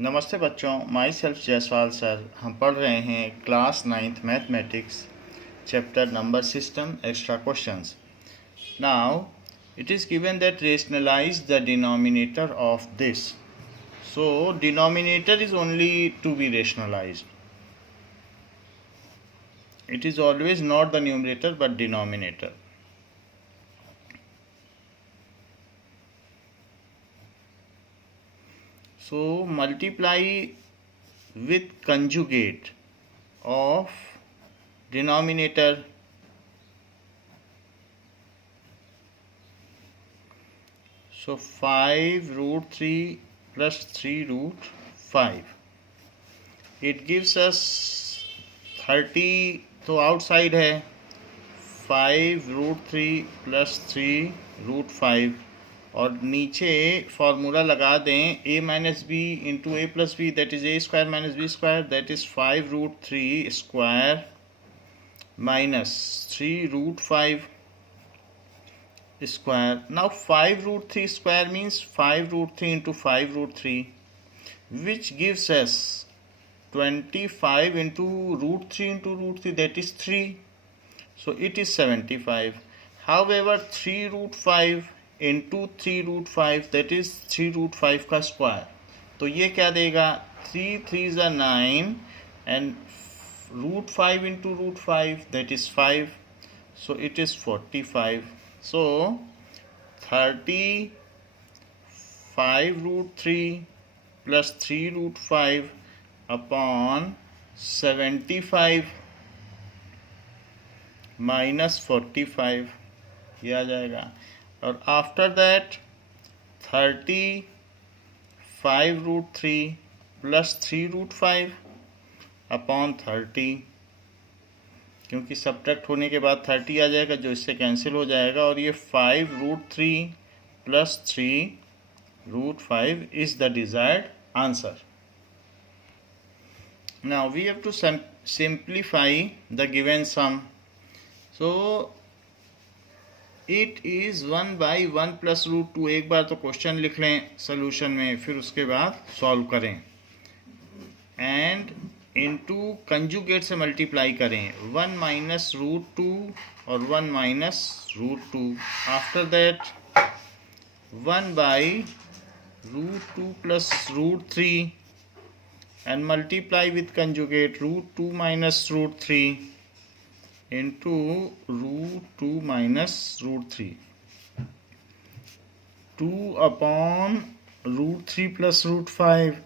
नमस्ते बच्चों, my self Jaiswal sir. हम पढ़ रहे हैं class 9th mathematics chapter number system extra questions. Now it is given that rationalize the denominator of this. So denominator is only to be rationalized. It is always not the numerator but denominator. So multiply with conjugate of denominator. So 5 root 3 plus 3 root 5. It gives us 30. तो outside है 5 root 3 plus 3 root 5 और नीचे formula लगा दें a minus b into a plus b, that is a square minus b square, that is 5 root 3 square minus 3 root 5 square. Now 5 root 3 square means 5 root 3 into 5 root 3, which gives us 25 into root 3 into root 3, that is 3. So it is 75. However, 3 root 5 into 3 root 5, that is 3 root 5 का square. तो ये क्या देगा? 3 3s are 9 and root 5 into root 5, that is 5. So it is 45. So 35 root 3 plus 3 root 5 upon 75 minus 45 ये आ जाएगा. और after that 35 root 3 plus 3 root 5 upon 30, क्योंकि सब्ट्रैक्ट होने के बाद 30 आ जाएगा जो इससे कैंसिल हो जाएगा. और ये 5 root 3 plus 3 root 5 is the desired answer. Now we have to simplify the given sum. So it is 1 by 1 plus root 2. एक बार तो क्वेश्चन लिख लें सोल्यूशन में, फिर उसके बाद सॉल्व करें एंड इनटू कंजुगेट से मल्टीप्लाई करें. 1 माइनस रूट 2 और 1 minus root 2. After that 1 by root 2 plus root 3 and multiply with conjugate root 2 minus root 3 into root 2 minus root 3. 2 upon root 3 plus root 5.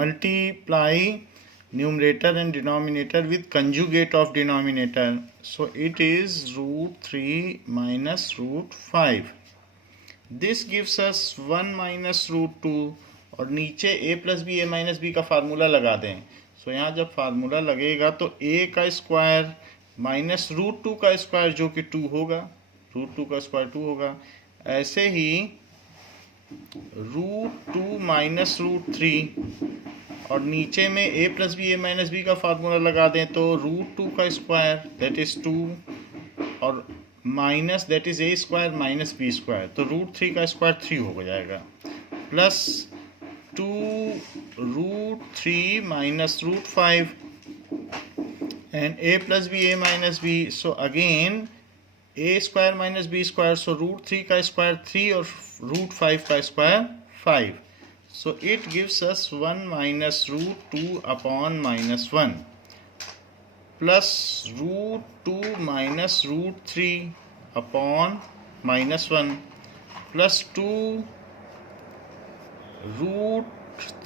Multiply numerator and denominator with conjugate of denominator. So it is root 3 minus root 5. This gives us 1 minus root 2 और नीचे a plus b a minus b का formula लगा दें. सो यहाँ जब formula लगेगा तो a का स्क्वायर माइनस रूट 2 का स्क्वायर जो कि 2 होगा, रूट 2 का स्क्वायर 2 होगा. ऐसे ही रूट 2 माइनस रूट 3 और नीचे में a plus b a minus b का फार्मूला लगा दें तो रूट 2 का स्क्वायर दैट इज 2 और minus that is A square minus B square, तो रूट 3 का स्क्वायर 3 हो जाएगा, plus 2 root 3 minus root 5 and A plus B A minus B. So again A square minus B square, so root 3 का square 3 और root 5 का square 5. So it gives us 1 minus root 2 upon minus 1 plus root 2 minus root 3 upon minus 1 plus 2 root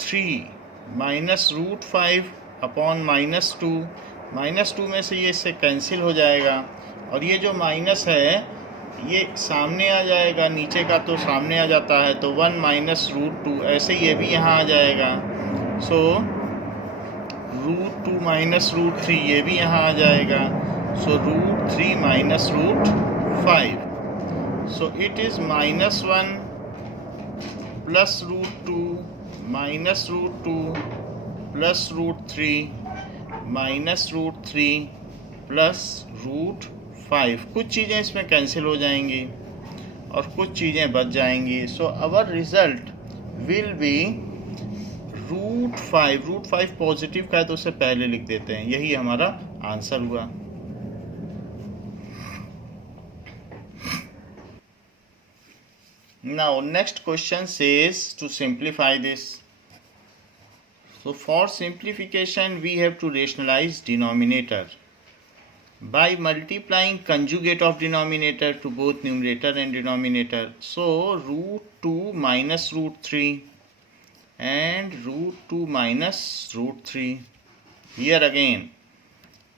3 minus root 5 upon minus 2. Minus 2 में से ये इससे cancel हो जाएगा और ये जो माइनस है ये सामने आ जाएगा, नीचे का तो सामने आ जाता है, तो 1 माइनस रूट 2. ऐसे ये भी यहाँ आ जाएगा. सो रूट 2 माइनस रूट 3 ये भी यहाँ आ जाएगा. So root 3 minus root 5. So it is minus 1 plus root 2 minus root 2 plus root 3 minus root 3 plus root 5. कुछ चीज़ें इसमें कैंसिल हो जाएंगी और कुछ चीज़ें बच जाएंगी. So our result will be √5। √5 positive का है तो उसे पहले लिख देते हैं, यही हमारा आंसर हुआ। Now next question says to simplify this. So for simplification we have to rationalize denominator by multiplying conjugate of denominator to both numerator and denominator. So √2 minus √3 and √2 minus √3. Here again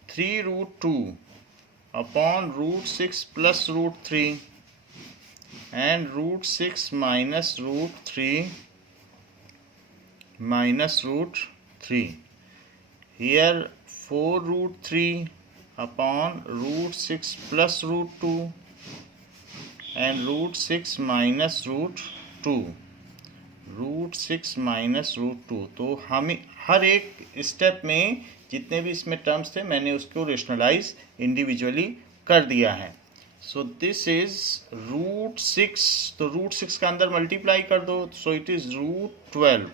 3√2 upon √6 plus √3 and √6 minus √3 minus √3. Here 4√3 upon √6 plus √2 and √6 minus √2. √6 minus √2. तो हमें हर एक step में जितने भी इसमें terms थे मैंने उसको रेशनलाइज इंडिविजुअली कर दिया है। सो दिस इज √6, तो √6 का अंदर मल्टीप्लाई कर दो, सो इट इज √12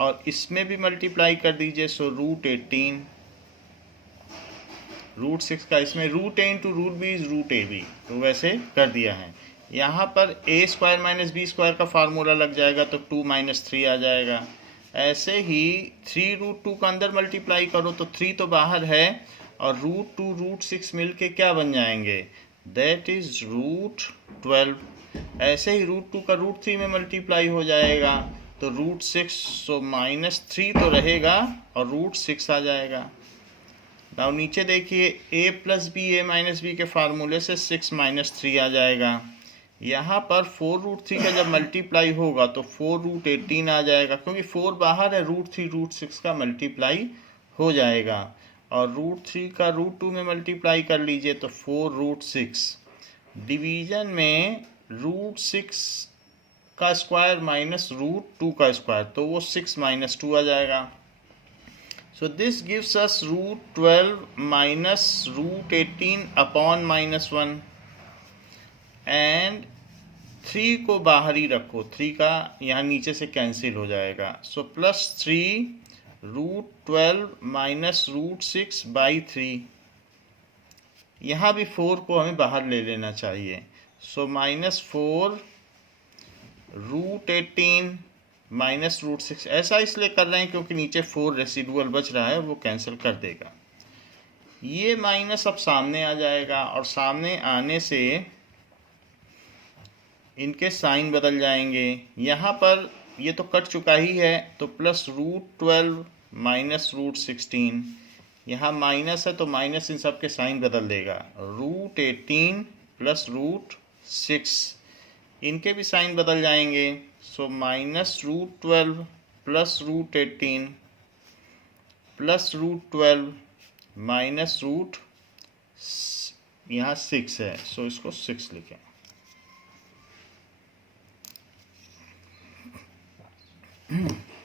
और इसमें भी मल्टीप्लाई कर दीजिए, सो √18। √6 का इसमें √a into √b is √ab, तो वैसे कर दिया है। यहाँ पर a² माइनस b² का फार्मूला लग जाएगा तो 2 - 3 आ जाएगा। ऐसे ही 3√2 का अंदर मल्टीप्लाई करो तो 3 तो बाहर है और √2 √6 मिल के क्या बन जाएंगे, दैट इज √12। ऐसे ही √2 का √3 में मल्टीप्लाई हो जाएगा तो √6, सो -3 तो रहेगा और √6 आ जाएगा। now नीचे देखिए a plus B a minus B के फार्मूले से 6 - 3 आ जाएगा। यहाँ पर 4√3 का जब मल्टीप्लाई होगा तो 4√18 आ जाएगा, क्योंकि 4 बाहर है, √3 √6 का मल्टीप्लाई हो जाएगा और √3 का √2 में मल्टीप्लाई कर लीजिए तो 4√6। डिवीजन में √6 का स्क्वायर माइनस √2 का स्क्वायर, तो वो 6 - 2 आ जाएगा। So this gives us √12 minus √18 upon -1 and 3 को बाहर ही रखो, 3 का यहाँ नीचे से कैंसिल हो जाएगा, सो +3 √12 माइनस √6 बाई 3। यहाँ भी 4 को हमें बाहर ले लेना चाहिए, सो -4 √18 माइनस √6। ऐसा इसलिए कर रहे हैं क्योंकि नीचे 4 रेसिडुअल बच रहा है, वो कैंसिल कर देगा। ये माइनस अब सामने आ जाएगा और सामने आने से इनके साइन बदल जाएंगे। यहाँ पर ये तो कट चुका ही है तो +√12 माइनस √16, यहाँ माइनस है तो माइनस इन सब के साइन बदल देगा, √18 प्लस √6, इनके भी साइन बदल जाएंगे, सो -√12 प्लस √18 प्लस √12 माइनस यहाँ 6 है, सो इसको 6 लिखें।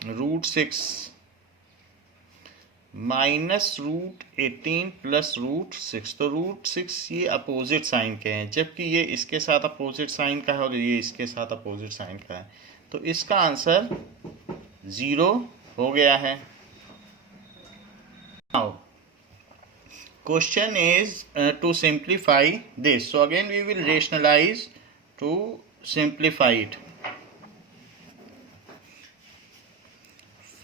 √6 माइनस √18 प्लस √6, तो √6 ये अपोजिट साइन के हैं, जबकि ये इसके साथ अपोजिट साइन का है और ये इसके साथ अपोजिट साइन का है, तो इसका आंसर 0 हो गया है। Now question is to simplify this, so again we will rationalise to simplify it.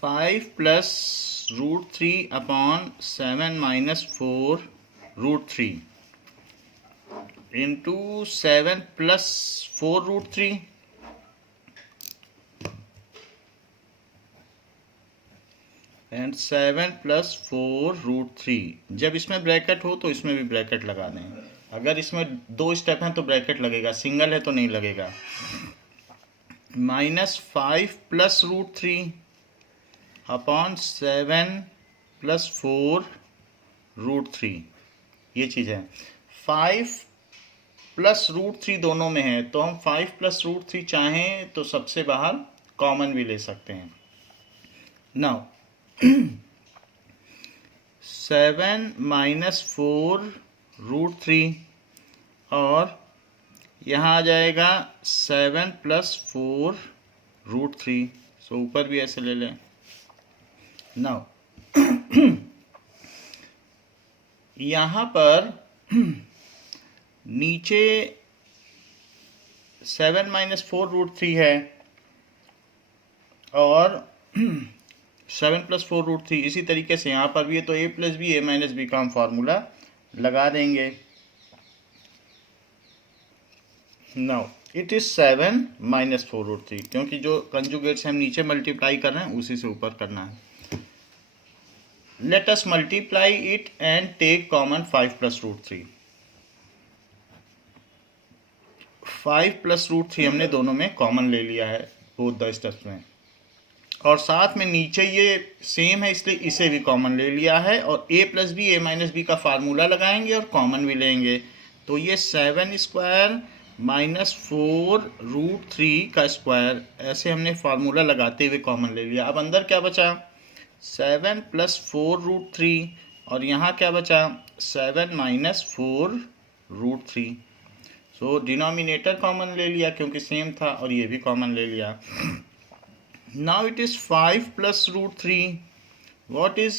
5 plus √3 upon 7 minus 4 √3 into 7 plus 4 √3 and 7 plus 4 √3। जब इसमें ब्रैकेट हो तो इसमें भी ब्रैकेट लगा दें, अगर इसमें 2 स्टेप हैं तो ब्रैकेट लगेगा, सिंगल है तो नहीं लगेगा। -5 plus √3 अपॉन 7 प्लस 4 √3, ये चीज़ है। 5 प्लस √3 दोनों में है, तो हम 5 प्लस √3 चाहें तो सबसे बाहर कॉमन भी ले सकते हैं। नाउ 7 माइनस 4 √3 और यहाँ आ जाएगा 7 प्लस 4 √3, सो ऊपर भी ऐसे ले लें। नाउ यहाँ पर नीचे 7 - 4 √3 है और 7 + 4 √3, इसी तरीके से यहाँ पर भी है, तो a + b a - b का हम फार्मूला लगा देंगे। नाउ इट इज 7 - 4 √3, क्योंकि जो कंजुगेट से हम नीचे मल्टीप्लाई कर रहे हैं उसी से ऊपर करना है। Let us multiply it and take common 5 + √3। 5 + √3 हमने दोनों में कॉमन ले लिया है, बोथ द स्टेप्स में, और साथ में नीचे ये सेम है इसलिए इसे भी कॉमन ले लिया है, और a + b a - b का फार्मूला लगाएंगे और कॉमन भी लेंगे, तो ये 7² - 4 √3 का स्क्वायर, ऐसे हमने फार्मूला लगाते हुए कॉमन ले लिया। अब अंदर क्या बचा? 7 + 4 √3, और यहाँ क्या बचा? 7 - 4 √3। सो डिनोमिनेटर कॉमन ले लिया क्योंकि सेम था, और ये भी कॉमन ले लिया। Now it is 5 + √3. What is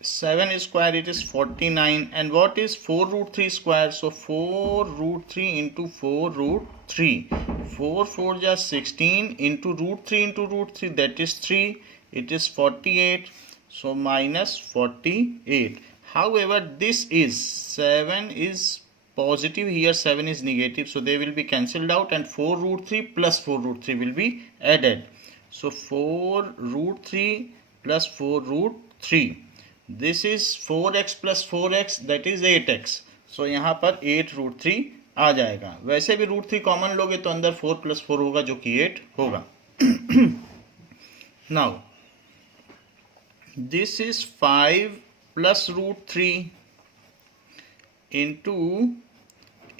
7 square? It is 49. And what is 4 √3 square? So 4 √3 into 4 √3. 4 4 ja 16 into √3 into √3, that is 3. It is 48. So minus 48. However, this is 7 is positive, here 7 is negative, so they will be cancelled out, and 4 √3 plus 4 √3 will be added. So 4 √3 plus 4 √3, this is 4x plus 4x, that is 8x. So यहाँ पर 8 √3 आ जाएगा। वैसे भी √3 common लोगे तो अंदर 4 + 4 होगा जो कि 8 होगा। Now this is 5 plus √3 into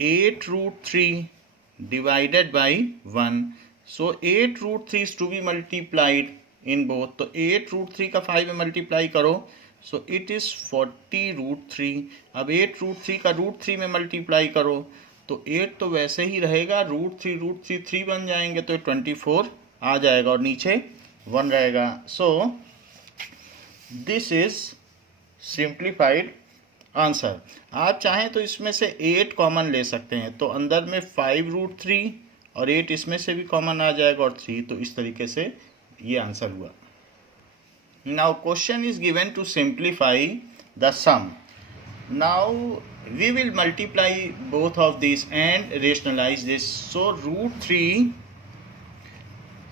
8 √3 divided by 1. So 8 √3 is to be multiplied in both. तो 8 √3 का 5 में मल्टीप्लाई करो, so it is 40 √3. अब 8 √3 का √3 में मल्टीप्लाई करो तो 8 तो वैसे ही रहेगा, √3 3 बन जाएंगे, तो 24 आ जाएगा और नीचे 1 रहेगा। सो दिस इज सिंप्लीफाइड आंसर। आप चाहें तो इसमें से 8 कॉमन ले सकते हैं, तो अंदर में 5 √3 और 8 इसमें से भी कॉमन आ जाएगा और 3, तो इस तरीके से ये आंसर हुआ। Now question is given to simplify the sum. Now we will multiply both of this and rationalize this. So √3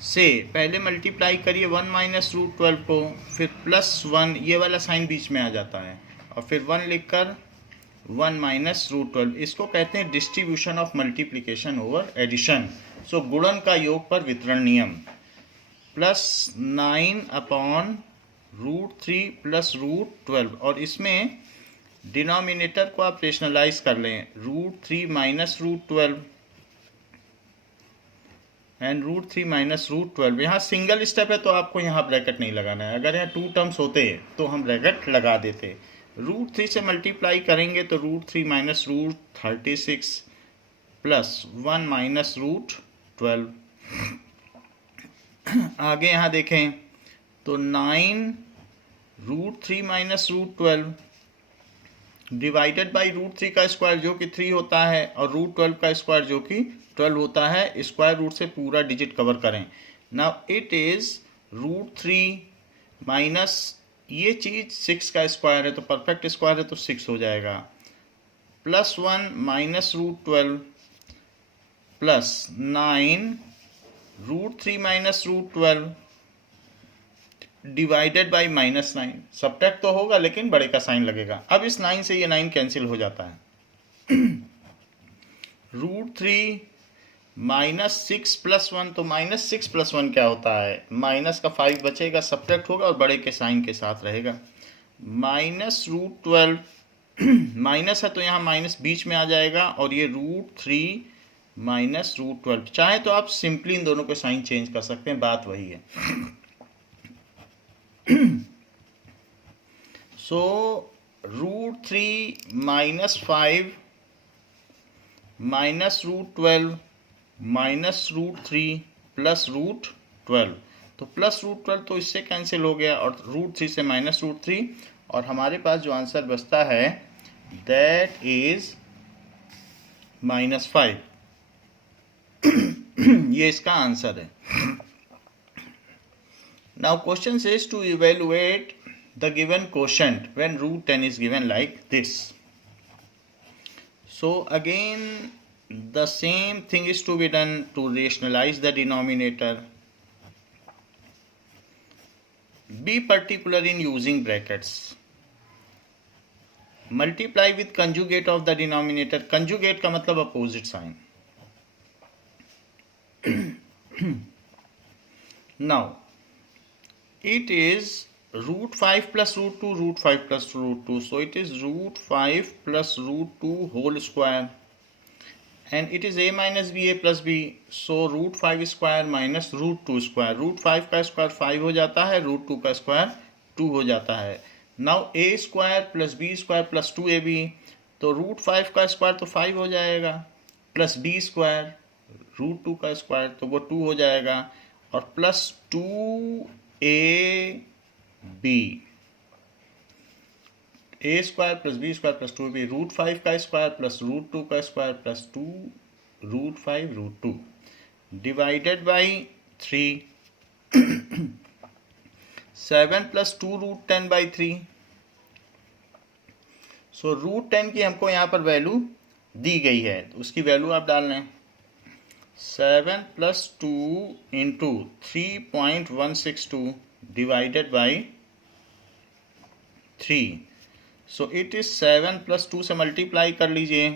से पहले मल्टीप्लाई करिए 1 - √12 को, फिर +1, ये वाला साइन बीच में आ जाता है, और फिर 1 लिखकर 1 - √12, इसको कहते हैं distribution of multiplication over addition. So गुणन का योग पर वितरण नियम। +9 अपॉन √3 + √12, और इसमें डिनोमिनेटर को आप रेशनलाइज कर लें, √3 - √12 एंड √3 - √12। यहाँ सिंगल स्टेप है तो आपको यहाँ ब्रैकेट नहीं लगाना है, अगर यहाँ 2 टर्म्स होते तो हम ब्रैकेट लगा देते। √3 से मल्टीप्लाई करेंगे तो √3 - √36 प्लस 1 - √12। आगे यहाँ देखें तो 9 √3 - √12 डिवाइडेड बाई √3 का स्क्वायर जो कि 3 होता है, और √12 का स्क्वायर जो कि 12 होता है। स्क्वायर रूट से पूरा डिजिट कवर करें। नाउ इट इज √3 माइनस ये चीज 6 का स्क्वायर है तो परफेक्ट स्क्वायर है तो 6 हो जाएगा, +1 - √12 प्लस 9 √3 - √12 डिवाइडेड बाई -9। सब्ट्रैक्ट तो होगा लेकिन बड़े का साइन लगेगा। अब इस 9 से ये 9 कैंसिल हो जाता है। √3 -6 + 1, तो -6 + 1 क्या होता है? माइनस का 5 बचेगा, सब्ट्रैक्ट होगा और बड़े के साइन के साथ रहेगा। -√12 माइनस है तो यहाँ माइनस बीच में आ जाएगा, और ये √3 - √12। चाहे तो आप सिंपली इन दोनों के साइन चेंज कर सकते हैं, बात वही है। सो √3 - 5 - √12 - √3 प्लस रूट 12, तो प्लस रूट 12 तो इससे कैंसिल हो गया और रूट 3 से माइनस रूट 3, और हमारे पास जो आंसर बचता है दैट इज -5। ये इसका आंसर है। Now question says to evaluate the given quotient when root 10 is given like this. So again the same thing is to be done to rationalize the denominator. Be particular in using brackets. Multiply with conjugate of the denominator. Conjugate का मतलब opposite sign. Now it is root 5 plus root 2, root 5 plus root 2, so it is root 5 plus root 2 whole square, and it is a minus b, a plus b, so root 5 square minus root 2 square. root 5 का square 5 हो जाता है, root 2 का square 2 हो जाता है. now a square plus b square plus 2ab, तो root 5 का स्क्वायर तो 5 हो जाएगा, प्लस b स्क्वायर root 2 का स्क्वायर तो वो 2 हो जाएगा, और plus 2ab, A square plus B square plus 2b, root 5 का स्क्वायर प्लस रूट 2 का square plus 2 root 5 root 2 divided by 3, 7 plus 2 root 10 by 3. So root 10 की हमको यहाँ पर वैल्यू दी गई है, तो उसकी वैल्यू आप डाल लें. 7 plus 2 into 3.162 divided by 3. So it is 7 plus 2 से मल्टीप्लाई कर लीजिए.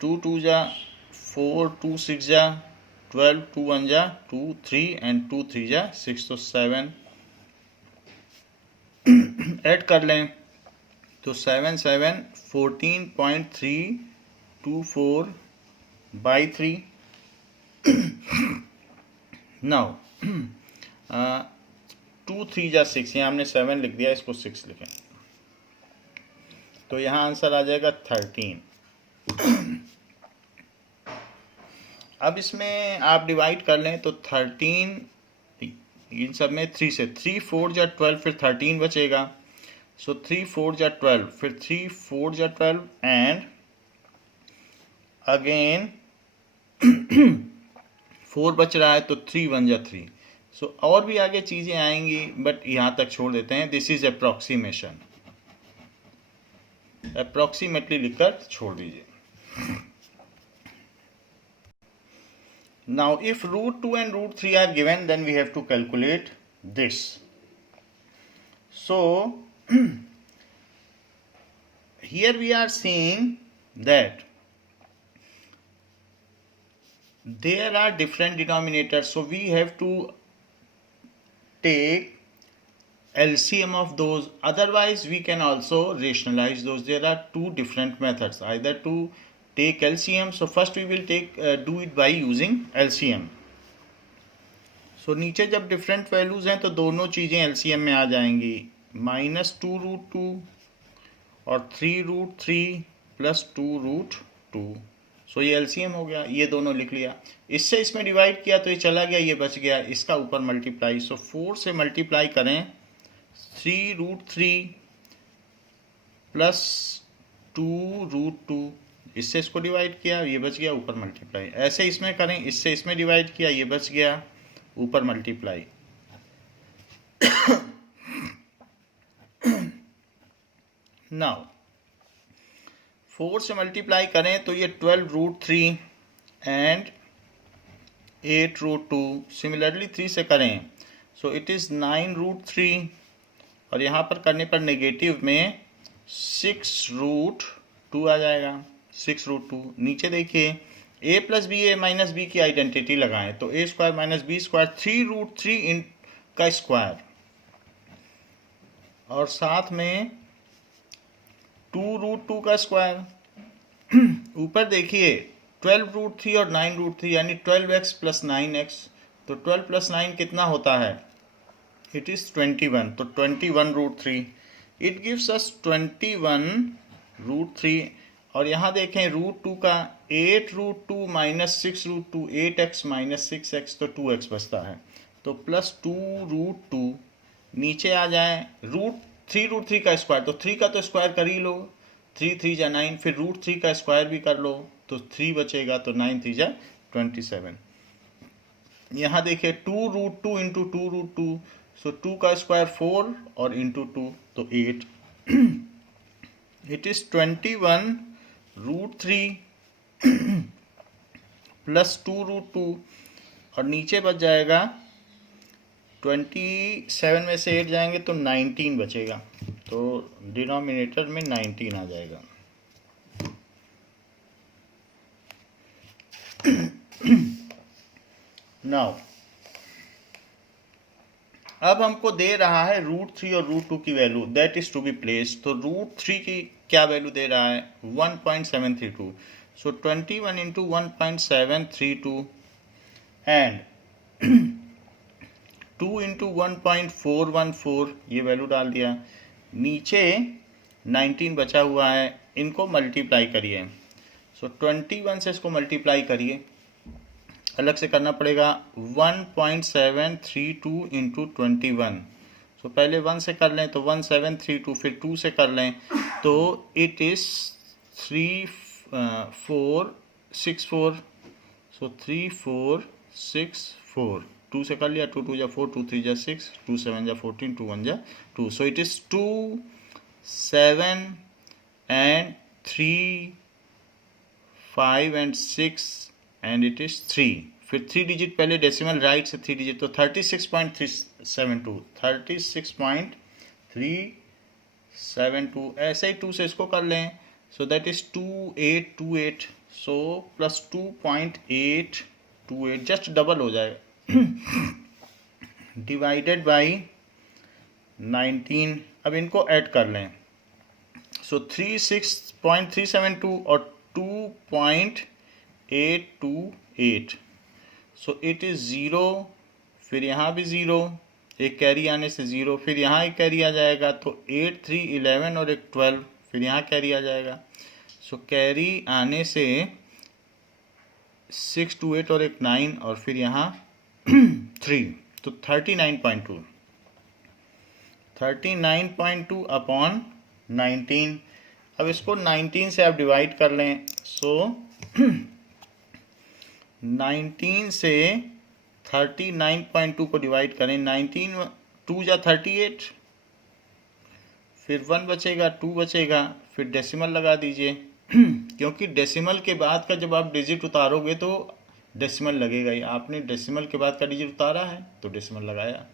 2 2 जा 4, 2 6 जा 12, 2 1 जा 2 3 एंड 2 3 जा 6, तो 7 ऐड कर लें तो 7 7 14.324 बाई 3. नाउ 2 3 जा 6, यहाँ हमने 7 लिख दिया, इसको 6 लिखें तो यहाँ आंसर आ जाएगा 13. अब इसमें आप डिवाइड कर लें तो 13 इन सब में 3 से 3 4 जा 12, फिर 13 बचेगा. सो 3 4 जा 12, फिर 3 4 जा 12 एंड अगेन 4 बच रहा है तो 3 1 जा 3. सो और भी आगे चीज़ें आएंगी बट यहाँ तक छोड़ देते हैं. दिस इज अप्रॉक्सीमेशन, अप्रॉक्सीमेटली लिखकर छोड़ दीजिए. Now if root 2 and root 3 are given then we have to calculate this. So here we are seeing that there are different denominators, so we have to take LCM of those, otherwise we can also rationalize those. There are two different methods, either to take LCM. So first we will take do it by using LCM. So नीचे जब different values हैं तो दोनों चीज़ें LCM में आ जाएंगी. -2 root 2 और 3 root 3 plus 2 root 2. सो ये एलसीएम हो गया, ये दोनों लिख लिया. इससे इसमें डिवाइड किया तो ये चला गया, ये बच गया, इसका ऊपर मल्टीप्लाई. सो 4 से मल्टीप्लाई करें 3 रूट 3 प्लस 2 रूट 2, इससे इसको डिवाइड किया, ये बच गया, ऊपर मल्टीप्लाई. ऐसे इसमें करें, इससे इसमें डिवाइड किया, ये बच गया, ऊपर मल्टीप्लाई. नाउ 4 से मल्टीप्लाई करें तो ये 12 रूट 3 एंड 8 रूट 2. सिमिलरली 3 से करें सो इट इज़ 9 रूट 3, और यहाँ पर करने पर नेगेटिव में 6 रूट 2 आ जाएगा. 6 रूट 2. नीचे देखिए a plus B, A minus B की आइडेंटिटी लगाएं तो a square minus B square 3 root 3 इन का स्क्वायर, और साथ में 2 रूट 2 का स्क्वायर. ऊपर देखिए 12 रूट 3 और 9 रूट 3 यानी 12x प्लस 9x, तो 12 प्लस 9 कितना होता है? It is 21. तो 21 root 3 it gives us 21 root 3, और यहाँ देखें रूट टू का 8 root two minus 6 root two 8x minus 6x तो 2x बचता है, तो प्लस 2 रूट टू, नीचे आ जाए रूट थ्री का स्क्वायर, तो 3 का तो स्क्वायर कर ही लो, 3 3 जा 9, फिर रूट 3 का स्क्वायर भी कर लो तो 3 बचेगा, तो 9 3 जा 27। यहाँ देखिए 2 root two into 2 root two, so 2 का स्क्वायर 4 और इंटू 2 तो 8। It is 21 root 3 plus 2 root 2 और नीचे बच जाएगा 27 में से 8 जाएंगे तो 19 बचेगा, तो डिनोमिनेटर में 19 आ जाएगा। नाउ अब हमको दे रहा है रूट 3 और रूट 2 की value, that is to be placed. तो रूट 3 की क्या वैल्यू दे रहा है 1.732, सो 21 इंटू 1.732 एंड 2 इंटू 1.414, ये वैल्यू डाल दिया। नीचे 19 बचा हुआ है, इनको मल्टीप्लाई करिए, सो 21 से इसको मल्टीप्लाई करिए, अलग से करना पड़ेगा 1.732 इंटू 21, सो पहले 1 से कर लें तो 1732, फिर 2 से कर लें तो इट इज़ 3464, सो 3464, 2 से कर लिया, 2 2 जा 4, 2 3 जा 6, 2 7 जा 14, 2 1 जा 2, सो it is 2 7 and 3 5 and 6 and it is 3, फिर 3 डिजिट पहले डेसिमल राइट से 3 डिजिट, तो 36.372, 36.372, ऐसे ही 2 से इसको कर लें, सो that is 2828, so plus 2.828, just double हो जाएगा, डिवाइडेड बाई 19। अब इनको ऐड कर लें, सो 36.372 और 2.828, सो इट इज़ 0, फिर यहाँ भी 0, एक कैरी आने से 0, फिर यहाँ एक कैरी आ जाएगा तो 8 3 11 और एक 12, फिर यहाँ कैरी आ जाएगा, सो कैरी आने से 6 2 8 और एक 9 और फिर यहाँ 3, तो 39.2 अपॉन 19। अब इसको 19 से आप डिवाइड कर लें, सो 19 से 39.2 को डिवाइड करें, 19 2 जा 38, फिर 1 बचेगा, 2 बचेगा, फिर डेसिमल लगा दीजिए क्योंकि डेसिमल के बाद का जब आप डिजिट उतारोगे तो डेसिमल लगेगा ही, आपने डेसिमल के बाद का डिजिट उतारा है तो डेसिमल लगाया,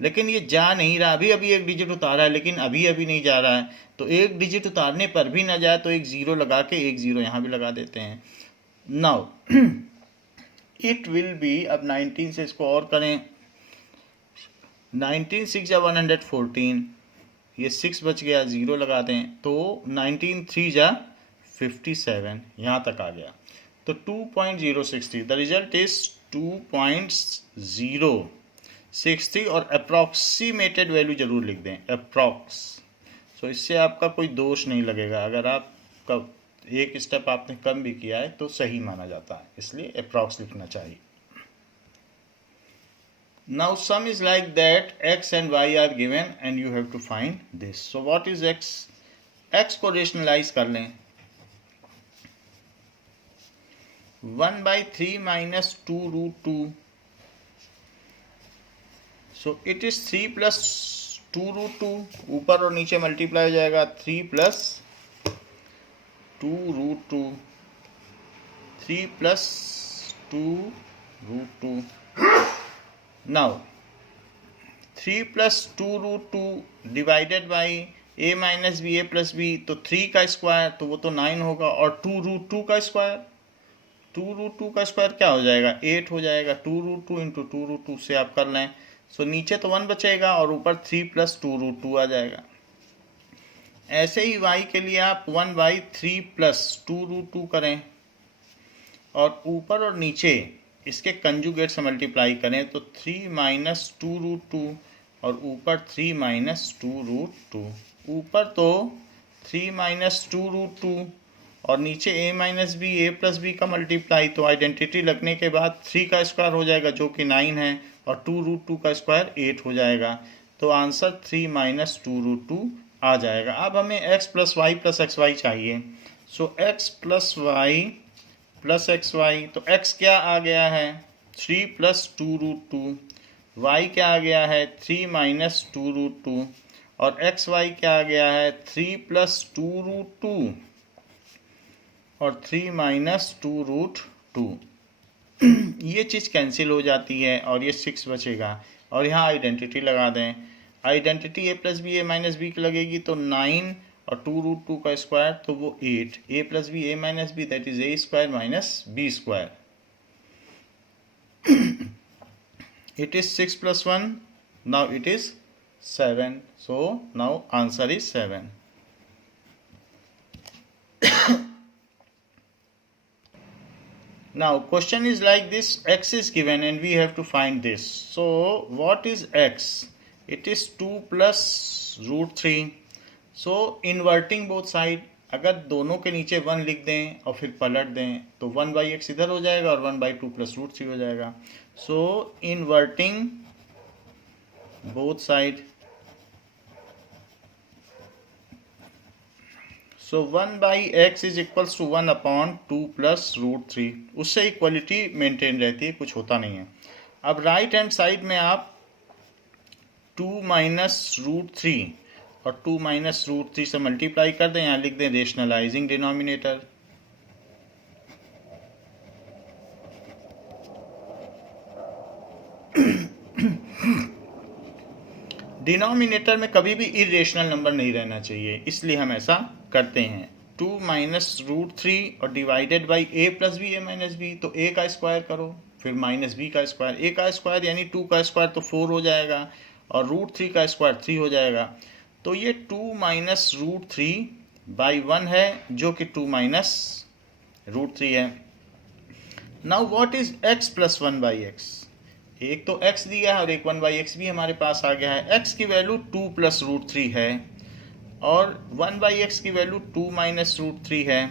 लेकिन ये जा नहीं रहा, अभी अभी एक डिजिट उतारा है लेकिन अभी अभी नहीं जा रहा है, तो एक डिजिट उतारने पर भी ना जाए तो एक ज़ीरो लगा के एक ज़ीरो यहाँ भी लगा देते हैं। नाउ इट विल बी, अब 19 से इसको और करें, 19 6 जा 114, ये 6 बच गया, ज़ीरो लगा दें तो 19 3 जा 57, यहाँ तक आ गया, तो 2.063, द रिजल्ट इज 2.063 और अप्रॉक्सीमेटेड वैल्यू जरूर लिख दें, अप्रॉक्स, सो इससे आपका कोई दोष नहीं लगेगा, अगर आपका एक स्टेप आपने कम भी किया है तो सही माना जाता है, इसलिए अप्रॉक्स लिखना चाहिए। Now sum is like that x and y are given and you have to find this, so what is x, x को रेशनलाइज कर लें, 1/3 minus 2 root 2, so it is 3 plus 2 root 2, ऊपर और नीचे मल्टीप्लाई हो जाएगा, 3 plus 2 root 2, 3 plus 2 root 2, now 3 plus 2 root 2 divided by a minus b a plus b, तो 3 का स्क्वायर तो वो तो 9 होगा, और 2 root 2 का स्क्वायर, 2 रूट 2 का स्क्वायर क्या हो जाएगा 8 हो जाएगा, 2 रूट 2 इंटू 2 रूट 2 से आप कर लें, सो नीचे तो 1 बचेगा और ऊपर 3 प्लस 2 रूट 2 आ जाएगा। ऐसे ही y के लिए आप 1/3 प्लस 2 रूट 2 करें और ऊपर और नीचे इसके कंजुगेट से मल्टीप्लाई करें, तो 3 माइनस 2 रूट 2 और ऊपर 3 माइनस 2 रूट 2, ऊपर तो 3 माइनस 2 रूट 2 और नीचे a minus B A plus B का मल्टीप्लाई, तो आइडेंटिटी लगने के बाद 3 का स्क्वायर हो जाएगा जो कि 9 है, और 2√2 का स्क्वायर 8 हो जाएगा। तो आंसर 3 माइनस 2√2 आ जाएगा। अब हमें x plus Y plus X Y चाहिए। सो x plus Y plus X Y, तो x क्या आ गया है 3 प्लस 2√2, y क्या आ गया है 3 माइनस 2√2, और एक्स वाई क्या आ गया है 3 प्लस 2√2 और 3 माइनस 2√2। ये चीज़ कैंसिल हो जाती है और ये 6 बचेगा, और यहाँ आइडेंटिटी लगा दें। Identity a plus B A minus B की लगेगी तो 9 और 2√2 का स्क्वायर तो वो 8, a plus B A minus B that is a square minus b square. It is 6 plus 1, now it is 7, so now answer is 7. Now question is like this, x is given and we have to find this. So what is x? It is 2 plus √3. So inverting both side, अगर दोनों के नीचे 1 लिख दें और फिर पलट दें तो 1/x इधर हो जाएगा और 1/2 प्लस √3 हो जाएगा। So inverting both side, so 1/x is equals to 1/2 plus √3। उससे इक्वलिटी मेंटेन रहती है, कुछ होता नहीं है। अब राइट हैंड साइड में आप 2 माइनस √3 और 2 माइनस √3 से मल्टीप्लाई कर दें, यहाँ लिख दें रेशनलाइजिंग डिनोमिनेटर। डिनोमिनेटर में कभी भी इरेशनल नंबर नहीं रहना चाहिए, इसलिए हम ऐसा करते हैं। 2 माइनस √3 और divided by a plus B A minus B, तो a का स्क्वायर करो फिर माइनस b का स्क्वायर। a का स्क्वायर यानी 2 का स्क्वायर तो 4 हो जाएगा और √3 का स्क्वायर 3 हो जाएगा। तो ये 2 माइनस √3 बाई 1 है जो कि 2 माइनस √3 है। Now what is x plus 1/x? एक तो x दिया है और एक 1/x भी हमारे पास आ गया है। x की वैल्यू 2 प्लस √3 है और 1/x की वैल्यू 2 माइनस √3 है,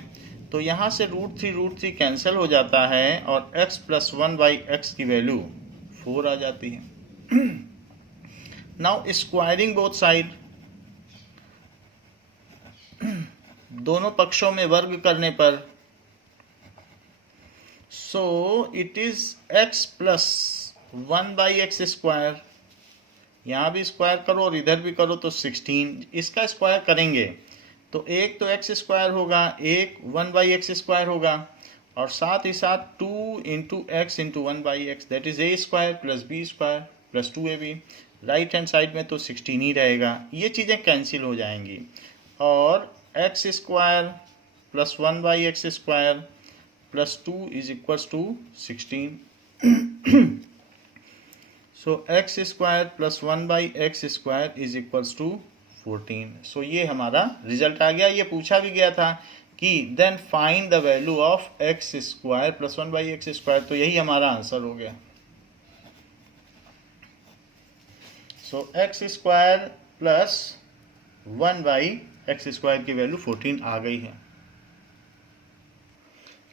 तो यहाँ से √3 कैंसिल हो जाता है और x प्लस 1/x की वैल्यू 4 आ जाती है। नाउ स्क्वायरिंग बोथ साइड, दोनों पक्षों में वर्ग करने पर, सो it is x plus 1/x square, यहाँ भी स्क्वायर करो और इधर भी करो तो 16। इसका स्क्वायर करेंगे तो एक तो x स्क्वायर होगा, एक 1/x स्क्वायर होगा, और साथ ही साथ 2 into x into 1/x that is a square plus b square plus 2ab। Right hand side में तो 16 ही रहेगा, ये चीज़ें कैंसिल हो जाएंगी, और x square plus 1/x square plus 2 is equals to 16। So x square plus 1/x square is equals to 14। So ये हमारा रिजल्ट आ गया। ये पूछा भी गया था कि then find the value of x square plus 1/x square, तो यही हमारा आंसर हो गया। So x square plus 1/x square की वैल्यू 14 आ गई है।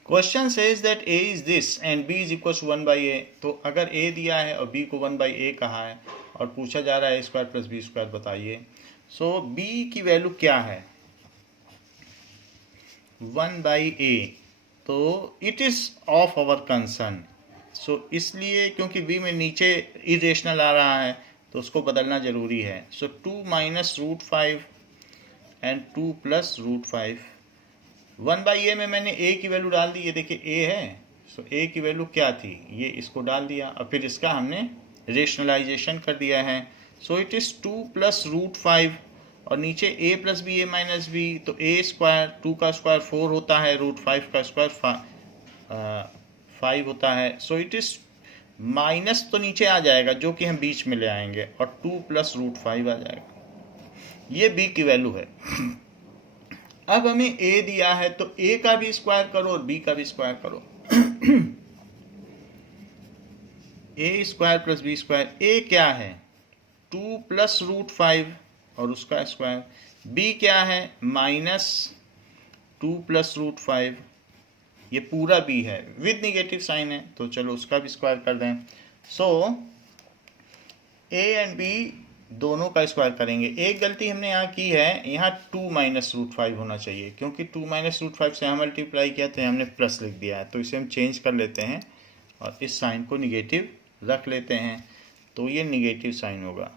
Question says that a is this and b is equal to 1/a। तो अगर a दिया है और b को 1/a कहा है और पूछा जा रहा है a square plus b square बताइए। सो b की वैल्यू क्या है 1/a, तो it is of our concern. So इसलिए क्योंकि b में नीचे इरेशनल आ रहा है तो उसको बदलना जरूरी है। सो 2 माइनस √5 एंड 2 प्लस √5। 1/a में मैंने a की वैल्यू डाल दी, ये देखिए a है, सो a की वैल्यू क्या थी, ये इसको डाल दिया और फिर इसका हमने रेशनलाइजेशन कर दिया है। सो इट इज़ 2 प्लस √5 और नीचे a plus B A minus B, तो a स्क्वायर 2 का स्क्वायर 4 होता है, √5 का स्क्वायर 5 होता है। सो इट इज़ माइनस तो नीचे आ जाएगा जो कि हम बीच में ले आएंगे और 2 प्लस √5 आ जाएगा। ये b की वैल्यू है। अब हमें a दिया है तो a का भी स्क्वायर करो और b का भी स्क्वायर करो। a square plus b square, a क्या है 2 प्लस √5 और उसका स्क्वायर, b क्या है माइनस 2 प्लस रूट 5, ये पूरा b है, विद निगेटिव साइन है, तो चलो उसका भी स्क्वायर कर दें। सो a एंड b दोनों का स्क्वायर करेंगे। एक गलती हमने यहाँ की है, यहाँ 2 माइनस रूट 5 होना चाहिए, क्योंकि 2 माइनस रूट 5 से हम मल्टीप्लाई किया तो हमने प्लस लिख दिया है, तो इसे हम चेंज कर लेते हैं और इस साइन को निगेटिव रख लेते हैं, तो ये निगेटिव साइन होगा,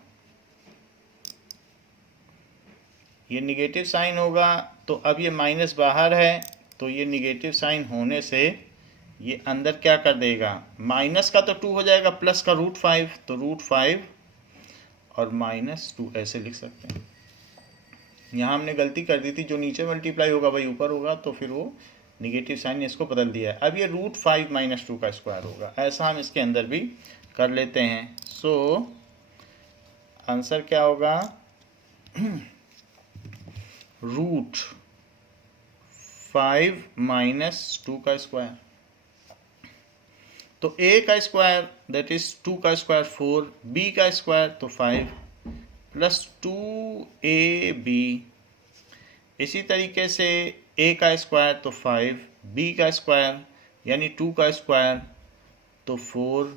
ये निगेटिव साइन होगा। तो अब ये माइनस बाहर है, तो ये निगेटिव साइन होने से ये अंदर क्या कर देगा, माइनस का तो 2 हो जाएगा, प्लस का रूट 5, तो रूट 5 और -2 ऐसे लिख सकते हैं। यहाँ हमने गलती कर दी थी, जो नीचे मल्टीप्लाई होगा वही ऊपर होगा, तो फिर वो निगेटिव साइन ने इसको बदल दिया है। अब ये रूट 5 - 2 का स्क्वायर होगा, ऐसा हम इसके अंदर भी कर लेते हैं। सो आंसर क्या होगा, रूट 5 - 2 का स्क्वायर। तो a का स्क्वायर दैट इज 2 का स्क्वायर 4, b का स्क्वायर तो 5 प्लस 2ab, इसी तरीके से a का स्क्वायर तो 5, b का स्क्वायर यानी 2 का स्क्वायर तो 4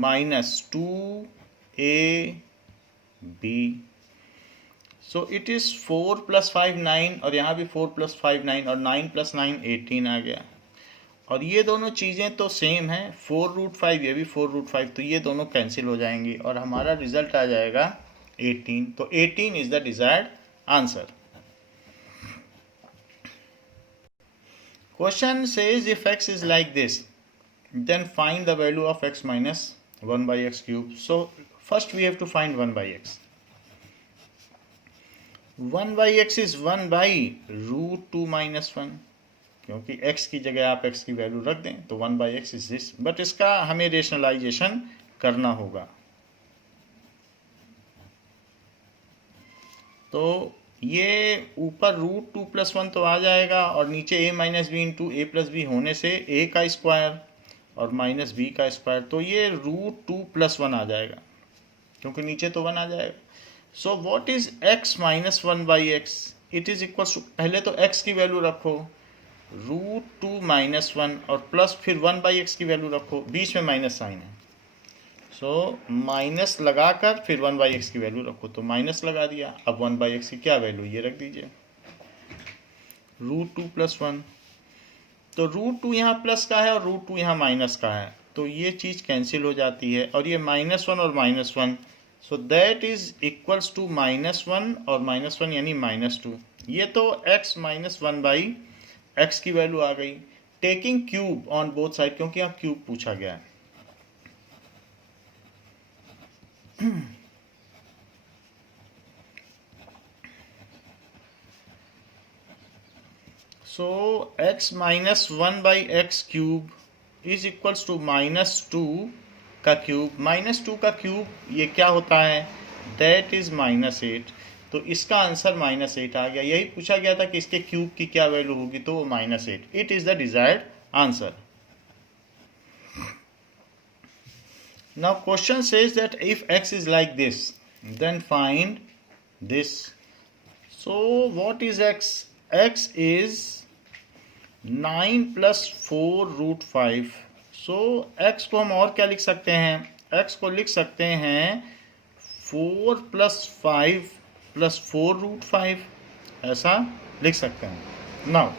minus 2ab। So it is 4 + 5 9, और यहाँ भी 4 + 5 9, और 9 + 9 18 आ गया। और ये दोनों चीज़ें तो सेम हैं, 4 रूट 5, ये भी 4 रूट 5, तो ये दोनों कैंसिल हो जाएंगी और हमारा रिजल्ट आ जाएगा 18। तो 18 is the desired answer. Question says if x is like this then find the value of x minus 1/x³। So first we have to find 1/x। 1/x is 1/√2 - 1, क्योंकि x की जगह आप x की value रख दें तो 1/x is this, but इसका हमें रेशनलाइजेशन करना होगा। तो ये ऊपर √2 + 1 तो आ जाएगा, और नीचे a - b × a + b होने से a का स्क्वायर और -b का स्क्वायर, तो ये √2 + 1 आ जाएगा, क्योंकि नीचे तो 1 आ जाएगा। So what is x - 1/x, it is equal to, पहले तो x की वैल्यू रखो √2 - 1 और प्लस फिर 1/x की वैल्यू रखो, बीच में माइनस साइन है, सो माइनस लगाकर फिर 1/x की वैल्यू रखो, तो माइनस लगा दिया। अब 1/x की क्या वैल्यू, ये रख दीजिए √2 + 1, तो √2 यहाँ प्लस का है और √2 यहाँ माइनस का है, तो ये चीज़ कैंसिल हो जाती है, और ये -1 और -1, so that is equals to -1 और -1 यानी -2। ये तो x - 1/x की वैल्यू आ गई, taking cube on both side, क्योंकि यहाँ क्यूब पूछा गया है। So x - 1/x³ is equals to -2 का क्यूब, -2 का क्यूब ये क्या होता है, दैट इज -8, तो इसका आंसर -8 आ गया। यही पूछा गया था कि इसके क्यूब की क्या वैल्यू होगी, तो वो -8, it is the desired answer. Now question says that if x is like this then find this. So what is x, x is 9 + 4 √5। So x को हम और क्या लिख सकते हैं, x को लिख सकते हैं 4 + 5 + 4 √5, ऐसा लिख सकते हैं। नाउ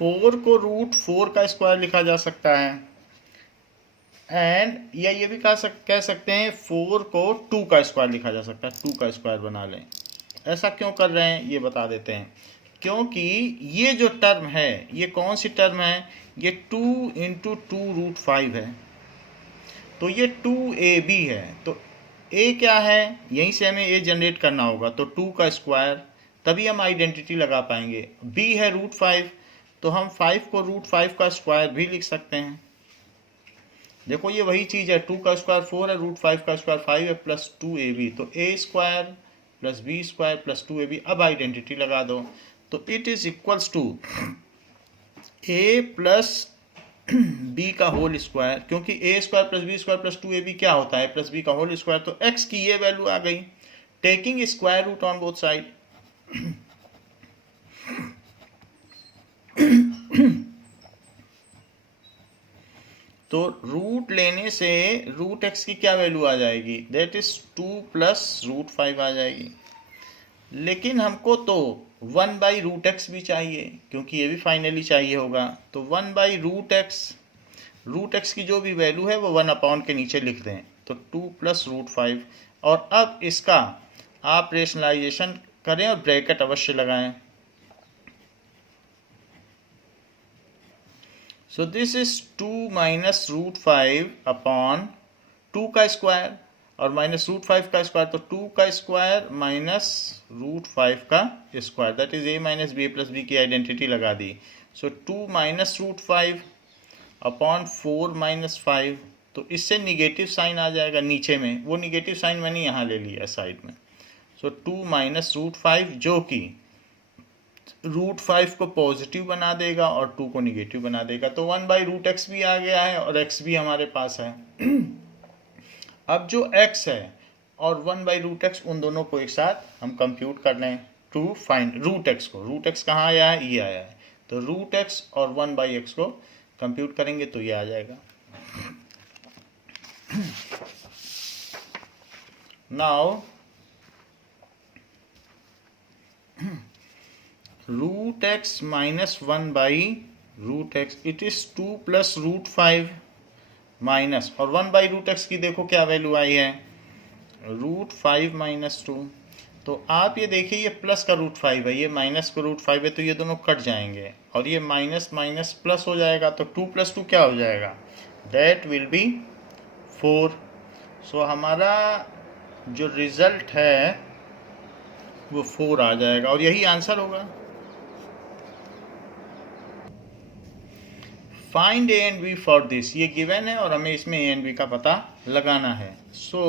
4 को √4 का स्क्वायर लिखा जा सकता है, एंड या ये भी कह सकते हैं 4 को 2 का स्क्वायर लिखा जा सकता है, 2 का स्क्वायर बना लें। ऐसा क्यों कर रहे हैं ये बता देते हैं, क्योंकि ये जो टर्म है ये कौन सी टर्म है, ये 2 × 2 √5 है, तो ये 2ab है। तो a क्या है, यहीं से हमें a जनरेट करना होगा, तो 2 का स्क्वायर, तभी हम आइडेंटिटी लगा पाएंगे। b है √5, तो हम 5 को √5 का स्क्वायर भी लिख सकते हैं। देखो ये वही चीज़ है, 2 का स्क्वायर 4 है, √5 का स्क्वायर 5 है, प्लस 2ab, तो a² + b² + 2ab। अब आइडेंटिटी लगा दो, तो it is equals to a + b का होल स्क्वायर, क्योंकि a² + b² + 2ab क्या होता है, +b का होल स्क्वायर, तो x की ये वैल्यू आ गई, taking square root on both side. तो रूट लेने से रूट एक्स की क्या वैल्यू आ जाएगी, दैट इज 2 प्लस रूट 5 आ जाएगी। लेकिन हमको तो 1 बाई रूट एक्स भी चाहिए, क्योंकि ये भी फाइनली चाहिए होगा। तो 1 बाई रूट एक्स की जो भी वैल्यू है वो 1 अपॉन के नीचे लिख दें, तो 2 प्लस रूट 5। और अब इसका आप रेशनलाइजेशन करें और ब्रैकेट अवश्य लगाएं। So this is 2 minus root 5 upon 2 का स्क्वायर और माइनस रूट 5 का स्क्वायर, तो 2 का स्क्वायर माइनस रूट 5 का square, that is a minus B plus B की आइडेंटिटी लगा दी। So 2 minus root 5 upon 4 minus 5, तो इससे निगेटिव साइन आ जाएगा नीचे में, वो निगेटिव साइन मैंने यहाँ ले लिया साइड में। सो 2 माइनस रूट 5 जो कि रूट 5 को पॉजिटिव बना देगा और 2 को निगेटिव बना देगा। तो 1 बाई रूट एक्स भी आ गया है और x भी हमारे पास है। अब जो x है और 1 बाई रूट एक्स, उन दोनों को एक साथ हम कंप्यूट कर लें टू फाइंड रूट एक्स को। रूट एक्स कहाँ आया है, ये आया है, तो रूट एक्स और 1 बाई एक्स को कंप्यूट करेंगे तो ये आ जाएगा। Now root x minus 1 by root x, it is 2 plus root 5 minus, और 1 बाई रूट एक्स की देखो क्या वैल्यू आई है, रूट 5 माइनस 2। तो आप ये देखिए ये प्लस का रूट 5 है, ये माइनस का रूट 5 है, तो ये दोनों कट जाएंगे और ये माइनस माइनस प्लस हो जाएगा। तो 2 प्लस 2 क्या हो जाएगा, दैट विल बी 4। सो हमारा जो रिजल्ट है वो 4 आ जाएगा और यही आंसर होगा। Find a and b for this, ये गिवन है और हमें इसमें ए एंड बी का पता लगाना है। So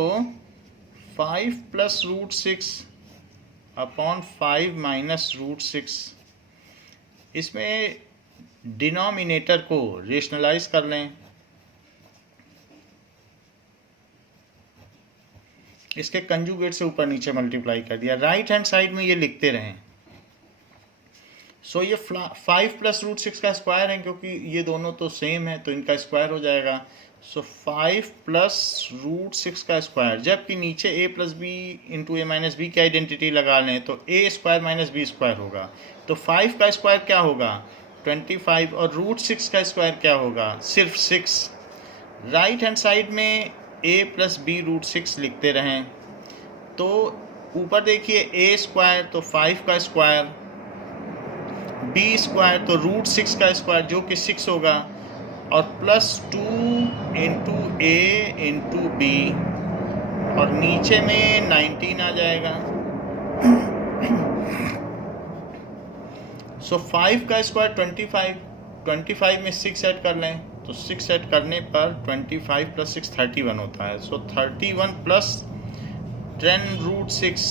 5 plus root 6 upon 5 minus root 6, इसमें डिनोमिनेटर को रेशनलाइज कर लें। इसके कंजुगेट से ऊपर नीचे मल्टीप्लाई कर दिया, राइट हैंड साइड में ये लिखते रहें। सो ये 5 प्लस रूट 6 का स्क्वायर है, क्योंकि ये दोनों तो सेम है तो इनका स्क्वायर हो जाएगा। सो 5 प्लस रूट 6 का स्क्वायर, जबकि नीचे a plus b into a minus B की आइडेंटिटी लगा लें तो a square minus B square होगा। तो 5 का स्क्वायर क्या होगा, 25, और रूट 6 का स्क्वायर क्या होगा, सिर्फ 6। राइट हैंड साइड में a प्लस बी रूट 6 लिखते रहें। तो ऊपर देखिए a स्क्वायर तो 5 का स्क्वायर, बी स्क्वायर तो रूट 6 का स्क्वायर जो कि 6 होगा, और plus 2 into A into B, और नीचे में 19 आ जाएगा। सो 5 का स्क्वायर 25 में 6 ऐड कर लें, तो 6 ऐड करने पर 25 प्लस 6 31 होता है। सो 31 प्लस 10 रूट 6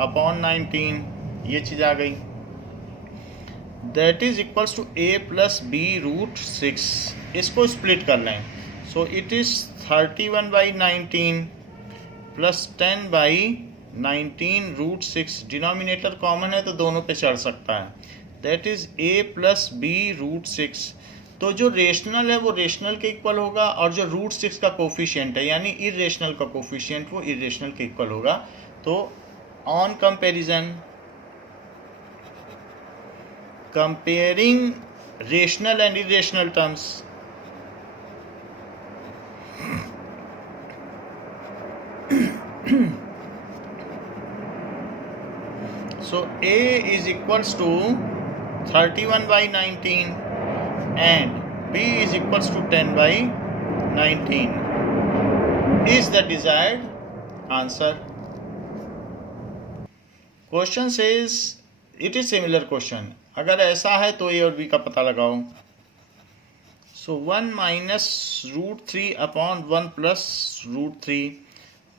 अपॉन 19, ये चीज़ आ गई, that is equals to a plus b root 6। इसको स्प्लिट कर लें, so it is 31 by 19 plus 10 by 19 root 6, denominator common है तो दोनों पे चढ़ सकता है, that is A plus b root 6। तो जो रेशनल है वो रेशनल के इक्वल होगा, और जो रूट 6 का कोफिशिएंट है यानी इरेशनल का कोफिशिएंट वो इरेशनल के इक्वल होगा। तो on comparison, comparing rational and irrational terms, so a is equals to 31 by 19 and b is equals to 10 by 19 is the desired answer. Question says it is similar question, अगर ऐसा है तो ए और B का पता लगाओ। So 1 minus root 3 upon 1 plus root 3,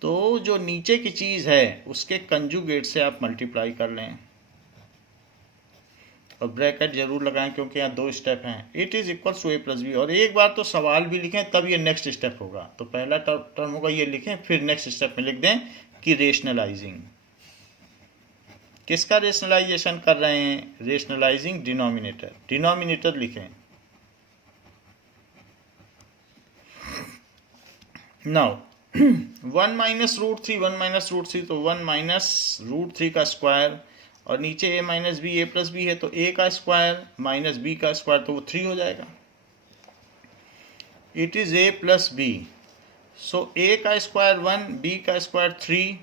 तो जो नीचे की चीज़ है उसके कंजुगेट से आप मल्टीप्लाई कर लें और ब्रैकेट जरूर लगाएं क्योंकि यहाँ 2 स्टेप हैं। It is equals to a plus B, और एक बार तो सवाल भी लिखें तब ये नेक्स्ट स्टेप होगा। तो पहला टर्म होगा ये लिखें, फिर नेक्स्ट स्टेप में लिख दें कि रेशनलाइजिंग। किसका रेशनलाइजेशन कर रहे हैं? Rationalizing denominator. डिनोमिनेटर लिखें। Now 1 minus root three, 1 minus root three, तो 1 माइनस रूट थ्री का स्क्वायर, और नीचे A minus B, A plus B है तो ए का स्क्वायर माइनस बी का स्क्वायर, तो वो 3 हो जाएगा। It is A plus B, so A का स्क्वायर 1, बी का स्क्वायर 3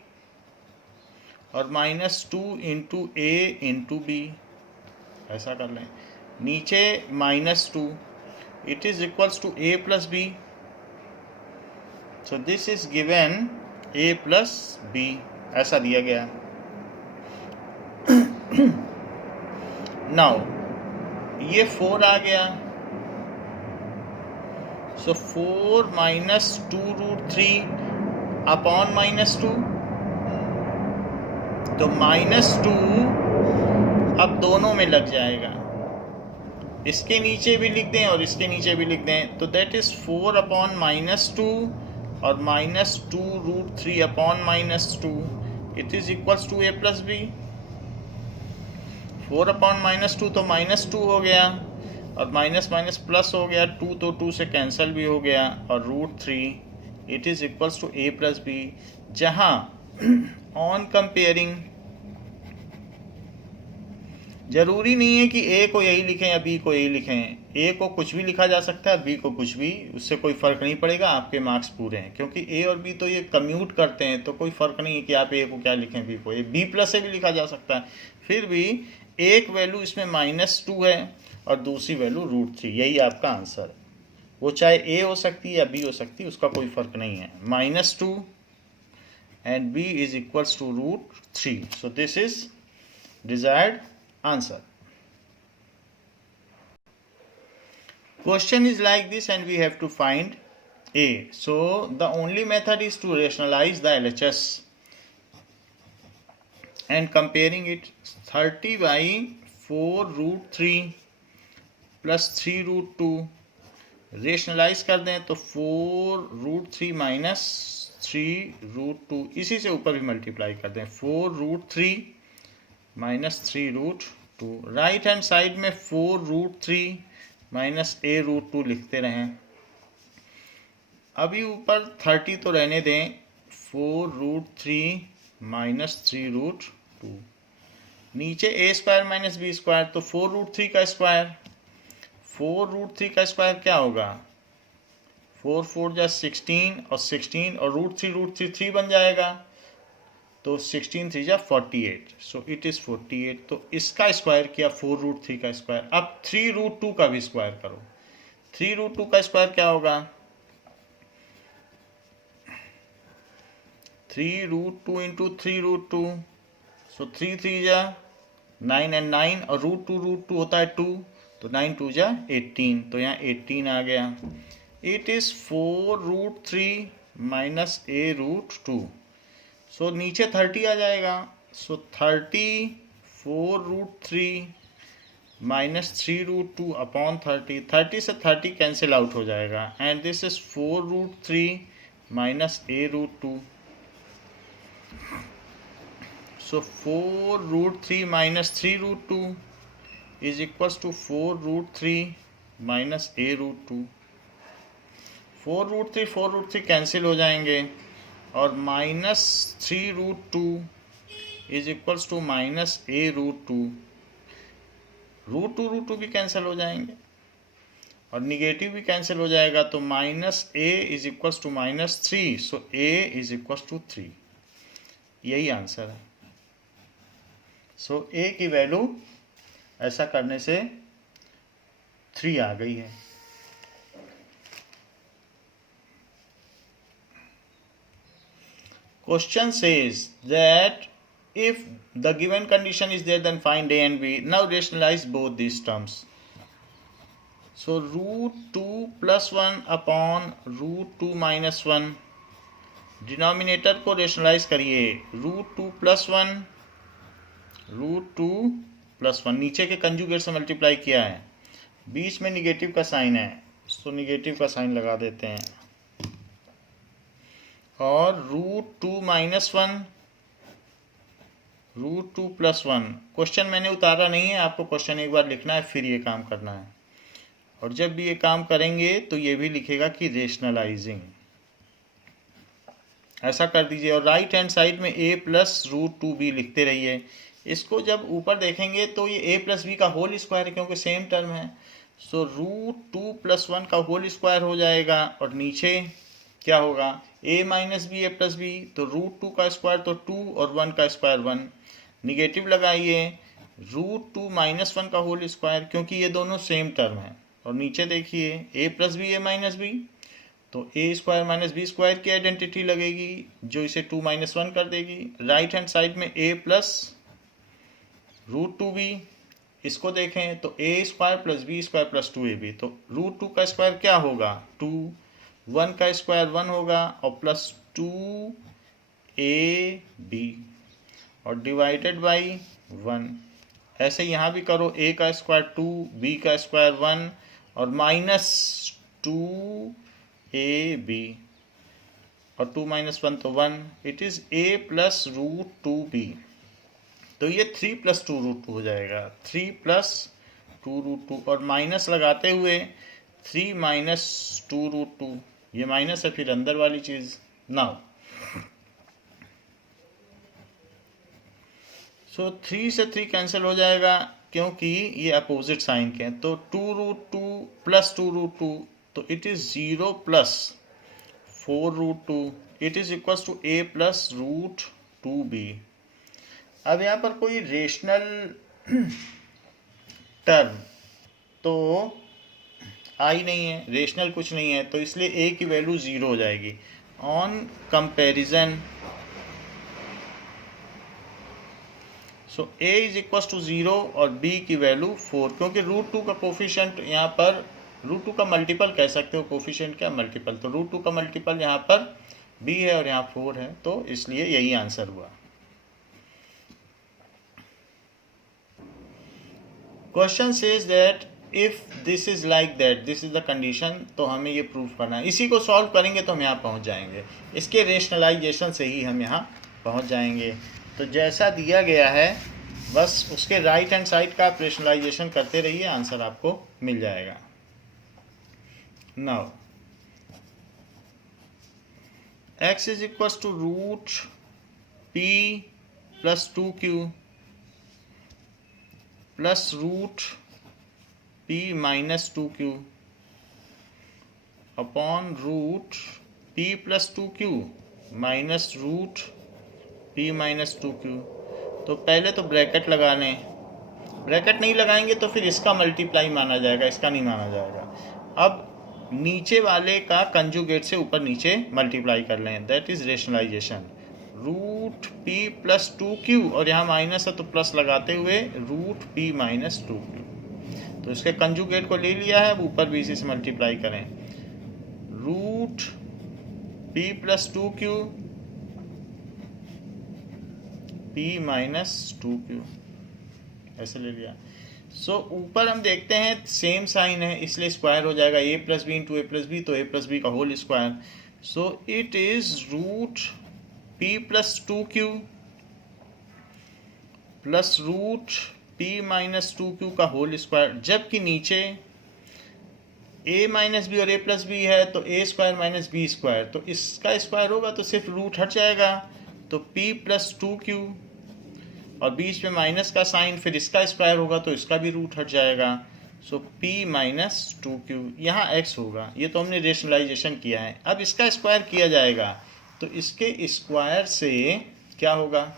और minus 2 into A into B, ऐसा कर लें। नीचे minus 2, it is equals to a plus B, so this is given a plus b, ऐसा दिया गया। नाउ ये 4 आ गया, so 4 minus 2 root 3 upon minus 2, तो माइनस 2 अब दोनों में लग जाएगा। इसके नीचे भी लिख दें और इसके नीचे भी लिख दें, तो दैट इज 4 अपॉन माइनस 2 और minus 2 root 3 upon minus 2, it is equals to a plus b. 4 upon minus 2 तो माइनस 2 हो गया, और माइनस माइनस प्लस हो गया, 2 तो 2 से कैंसिल भी हो गया, और root 3 it is equals to a plus b. जहाँ ऑन कंपेयरिंग जरूरी नहीं है कि ए को यही लिखें या बी को यही लिखें, ए को कुछ भी लिखा जा सकता है, बी को कुछ भी, उससे कोई फर्क नहीं पड़ेगा, आपके मार्क्स पूरे हैं, क्योंकि ए और बी तो ये कम्यूट करते हैं, तो कोई फर्क नहीं है कि आप ए को क्या लिखें, बी को। ए बी प्लस से भी लिखा जा सकता है, फिर भी एक वैल्यू इसमें माइनस 2 है और दूसरी वैल्यू रूट 3, यही आपका आंसर है। वो चाहे ए हो सकती है या बी हो सकती है, उसका कोई फर्क नहीं है। Minus 2 and b is equals to root 3, so this is desired answer. Question is like this and we have to find a, so the only method is to rationalize the LHS and comparing it. 30 by 4 root 3 plus 3 root 2, rationalise कर दें तो 4 root 3 minus 3 root 2, इसी से ऊपर भी multiply कर दें, 4 root 3 minus 3 root 2। Right hand side में 4 रूट 3 माइनस ए रूट 2 लिखते रहें। अभी ऊपर 30 तो रहने दें, 4 रूट 3 माइनस 3 रूट 2, नीचे ए स्क्वायर माइनस बी स्क्वायर, तो 4 रूट 3 का स्क्वायर, 4 रूट 3 का स्क्वायर क्या होगा, 4 4 जा 16 और 16 और रूट 3 3 बन जाएगा, तो 16 3 जा 48, सो इट इज़ 48। तो इसका स्क्वायर किया 4 रूट 3 का स्क्वायर। अब 3 रूट 2 का भी स्क्वायर करो, 3 रूट 2 का स्क्वायर क्या होगा, 3 रूट 2 इंटू 3 रूट 2, सो 3 3 जा 9 एंड 9, और रूट 2 होता है 2, तो 9 2 जा 18, तो यहाँ 18 आ गया। It is 4 root 3 minus a root 2, so नीचे 30 आ जाएगा, so 30 4 root 3 minus 3 root 2 upon 30, 30 से 30 कैंसिल आउट हो जाएगा, and this is 4 root 3 minus a root 2, so 4 root 3 minus 3 root 2 is equals to 4 root 3 minus a root 2। 4 root 3 cancel हो जाएंगे, और minus 3 root 2 is equals to minus a root 2, root 2 भी cancel हो जाएंगे और negative भी cancel हो जाएगा, तो minus a is equals to minus 3, so a is equals to 3, यही आंसर है। सो ए की वैल्यू ऐसा करने से 3 आ गई है। Question says that if the given condition is there then find a and b. Now rationalize both these terms. So root 2 plus 1 upon root 2 minus 1, denominator को rationalise करिए, रूट 2 प्लस 1 रूट 2 प्लस 1, नीचे के conjugate से multiply किया है, बीच में negative का sign है, तो निगेटिव का साइन लगा देते हैं, और रूट 2 माइनस 1 √2 + 1। क्वेश्चन मैंने उतारा नहीं है, आपको क्वेश्चन एक बार लिखना है फिर ये काम करना है। और जब भी ये काम करेंगे तो ये भी लिखेगा कि रेशनलाइजिंग, ऐसा कर दीजिए। और राइट हैंड साइड में a + √2b लिखते रहिए। इसको जब ऊपर देखेंगे तो ये a + b का होल स्क्वायर है, क्योंकि सेम टर्म है। सो √2 + 1 का होल स्क्वायर हो जाएगा। और नीचे क्या होगा, a - b a + b, तो √2 का स्क्वायर तो 2 और 1 का स्क्वायर 1। निगेटिव लगाइए, √2 - 1 का होल स्क्वायर, क्योंकि ये दोनों सेम टर्म है। और नीचे देखिए a + b a - b, तो a² - b² की आइडेंटिटी लगेगी जो इसे 2 - 1 कर देगी। राइट हैंड साइड में a + √2b, इसको देखें तो a² + b² + 2ab, तो √2 का स्क्वायर क्या होगा 2, 1 का स्क्वायर 1 होगा और प्लस 2ab और डिवाइडेड बाई 1। ऐसे यहाँ भी करो, a का स्क्वायर 2, b का स्क्वायर 1 और -2ab और 2 - 1 तो 1। इट इज़ a + √2b, तो ये 3 + 2√2 हो जाएगा, 3 + 2√2 और माइनस लगाते हुए 3 - 2√2, ये माइनस है फिर अंदर वाली चीज़। नाउ सो 3 से 3 कैंसिल हो जाएगा, क्योंकि ये अपोजिट साइन के हैं। तो 2√2 + 2√2, तो it is 0 + 4√2, it is equals to a + √2b। अब यहाँ पर कोई रेशनल टर्म तो आई नहीं है, रेशनल कुछ नहीं है, तो इसलिए a की वैल्यू 0 हो जाएगी। On comparison, so a is equals to 0 और b की वैल्यू 4, क्योंकि √2 का कोफिशिएंट यहाँ पर, √2 का मल्टीपल कह सकते हो, कोफिशिएंट क्या मल्टीपल, तो √2 का मल्टीपल यहाँ पर b है और यहाँ 4 है, तो इसलिए यही आंसर हुआ। Question says that if this is like that, this is the condition, तो हमें ये प्रूव करना है। इसी को सॉल्व करेंगे तो हम यहाँ पहुँच जाएंगे, इसके रेशनलाइजेशन से ही हम यहाँ पहुँच जाएंगे। तो जैसा दिया गया है बस उसके राइट हैंड साइड का आप रेशनलाइजेशन करते रहिए, आंसर आपको मिल जाएगा। Now x is equals to √p + 2q plus √p - 2q upon √p + 2q minus √p - 2q। तो पहले तो ब्रैकेट लगा लें, ब्रैकेट नहीं लगाएंगे तो फिर इसका मल्टीप्लाई माना जाएगा, इसका नहीं माना जाएगा। अब नीचे वाले का कंजुगेट से ऊपर नीचे मल्टीप्लाई कर लें, that is rationalisation. √p + 2q और यहाँ माइनस है तो प्लस लगाते हुए √p - 2q, तो इसके कंजुगेट को ले लिया है, अब ऊपर भी इसी से मल्टीप्लाई करें। √p + 2q p - 2q, ऐसे ले लिया। सो ऊपर हम देखते हैं सेम साइन है, इसलिए स्क्वायर हो जाएगा a + b × a + b, तो a + b का whole square. So it is √p + 2q plus √p - 2q का होल स्क्वायर, जबकि नीचे a - b और a + b है, तो a² - b², तो इसका स्क्वायर होगा तो सिर्फ रूट हट जाएगा, तो p + 2q और बीच में माइनस का साइन, फिर इसका स्क्वायर होगा तो इसका भी रूट हट जाएगा, सो p - 2q, यहाँ x होगा। ये तो हमने रेशनलाइजेशन किया है। अब इसका स्क्वायर किया जाएगा तो इसके स्क्वायर से क्या होगा,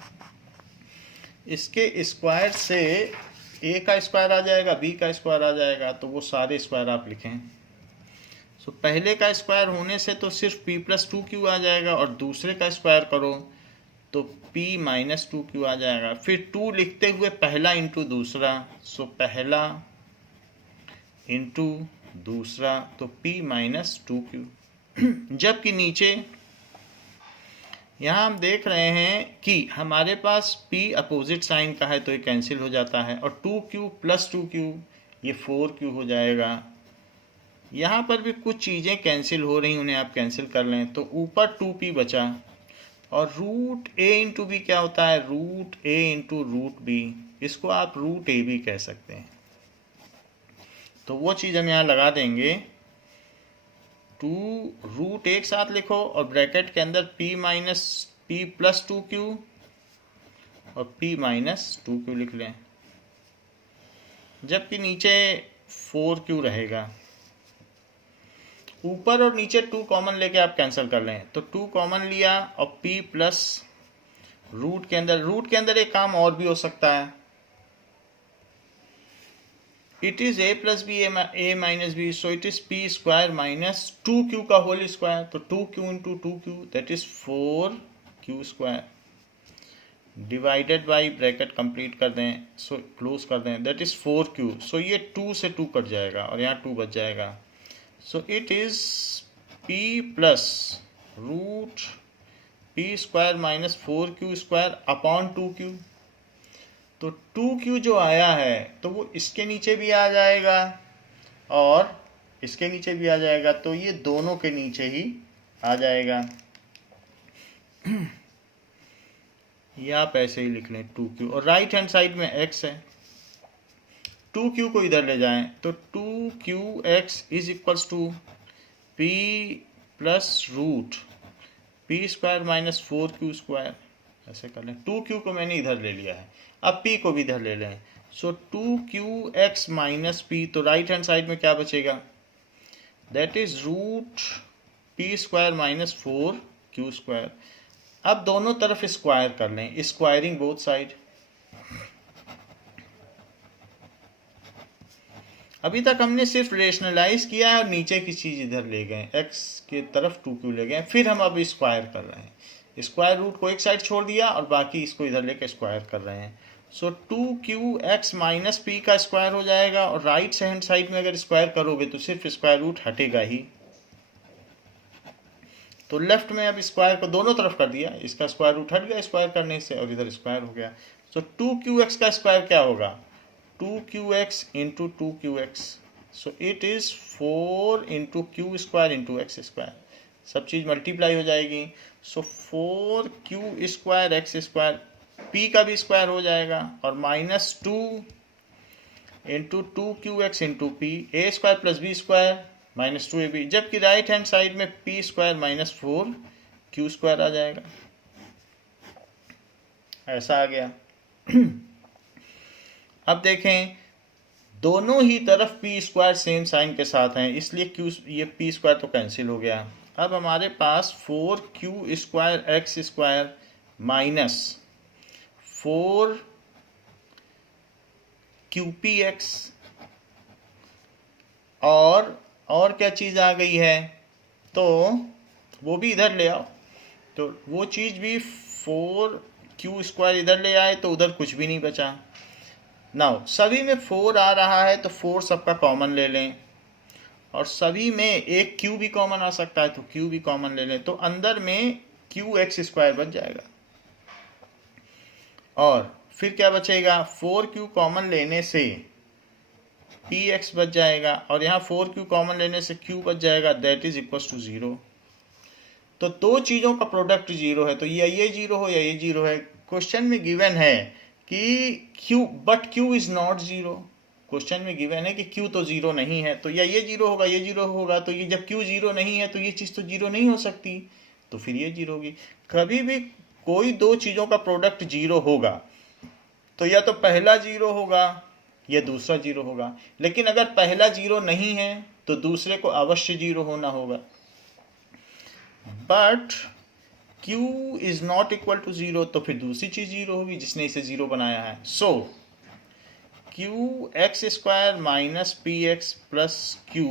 इसके स्क्वायर से a का स्क्वायर आ जाएगा, b का स्क्वायर आ जाएगा, तो वो सारे स्क्वायर आप लिखें। सो पहले का स्क्वायर होने से तो सिर्फ p + 2q आ जाएगा, और दूसरे का स्क्वायर करो तो p - 2q आ जाएगा। फिर 2 लिखते हुए पहला इंटू दूसरा, सो पहला इंटू दूसरा, तो p - 2q। जबकि नीचे यहाँ हम देख रहे हैं कि हमारे पास p अपोजिट साइन का है तो ये कैंसिल हो जाता है, और 2q + 2q ये 4q हो जाएगा। यहाँ पर भी कुछ चीज़ें कैंसिल हो रही, उन्हें आप कैंसिल कर लें, तो ऊपर 2p बचा, और रूट ए इंटू बी क्या होता है, रूट ए इंटू रूट बी, इसको आप रूट ए भी कह सकते हैं। तो वो चीज़ हम यहाँ लगा देंगे, 2 रूट एक साथ लिखो और ब्रैकेट के अंदर p minus P plus 2q और p माइनस 2q लिख लें, जबकि नीचे 4q रहेगा। ऊपर और नीचे 2 कॉमन लेके आप कैंसिल कर लें, तो 2 कॉमन लिया और p प्लस रूट के अंदर एक काम और भी हो सकता है, it is a plus B a minus B, so it is p square minus 2q का होल स्क्वायर, तो 2q into 2q that is 4q square divided by bracket complete कर दें, सो क्लोज कर दें, दैट इज 4q, सो ये 2 से 2 cut जाएगा और यहाँ 2 बच जाएगा, so it is p plus root p square minus 4q square upon 2q। तो 2q जो आया है तो वो इसके नीचे भी आ जाएगा और इसके नीचे भी आ जाएगा, तो ये दोनों के नीचे ही आ जाएगा। ये आप ऐसे ही लिख लें 2q, और राइट हैंड साइड में x है, 2q को इधर ले जाएं तो 2qx is equals to p plus root p square minus 4q square, ऐसे कर लें। 2q को मैंने इधर ले लिया है, अब p को भी इधर ले लें, सो 2qx माइनस p, तो राइट हैंड साइड में क्या बचेगा, that is root p square minus 4q square. अब दोनों तरफ स्क्वायर कर लें, स्क्वायरिंग बोथ साइड। अभी तक हमने सिर्फ रेशनलाइज किया है और नीचे की चीज़ इधर ले गए, x के तरफ 2q ले गए, फिर हम अब स्क्वायर कर रहे हैं, स्क्वायर रूट को एक साइड छोड़ दिया और बाकी इसको इधर लेके स्क्वायर कर रहे हैं, सो 2qx माइनस पी का स्क्वायर हो जाएगा, और राइट हैंड साइड में अगर स्क्वायर करोगे तो सिर्फ स्क्वायर रूट हटेगा ही, तो लेफ्ट में अब स्क्वायर को दोनों तरफ कर दिया, इसका स्क्वायर रूट हट गया स्क्वायर करने से और इधर स्क्वायर हो गया, सो 2qx का स्क्वायर क्या होगा, 2qx into 2qx, so it is 4 into Q square into X square, सब चीज़ मल्टीप्लाई हो जाएगी, so 4q square X square, p का भी स्क्वायर हो जाएगा, और minus 2 into 2qx into P, A square plus B square minus 2ab, जबकि राइट हैंड साइड में p square minus 4q square आ जाएगा, ऐसा आ गया। अब देखें दोनों ही तरफ p स्क्वायर सेम साइन के साथ हैं, इसलिए q ये p स्क्वायर तो कैंसिल हो गया। अब हमारे पास 4q square X square minus 4qpx, और क्या चीज़ आ गई है, तो वो भी इधर ले आओ, तो वो चीज़ भी 4q स्क्वायर इधर ले आए तो उधर कुछ भी नहीं बचा। नाउ सभी में 4 आ रहा है तो 4 सबका कॉमन ले लें, और सभी में एक q भी कॉमन आ सकता है तो q भी कॉमन ले लें, तो अंदर में qx स्क्वायर बच जाएगा, और फिर क्या बचेगा, 4q कॉमन लेने से px बच जाएगा, और यहाँ 4q कॉमन लेने से q बच जाएगा, दैट इज इक्वल टू 0। तो दो चीज़ों का प्रोडक्ट 0 है, तो ये 0 हो या ये 0 है। क्वेश्चन में गिवन है कि q but q is not 0, question में गिवन है कि q तो 0 नहीं है, तो या ये 0 होगा ये 0 होगा, तो ये जब q 0 नहीं है तो ये चीज़ तो 0 नहीं हो सकती, तो फिर ये 0 होगी। कभी भी कोई दो चीज़ों का प्रोडक्ट 0 होगा तो या तो पहला 0 होगा या दूसरा 0 होगा, लेकिन अगर पहला 0 नहीं है तो दूसरे को अवश्य 0 होना होगा। But q is not equal to 0, तो फिर दूसरी चीज़ 0 होगी जिसने इसे 0 बनाया है। So qx square minus p x plus q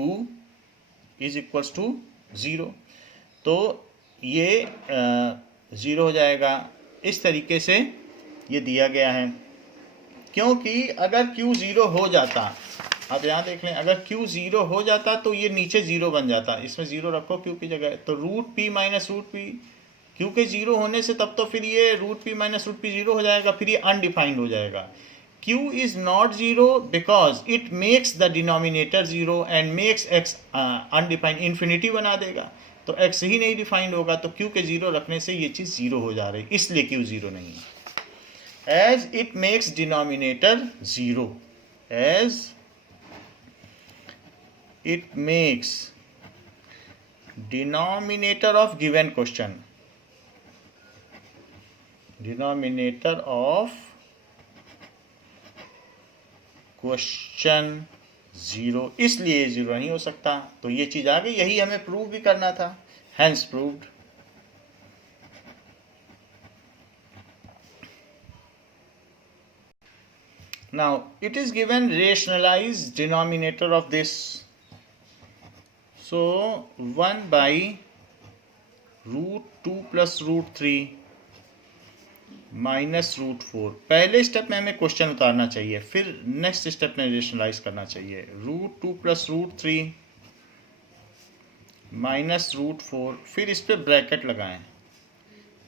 is equals to 0, तो ये 0 हो जाएगा। इस तरीके से ये दिया गया है, क्योंकि अगर q 0 हो जाता, अब यहाँ देख लें, अगर q 0 हो जाता तो ये नीचे 0 बन जाता, इसमें 0 रखो q की जगह, तो root p minus root p, q के 0 होने से तब तो फिर ये root p minus root p 0 हो जाएगा, फिर ये अनडिफाइंड हो जाएगा। q is not 0 because it makes the denominator 0 and makes x undefined, infinity बना देगा। तो x ही नहीं डिफाइंड होगा, तो q के 0 रखने से ये चीज़ 0 हो जा रही, इसलिए q 0 नहीं है। As it makes denominator 0, as it makes denominator of given question, denominator of question 0, इसलिए 0 नहीं हो सकता। तो ये चीज आ गई, यही हमें प्रूव भी करना था, hence proved. Now it is given rationalise denominator of this, so 1 by √2 plus √3 minus √4। पहले स्टेप में हमें क्वेश्चन उतारना चाहिए, फिर नेक्स्ट स्टेप में रेशनलाइज करना चाहिए। √2 प्लस √3 माइनस √4, फिर इस पर ब्रैकेट लगाएं।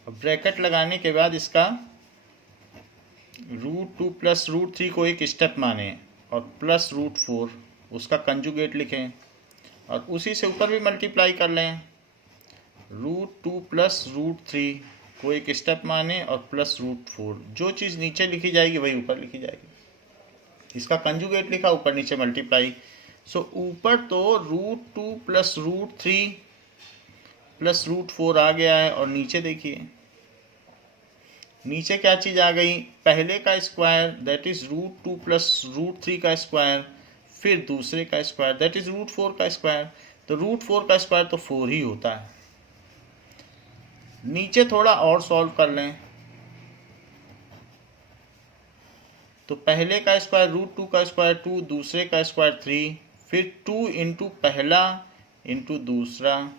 ब्रैकेट लगाने के बाद इसका √2 प्लस √3 को एक स्टेप माने और प्लस √4 उसका कंजुगेट लिखें, और उसी से ऊपर भी मल्टीप्लाई कर लें। √2 प्लस √3 को एक स्टेप माने और प्लस √4, जो चीज़ नीचे लिखी जाएगी वही ऊपर लिखी जाएगी। इसका कंजुगेट लिखा, ऊपर नीचे मल्टीप्लाई। सो ऊपर तो √2 प्लस √3 प्लस √4 आ गया है, और नीचे देखिए नीचे क्या चीज़ आ गई, पहले का स्क्वायर दैट इज √2 प्लस √3 का स्क्वायर, फिर दूसरे का स्क्वायर दैट इज √4 का स्क्वायर। तो √4 का स्क्वायर तो 4 ही होता है। नीचे थोड़ा और सॉल्व कर लें, तो पहले का स्क्वायर √2 का स्क्वायर 2, दूसरे का स्क्वायर 3, फिर 2 इंटू पहला इंटू दूसरा,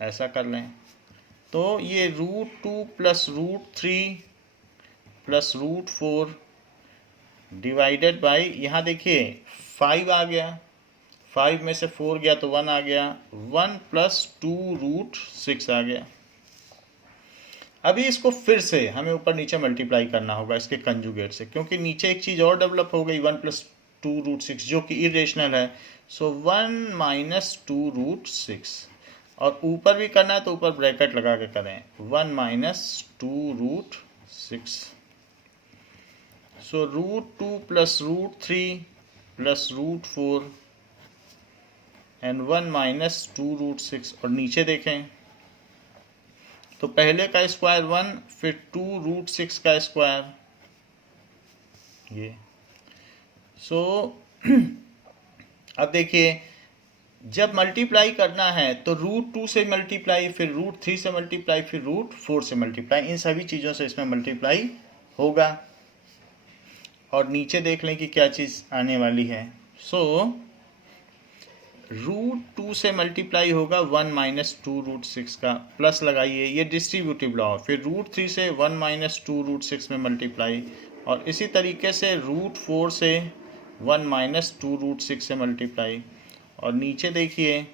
ऐसा कर लें। तो ये √2 प्लस √3 प्लस √4 डिवाइडेड बाई, यहाँ देखिए 5 आ गया, 5 में से 4 गया तो 1 आ गया, 1 प्लस 2√6 आ गया। अभी इसको फिर से हमें ऊपर नीचे मल्टीप्लाई करना होगा इसके कंजुगेट से, क्योंकि नीचे एक चीज़ और डेवलप हो गई 1 प्लस 2√6 जो कि इरेशनल है। सो 1 माइनस 2√6, और ऊपर भी करना है तो ऊपर ब्रैकेट लगा के करें, 1 minus 2√6। So √2 plus √3 plus √4 and 1 minus 2√6, और नीचे देखें तो पहले का स्क्वायर 1, फिर 2√6 का स्क्वायर ये। सो अब देखिए जब मल्टीप्लाई करना है तो √2 से मल्टीप्लाई, फिर √3 से मल्टीप्लाई, फिर √4 से मल्टीप्लाई, इन सभी चीज़ों से इसमें मल्टीप्लाई होगा। और नीचे देख लें कि क्या चीज़ आने वाली है। सो √2 से मल्टीप्लाई होगा 1 माइनस 2√6 का, प्लस लगाइए, ये डिस्ट्रीब्यूटिव लॉ। फिर √3 से 1 माइनस 2√6 में मल्टीप्लाई, और इसी तरीके से √4 से 1 माइनस 2√6 से मल्टीप्लाई। और नीचे देखिए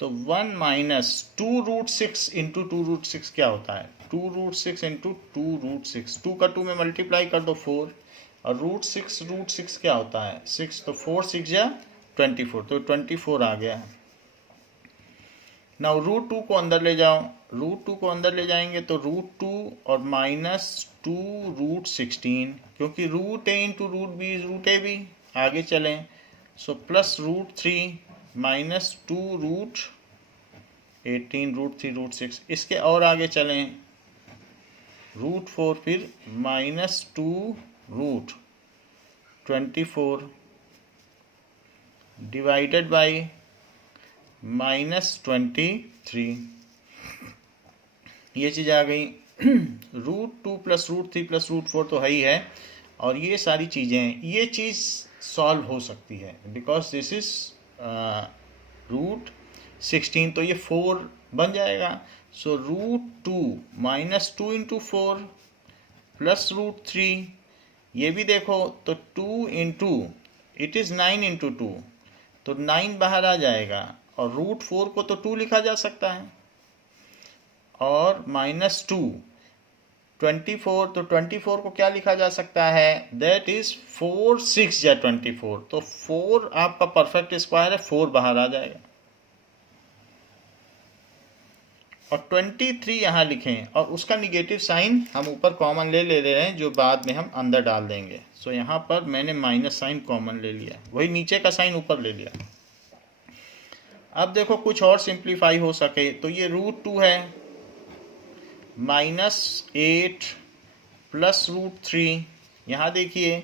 तो 1 माइनस 2√6 इंटू 2√6 क्या होता है, 2√6 इंटू 2√6, 2 का 2 में मल्टीप्लाई कर दो 4, और √6 क्या होता है 6, तो 4 6 या 24, तो 24 आ गया। नाउ √2 को अंदर ले जाओ, √2 को अंदर ले जाएंगे तो √2 और माइनस 2√16, क्योंकि √a into √b is √ab, आगे चलें। सो प्लस √3 माइनस 2√18 √3 √6, इसके और आगे चलें √4, फिर माइनस 2√24 डिवाइडेड बाई माइनस 23, ये चीज़ आ गई। √2 प्लस √3 प्लस √4 तो है ही है, और ये सारी चीज़ें, ये चीज़ सॉल्व हो सकती है बिकॉज दिस इज √16, तो ये 4 बन जाएगा। सो √2 माइनस 2 इंटू 4 प्लस √3, ये भी देखो तो 2 इंटू इट इज़ 9 इंटू 2, तो 9 बाहर आ जाएगा, और √4 को तो 2 लिखा जा सकता है, और माइनस 2 24, तो 24 को क्या लिखा जा सकता है, दैट इज 4 6 या 24, तो 4 आपका परफेक्ट स्क्वायर है, 4 बाहर आ जाएगा। और 23 यहाँ लिखें और उसका निगेटिव साइन हम ऊपर कॉमन ले रहे हैं, जो बाद में हम अंदर डाल देंगे। सो यहाँ पर मैंने माइनस साइन कॉमन ले लिया, वही नीचे का साइन ऊपर ले लिया। अब देखो कुछ और सिंप्लीफाई हो सके तो ये √2 है, -8 प्लस √3। यहाँ देखिए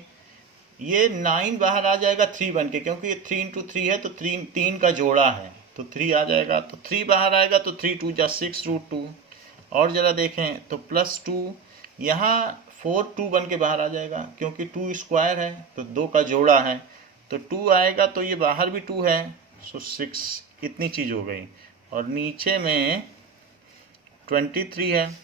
ये 9 बाहर आ जाएगा 3 बन के, क्योंकि ये 3 × 3 है तो 3 का जोड़ा है तो 3 आ जाएगा, तो 3 बाहर आएगा तो 3 × 2 = 6 √2। और ज़रा देखें तो +2, यहाँ 4 2 बन के बाहर आ जाएगा, क्योंकि 2 स्क्वायर है तो 2 का जोड़ा है, तो 2 आएगा तो ये बाहर भी 2 है, सो 6। इतनी चीज़ हो गई। और नीचे में 23 है।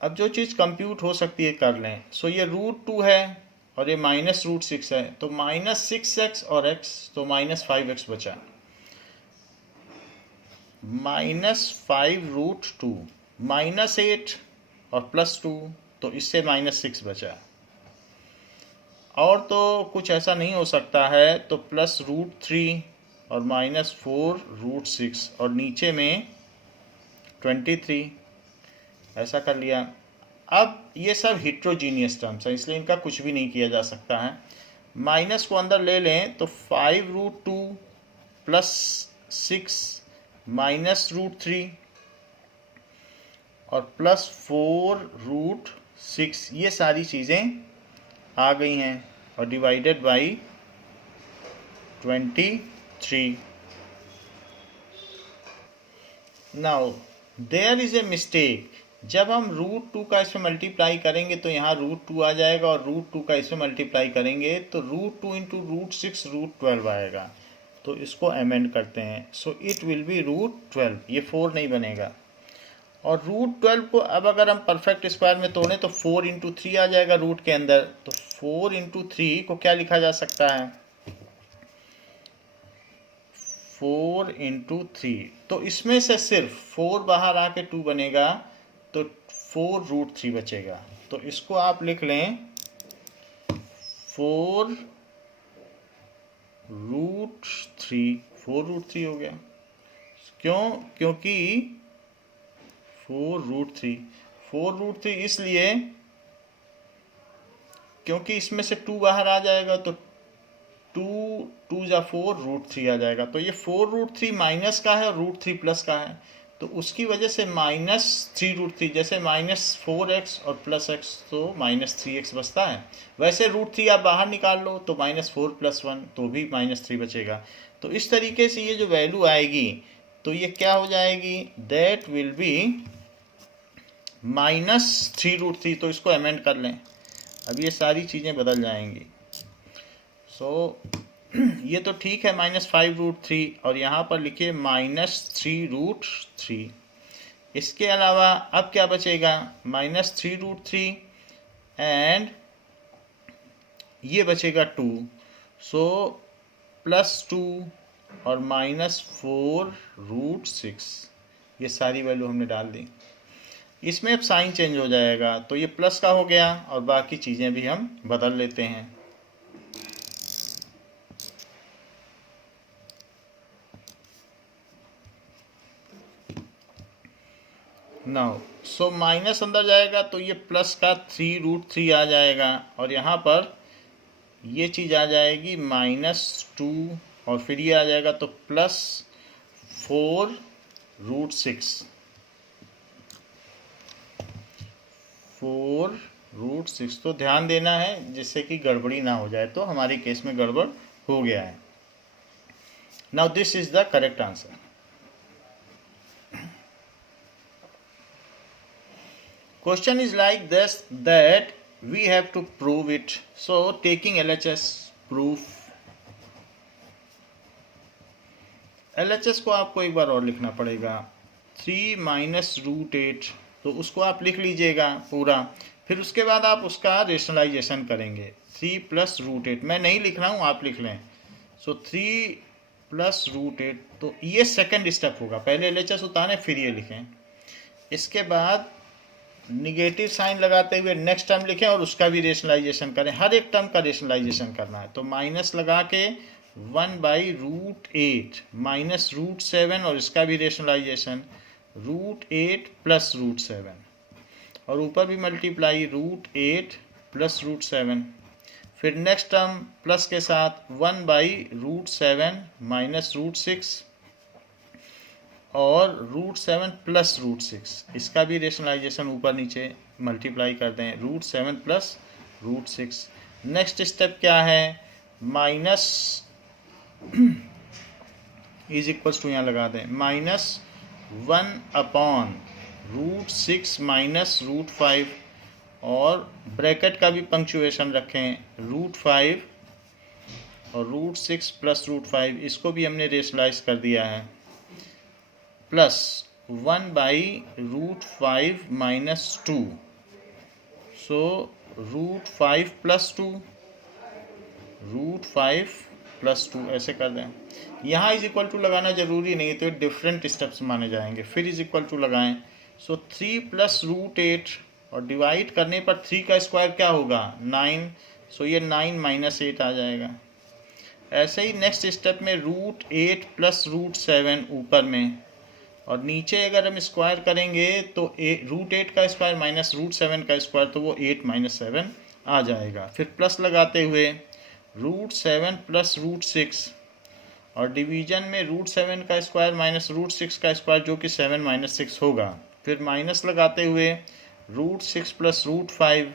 अब जो चीज़ कंप्यूट हो सकती है कर लें। सो ये √2 है और ये -√6 है, तो -6x और x, तो -5x बचा। -5 √2 -8 और +2, तो इससे -6 बचा। और तो कुछ ऐसा नहीं हो सकता है, तो +√3 और -4 √6 और नीचे में 23, ऐसा कर लिया। अब ये सब हिट्रोजीनियस टर्म्स हैं, इसलिए इनका कुछ भी नहीं किया जा सकता है। माइनस को अंदर ले लें तो 5 √2 +6 -√3 और +4 √6, ये सारी चीज़ें आ गई हैं और divided by 23। Now there is a mistake. जब हम √2 का इसमें मल्टीप्लाई करेंगे तो यहाँ √2 आ जाएगा, और √2 का इसमें मल्टीप्लाई करेंगे तो √2 × √6 √12 आएगा। तो इसको अमेंड करते हैं। सो इट विल बी √12, ये 4 नहीं बनेगा। और √12 को अब अगर हम परफेक्ट स्क्वायर में तोड़ें तो 4 × 3 आ जाएगा रूट के अंदर। तो 4 × 3 को क्या लिखा जा सकता है? 4 × 3। तो इसमें से सिर्फ 4 बाहर आके 2 बनेगा, तो 4 √3 बचेगा। तो इसको आप लिख लें 4 √3। 4 √3 हो गया। क्यों? क्योंकि 4 √3 इसलिए क्योंकि इसमें से 2 बाहर आ जाएगा, तो 2 × 4 √3 आ जाएगा। तो ये 4 √3 माइनस का है और √3 प्लस का है, तो उसकी वजह से -3 √3, जैसे -4x और +x, तो -3x बचता है। वैसे √3 आप बाहर निकाल लो तो -4 + 1, तो भी -3 बचेगा। तो इस तरीके से ये जो वैल्यू आएगी तो ये क्या हो जाएगी? That will be -3 √3। तो इसको अमेंड कर लें, अब ये सारी चीज़ें बदल जाएंगी। सो ये तो ठीक है, -5 √3, और यहाँ पर लिखिए -3 √3। इसके अलावा अब क्या बचेगा? -3 √3 एंड ये बचेगा 2। सो +2 और -4 √6, ये सारी वैल्यू हमने डाल दी। इसमें अब साइन चेंज हो जाएगा, तो ये प्लस का हो गया और बाकी चीज़ें भी हम बदल लेते हैं। नाउ सो माइनस अंदर जाएगा तो ये प्लस का 3 √3 आ जाएगा, और यहाँ पर ये चीज़ आ जाएगी -2, और फिर ये आ जाएगा तो +4 √6। 4 √6। तो ध्यान देना है जिससे कि गड़बड़ी ना हो जाए, तो हमारे केस में गड़बड़ हो गया है। Now this is the correct answer. Question is like this, that we have to prove it. So taking LHS proof, LHS को आपको एक बार और लिखना पड़ेगा। 3 - √8, तो उसको आप लिख लीजिएगा पूरा, फिर उसके बाद आप उसका रेशनलाइजेशन करेंगे। 3 + √8 मैं नहीं लिख रहा हूँ, आप लिख लें। सो 3 + √8, तो ये सेकंड स्टेप होगा। पहले LHS उतारें फिर ये लिखें, इसके बाद निगेटिव साइन लगाते हुए नेक्स्ट टर्म लिखें और उसका भी रेशनलाइजेशन करें। हर एक टर्म का रेशनलाइजेशन करना है, तो माइनस लगा के 1/√8 -√7, और इसका भी रेशनलाइजेशन √8 प्लस √7, और ऊपर भी मल्टीप्लाई √8 प्लस √7। फिर नेक्स्ट टर्म प्लस के साथ 1/√7 माइनस √6 और √7 प्लस √6, इसका भी रेशनलाइजेशन ऊपर नीचे मल्टीप्लाई कर दें, √7 प्लस √6। नेक्स्ट स्टेप क्या है, माइनस इज इक्वल्स टू यहाँ लगा दें, -1/√6 माइनस √5, और ब्रैकेट का भी पंक्चुएशन रखें, √5 और √6 प्लस √5, इसको भी हमने रेशनलाइज कर दिया है, प्लस 1/√5 माइनस 2, सो √5 प्लस 2, √5 प्लस 2 ऐसे कर दें। यहाँ इज इक्वल टू लगाना जरूरी नहीं, तो डिफरेंट स्टेप्स माने जाएंगे। फिर इज इक्वल टू लगाएं, सो 3 प्लस √8, और डिवाइड करने पर 3 का स्क्वायर क्या होगा, 9, सो ये 9 माइनस 8 आ जाएगा। ऐसे ही नेक्स्ट स्टेप में √8 प्लस √7 ऊपर में, और नीचे अगर हम स्क्वायर करेंगे तो √8 का स्क्वायर माइनस √7 का स्क्वायर, तो वो 8 माइनस 7 आ जाएगा। फिर प्लस लगाते हुए √7 प्लस √6, और डिवीजन में √7 का स्क्वायर माइनस √6 का स्क्वायर, जो कि 7 माइनस 6 होगा। फिर माइनस लगाते हुए √6 प्लस √5,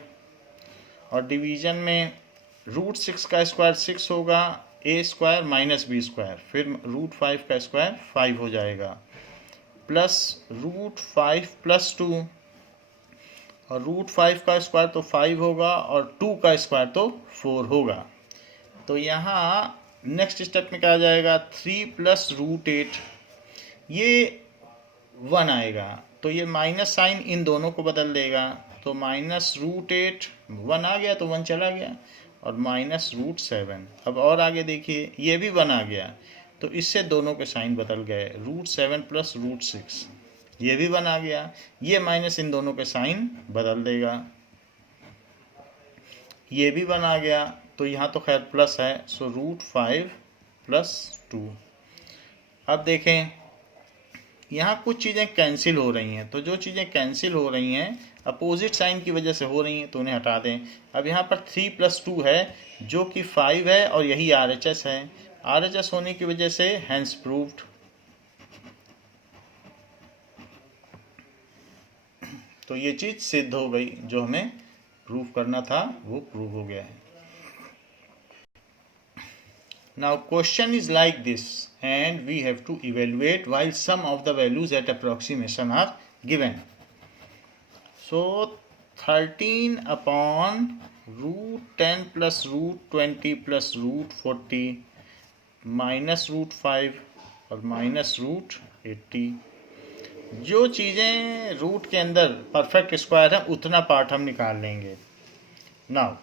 और डिवीजन में √6 का स्क्वायर 6 होगा, a square minus b square, फिर √5 का स्क्वायर 5 हो जाएगा, प्लस √5 प्लस 2, और √5 का स्क्वायर तो 5 होगा, और 2 का स्क्वायर तो 4 होगा। तो यहाँ नेक्स्ट स्टेप में क्या आ जाएगा, 3 प्लस √8, ये 1 आएगा, तो ये माइनस साइन इन दोनों को बदल देगा, तो माइनस √8 1 आ गया तो 1 चला गया, और माइनस √7, अब और आगे देखिए ये भी 1 आ गया, तो इससे दोनों के साइन बदल गए, √7 प्लस √6, ये भी 1 आ गया, ये माइनस इन दोनों के साइन बदल देगा, ये भी 1 आ गया, तो यहाँ तो खैर प्लस है, सो √5 प्लस 2। अब देखें यहाँ कुछ चीज़ें कैंसिल हो रही हैं, तो जो चीज़ें कैंसिल हो रही हैं अपोजिट साइन की वजह से हो रही हैं, तो उन्हें हटा दें। अब यहाँ पर 3 प्लस 2 है, जो कि 5 है, और यही RHS है, RHS होने की वजह से हैंस प्रूव्ड। तो ये चीज़ सिद्ध हो गई, जो हमें प्रूव करना था वो प्रूव हो गया है। Now question is like this, and we have to evaluate while some of the values at approximation are given. So 13 upon √10 plus √20 plus √40 minus √5 और माइनस √80, जो चीज़ें रूट के अंदर परफेक्ट स्क्वायर है उतना पार्ट हम निकाल लेंगे। नाउ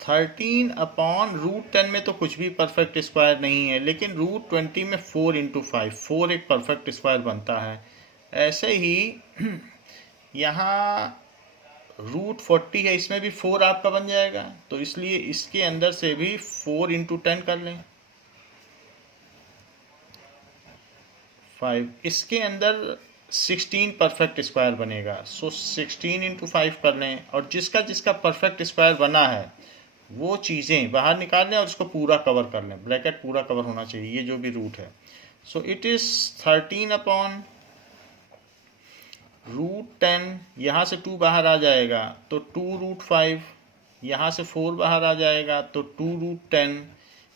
13 अपॉन √10 में तो कुछ भी परफेक्ट स्क्वायर नहीं है, लेकिन √20 में 4 × 5, 4 एक परफेक्ट स्क्वायर बनता है। ऐसे ही यहाँ √40 है, इसमें भी 4 आपका बन जाएगा, तो इसलिए इसके अंदर से भी 4 × 10 कर लें, 5, इसके अंदर 16 परफेक्ट स्क्वायर बनेगा, सो 16 × 5 कर लें, और जिसका जिसका परफेक्ट स्क्वायर बना है वो चीज़ें बाहर निकाल लें और इसको पूरा कवर कर लें, ब्रैकेट पूरा कवर होना चाहिए, ये जो भी रूट है। सो इट इज़ 13 अपॉन √10, यहाँ से 2 बाहर आ जाएगा तो 2√5, यहाँ से 4 बाहर आ जाएगा तो 2√10,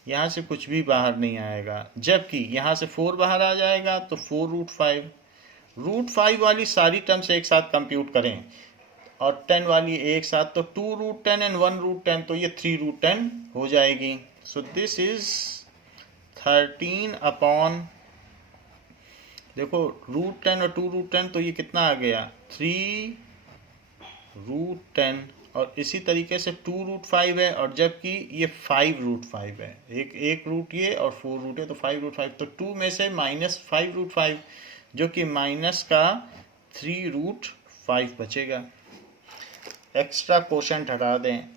यहाँ से कुछ भी बाहर नहीं आएगा, जबकि यहाँ से 4 बाहर आ जाएगा तो 4√5। √5 वाली सारी टर्म्स एक साथ कंप्यूट करें और 10 वाली एक साथ, तो 2√10 एंड 1√10, तो ये 3√10 हो जाएगी। सो दिस इज 13 अपॉन, देखो √10 और 2√10, तो ये कितना आ गया 3√10, और इसी तरीके से 2√5 है, और जबकि ये 5√5 है, एक रूट ये और 4 रूट है, तो 5√5, तो 2 में से माइनस 5√5, जो कि माइनस का 3√5 बचेगा। एक्स्ट्रा कोशेंट हटा दें,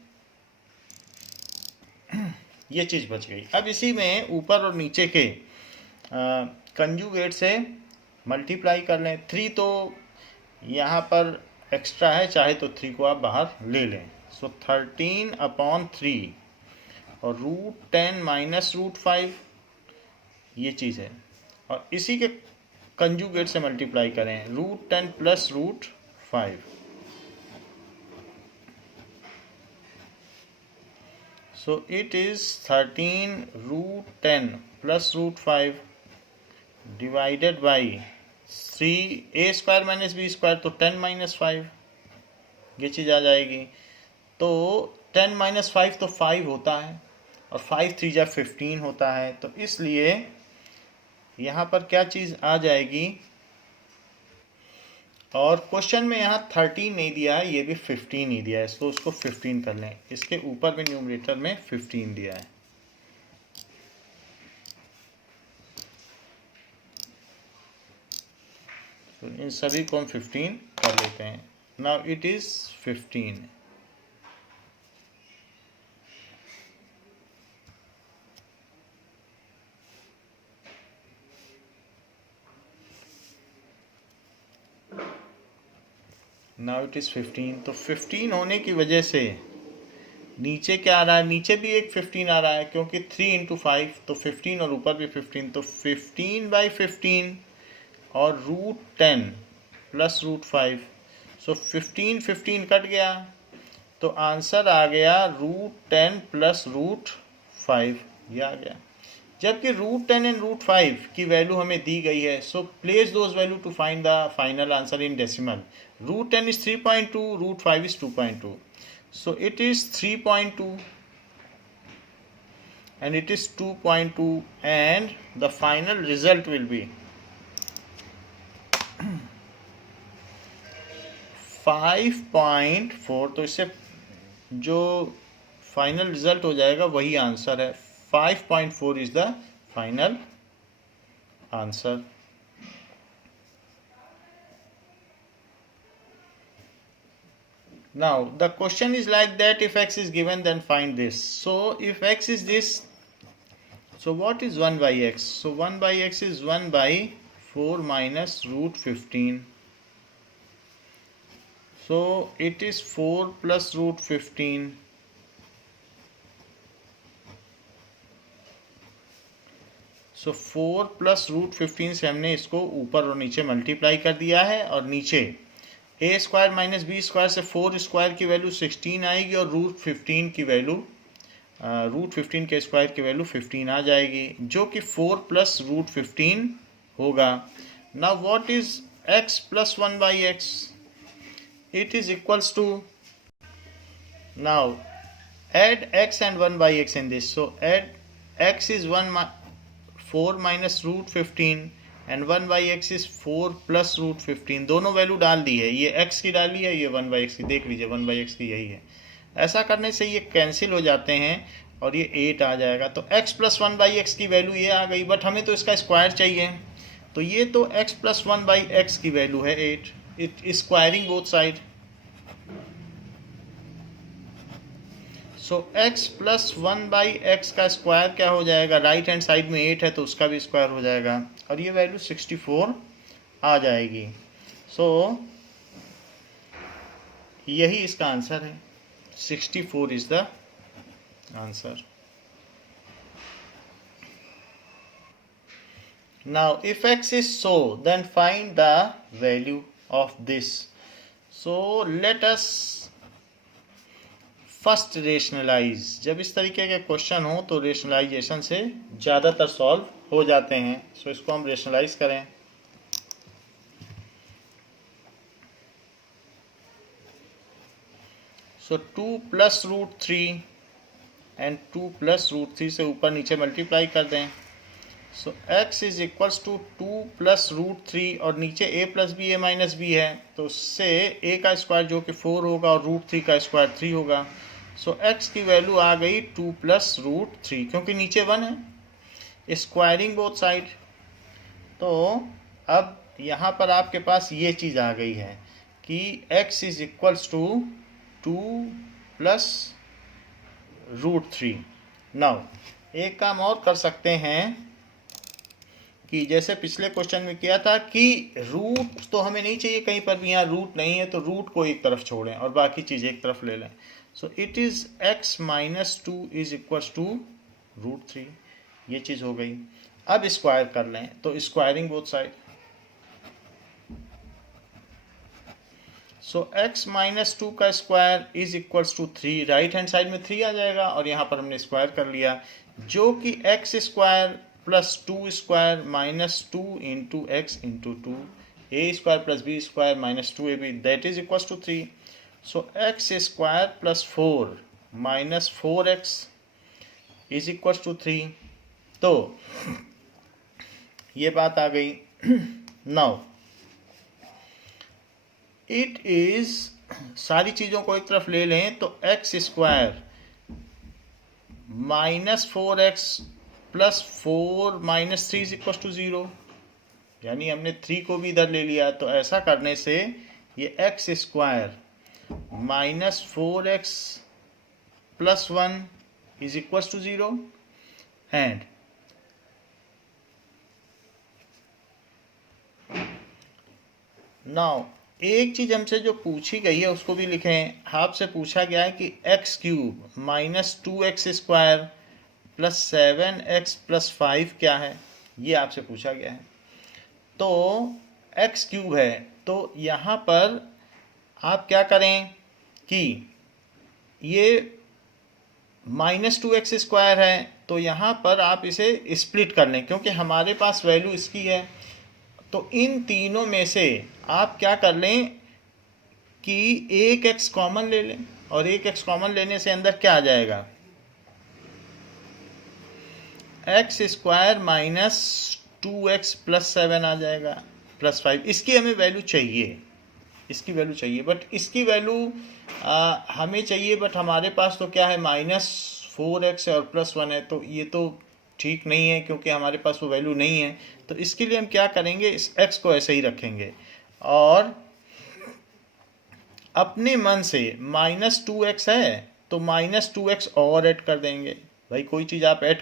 ये चीज़ बच गई। अब इसी में ऊपर और नीचे के कंजुगेट से मल्टीप्लाई कर लें। 3 तो यहाँ पर एक्स्ट्रा है, चाहे तो 3 को आप बाहर ले लें। सो 13/3 और √10 माइनस √5 ये चीज़ है, और इसी के कंजुगेट से मल्टीप्लाई करें √10 plus √5। So it is 13 √10 plus √5 divided by 3a² minus b² तो 10 minus 5 ये चीज़ आ जाएगी। तो 10 minus 5 तो 5 होता है, और 5 3 जा 15 होता है। तो इसलिए यहाँ पर क्या चीज़ आ जाएगी, और क्वेश्चन में यहाँ 13 नहीं दिया है, ये भी 15 ही दिया है, तो उसको 15 कर लें। इसके ऊपर भी न्यूमरेटर में 15 दिया है। तो इन सभी को हम 15 कर लेते हैं। Now it is 15। Now it is 15। तो 15 होने की वजह से नीचे क्या आ रहा है, नीचे भी एक 15 आ रहा है, क्योंकि 3 × 5 तो 15 और ऊपर भी 15, तो 15/15 और √10 प्लस √5। सो 15 कट गया, तो आंसर आ गया √10 प्लस √5, ये आ गया। जबकि √10 एंड √5 की वैल्यू हमें दी गई है, so place those value to find the final answer in decimal. √10 is 3.2, √5 is 2.2, so it is 3.2 and it is 2.2, and the final result will be 5.4। तो इससे जो फाइनल रिजल्ट हो जाएगा वही आंसर है। 5.4 is the final answer. Now the question is like that, if x is given then find this. So if x is this, so what is 1/x? So 1/x is 1/4 minus √15. So it is 4 plus √15. So 4 plus √15 से हमने इसको ऊपर और नीचे multiply कर दिया है, और नीचे a² माइनस b² से 4² की वैल्यू 16 आएगी, और √15 की वैल्यू √15 के स्क्वायर की वैल्यू 15 आ जाएगी, जो कि 4 प्लस √15 होगा। Now what is x plus 1/x? It is equals to, now add x and 1/x in this. So add x is 4 minus √15 and 1/x is 4 plus √15। दोनों वैल्यू डाल दी है, ये x की डाली है, ये 1/x की, देख लीजिए 1/x की यही है। ऐसा करने से ये कैंसिल हो जाते हैं और ये 8 आ जाएगा। तो x प्लस 1/x की वैल्यू ये आ गई, बट हमें तो इसका स्क्वायर चाहिए, तो ये तो x प्लस 1/x की वैल्यू है 8। It squaring both side, so x plus 1/x का स्क्वायर क्या हो जाएगा, राइट हैंड साइड में 8 है तो उसका भी स्क्वायर हो जाएगा, और ये वैल्यू 64 आ जाएगी। सो यही इसका आंसर है, 64 is the answer. Now if x is so, then find the value of this. So let us first rationalise. जब इस तरीके के क्वेश्चन हो तो रेशनलाइजेशन से ज़्यादातर सॉल्व हो जाते हैं। सो इसको हम रेशनलाइज करें। सो 2 प्लस √3 एंड 2 प्लस √3 से ऊपर नीचे मल्टीप्लाई कर दें। So x is equals to 2 plus √3 और नीचे a plus B a minus B है, तो उससे a का स्क्वायर जो कि 4 होगा और √3 का स्क्वायर 3 होगा। सो x की वैल्यू आ गई 2 प्लस √3, क्योंकि नीचे 1 है, स्क्वायरिंग बोथ साइड। तो अब यहाँ पर आपके पास ये चीज़ आ गई है कि x is equals to 2 plus √3। Now एक काम और कर सकते हैं कि जैसे पिछले क्वेश्चन में किया था कि रूट तो हमें नहीं चाहिए कहीं पर भी, यहाँ रूट नहीं है तो रूट को एक तरफ छोड़ें और बाकी चीज़ें एक तरफ ले लें. So it is x minus 2 is equals to √3. ये चीज़ हो गई. अब स्क्वायर कर लें तो squaring both side. So x minus 2 का square is equals to 3. Right hand side में 3 आ जाएगा और यहाँ पर हमने स्क्वायर कर लिया, जो कि x square plus 2 square minus 2 into x into 2 a square plus b square minus 2ab that is equals to 3. So x square plus 4 minus 4x is equals to 3. तो ये बात आ गई. नाउ इट इज, सारी चीज़ों को एक तरफ ले लें तो x square minus 4x plus 4 minus 3 is equal to 0, यानी हमने 3 को भी इधर ले लिया. तो ऐसा करने से ये x square minus 4x plus 1 is equal to 0. And now एक चीज हमसे जो पूछी गई है उसको भी लिखें. आपसे पूछा गया है कि x cube minus 2x square plus 7x plus 5 क्या है, ये आपसे पूछा गया है. तो एक्स क्यूब है तो यहाँ पर आप क्या करें कि ये माइनस 2x स्क्वायर है तो यहाँ पर आप इसे स्प्लिट कर लें क्योंकि हमारे पास वैल्यू इसकी है. तो इन तीनों में से आप क्या कर लें कि एक x कॉमन ले लें और एक x कॉमन लेने से अंदर क्या आ जाएगा, x square minus 2x plus 7 आ जाएगा प्लस 5. इसकी हमें वैल्यू चाहिए, इसकी वैल्यू चाहिए, बट इसकी वैल्यू हमें चाहिए, बट हमारे पास तो क्या है माइनस 4x और प्लस 1 है. तो ये तो ठीक नहीं है क्योंकि हमारे पास वो वैल्यू नहीं है. तो इसके लिए हम क्या करेंगे, इस x को ऐसे ही रखेंगे और अपने मन से माइनस 2x है तो माइनस 2x और ऐड कर देंगे. भाई कोई चीज़ आप ऐड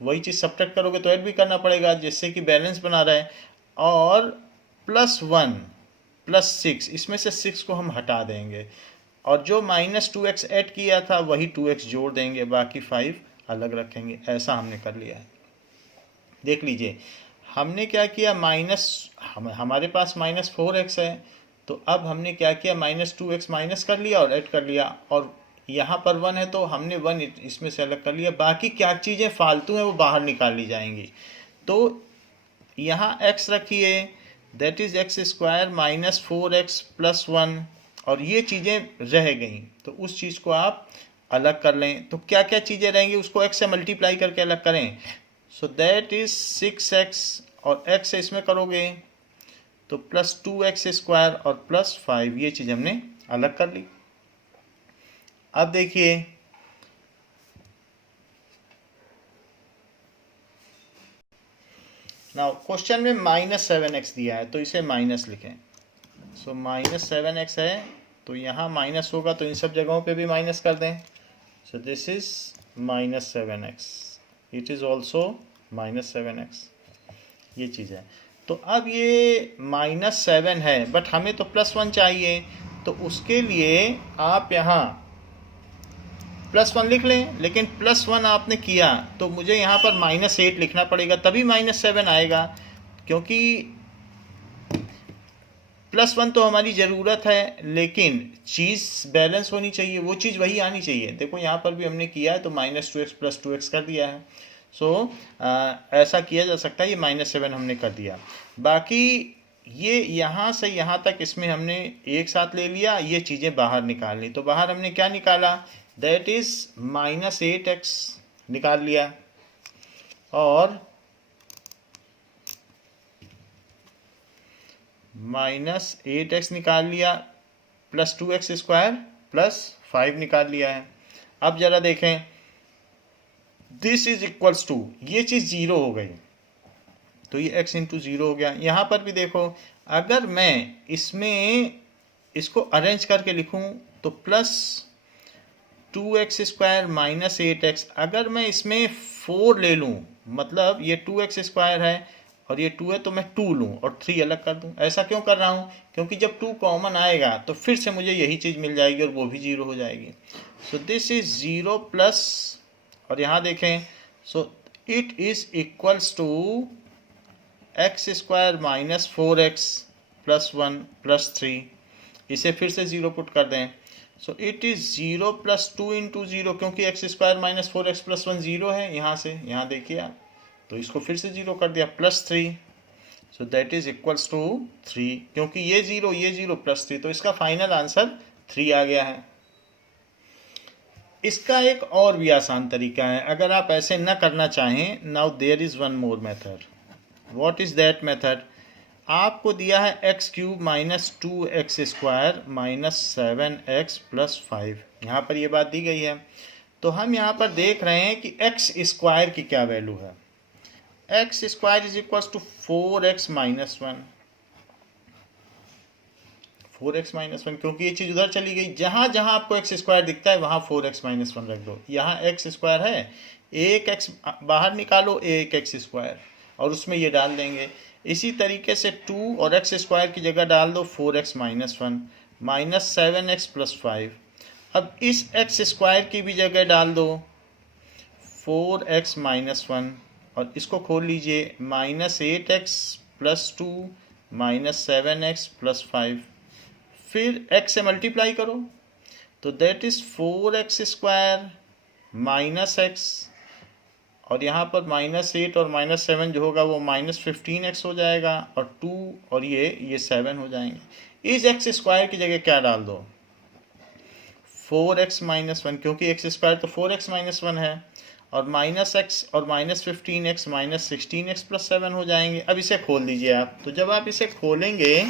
वही चीज़ सब्ट्रैक्ट करोगे तो ऐड भी करना पड़ेगा जिससे कि बैलेंस बना रहे. और प्लस 1 प्लस 6, इसमें से 6 को हम हटा देंगे और जो माइनस 2x ऐड किया था वही 2x जोड़ देंगे, बाकी 5 अलग रखेंगे. ऐसा हमने कर लिया है. देख लीजिए हमने क्या किया, हमारे पास माइनस 4x है तो अब हमने क्या किया, माइनस 2x माइनस कर लिया और ऐड कर लिया, और यहाँ पर 1 है तो हमने 1 इसमें से अलग कर लिया. बाकी क्या चीज़ें फालतू हैं वो बाहर निकाल ली जाएंगी. तो यहाँ x रखिए that is x square minus 4x plus 1 और ये चीज़ें रह गई तो उस चीज़ को आप अलग कर लें. तो क्या क्या चीज़ें रहेंगी उसको x से मल्टीप्लाई करके अलग करें. सो दैट इज 6x और x से इसमें करोगे तो प्लस 2x स्क्वायर और प्लस 5, ये चीज़ हमने अलग कर ली. अब देखिए नाउ क्वेश्चन में माइनस 7x दिया है तो इसे माइनस लिखें. सो माइनस 7x है तो यहाँ माइनस होगा तो इन सब जगहों पे भी माइनस कर दें. सो this is minus 7x, it is also minus 7x, ये चीज़ है. तो अब ये माइनस 7 है बट हमें तो प्लस 1 चाहिए तो उसके लिए आप यहाँ प्लस 1 लिख लें, लेकिन प्लस 1 आपने किया तो मुझे यहाँ पर माइनस 8 लिखना पड़ेगा तभी माइनस 7 आएगा, क्योंकि प्लस 1 तो हमारी ज़रूरत है लेकिन चीज़ बैलेंस होनी चाहिए, वो चीज़ वही आनी चाहिए. देखो यहाँ पर भी हमने किया है तो माइनस 2x प्लस 2x कर दिया है. सो ऐसा किया जा सकता है. ये माइनस 7 हमने कर दिया. बाकी ये यहाँ से यहाँ तक इसमें हमने एक साथ ले लिया, ये चीज़ें बाहर निकाल ली. तो बाहर हमने क्या निकाला, दैट इज़ माइनस 8x निकाल लिया और माइनस 8x निकाल लिया प्लस 2x स्क्वायर प्लस 5 निकाल लिया है. अब ज़रा देखें दिस इज इक्वल्स टू, ये चीज़ 0 हो गई तो ये x इंटू 0 हो गया. यहाँ पर भी देखो अगर मैं इसमें इसको अरेंज करके लिखूँ तो plus 2x square minus 8x, अगर मैं इसमें 4 ले लूँ मतलब ये 2x² है और ये 2 है, तो मैं 2 लूँ और 3 अलग कर दूँ। ऐसा क्यों कर रहा हूँ? क्योंकि जब 2 कॉमन आएगा तो फिर से मुझे यही चीज़ मिल जाएगी और वो भी 0 हो जाएगी। सो दिस इज 0 प्लस, और यहाँ देखें, so it is equals to x² minus 4x plus 1 plus 3। इसे फिर से 0 पुट कर दें। So it is 0 plus 2 into 0, क्योंकि x² माइनस 4x प्लस 1 0 है यहाँ से, यहाँ देखिए आप, तो इसको फिर से 0 कर दिया, plus 3। So that is equals to 3, क्योंकि ये 0 प्लस 3, तो इसका फाइनल आंसर 3 आ गया है। इसका एक और भी आसान तरीका है, अगर आप ऐसे न करना चाहें, now there is one more method. What is that method? आपको दिया है x³ minus 2x² minus 7x plus 5, यहाँ पर ये बात दी गई है। तो हम यहाँ पर देख रहे हैं कि x² की क्या वैल्यू है। x² is equal to 4x minus 1, 4x minus 1, क्योंकि ये चीज़ उधर चली गई। जहाँ जहाँ आपको x² दिखता है वहाँ 4x माइनस 1 रख दो। यहाँ x² है, एक x बाहर निकालो, एक x² और उसमें ये डाल देंगे। इसी तरीके से 2 और x² की जगह डाल दो 4x minus 1 minus 7x plus 5। अब इस x² की भी जगह डाल दो 4x माइनस 1 और इसको खोल लीजिए, minus 8x plus 2 minus 7x plus 5। फिर x से मल्टीप्लाई करो तो that is 4x² minus x, और यहाँ पर माइनस 8 और माइनस 7 जो होगा वो माइनस 15x हो जाएगा, और 2 और ये 7 हो जाएंगे। इस x² की जगह क्या डाल दो 4x माइनस 1, क्योंकि x² तो 4x माइनस 1 है, और माइनस x और minus 15x minus 16x plus 7 हो जाएंगे। अब इसे खोल दीजिए आप, तो जब आप इसे खोलेंगे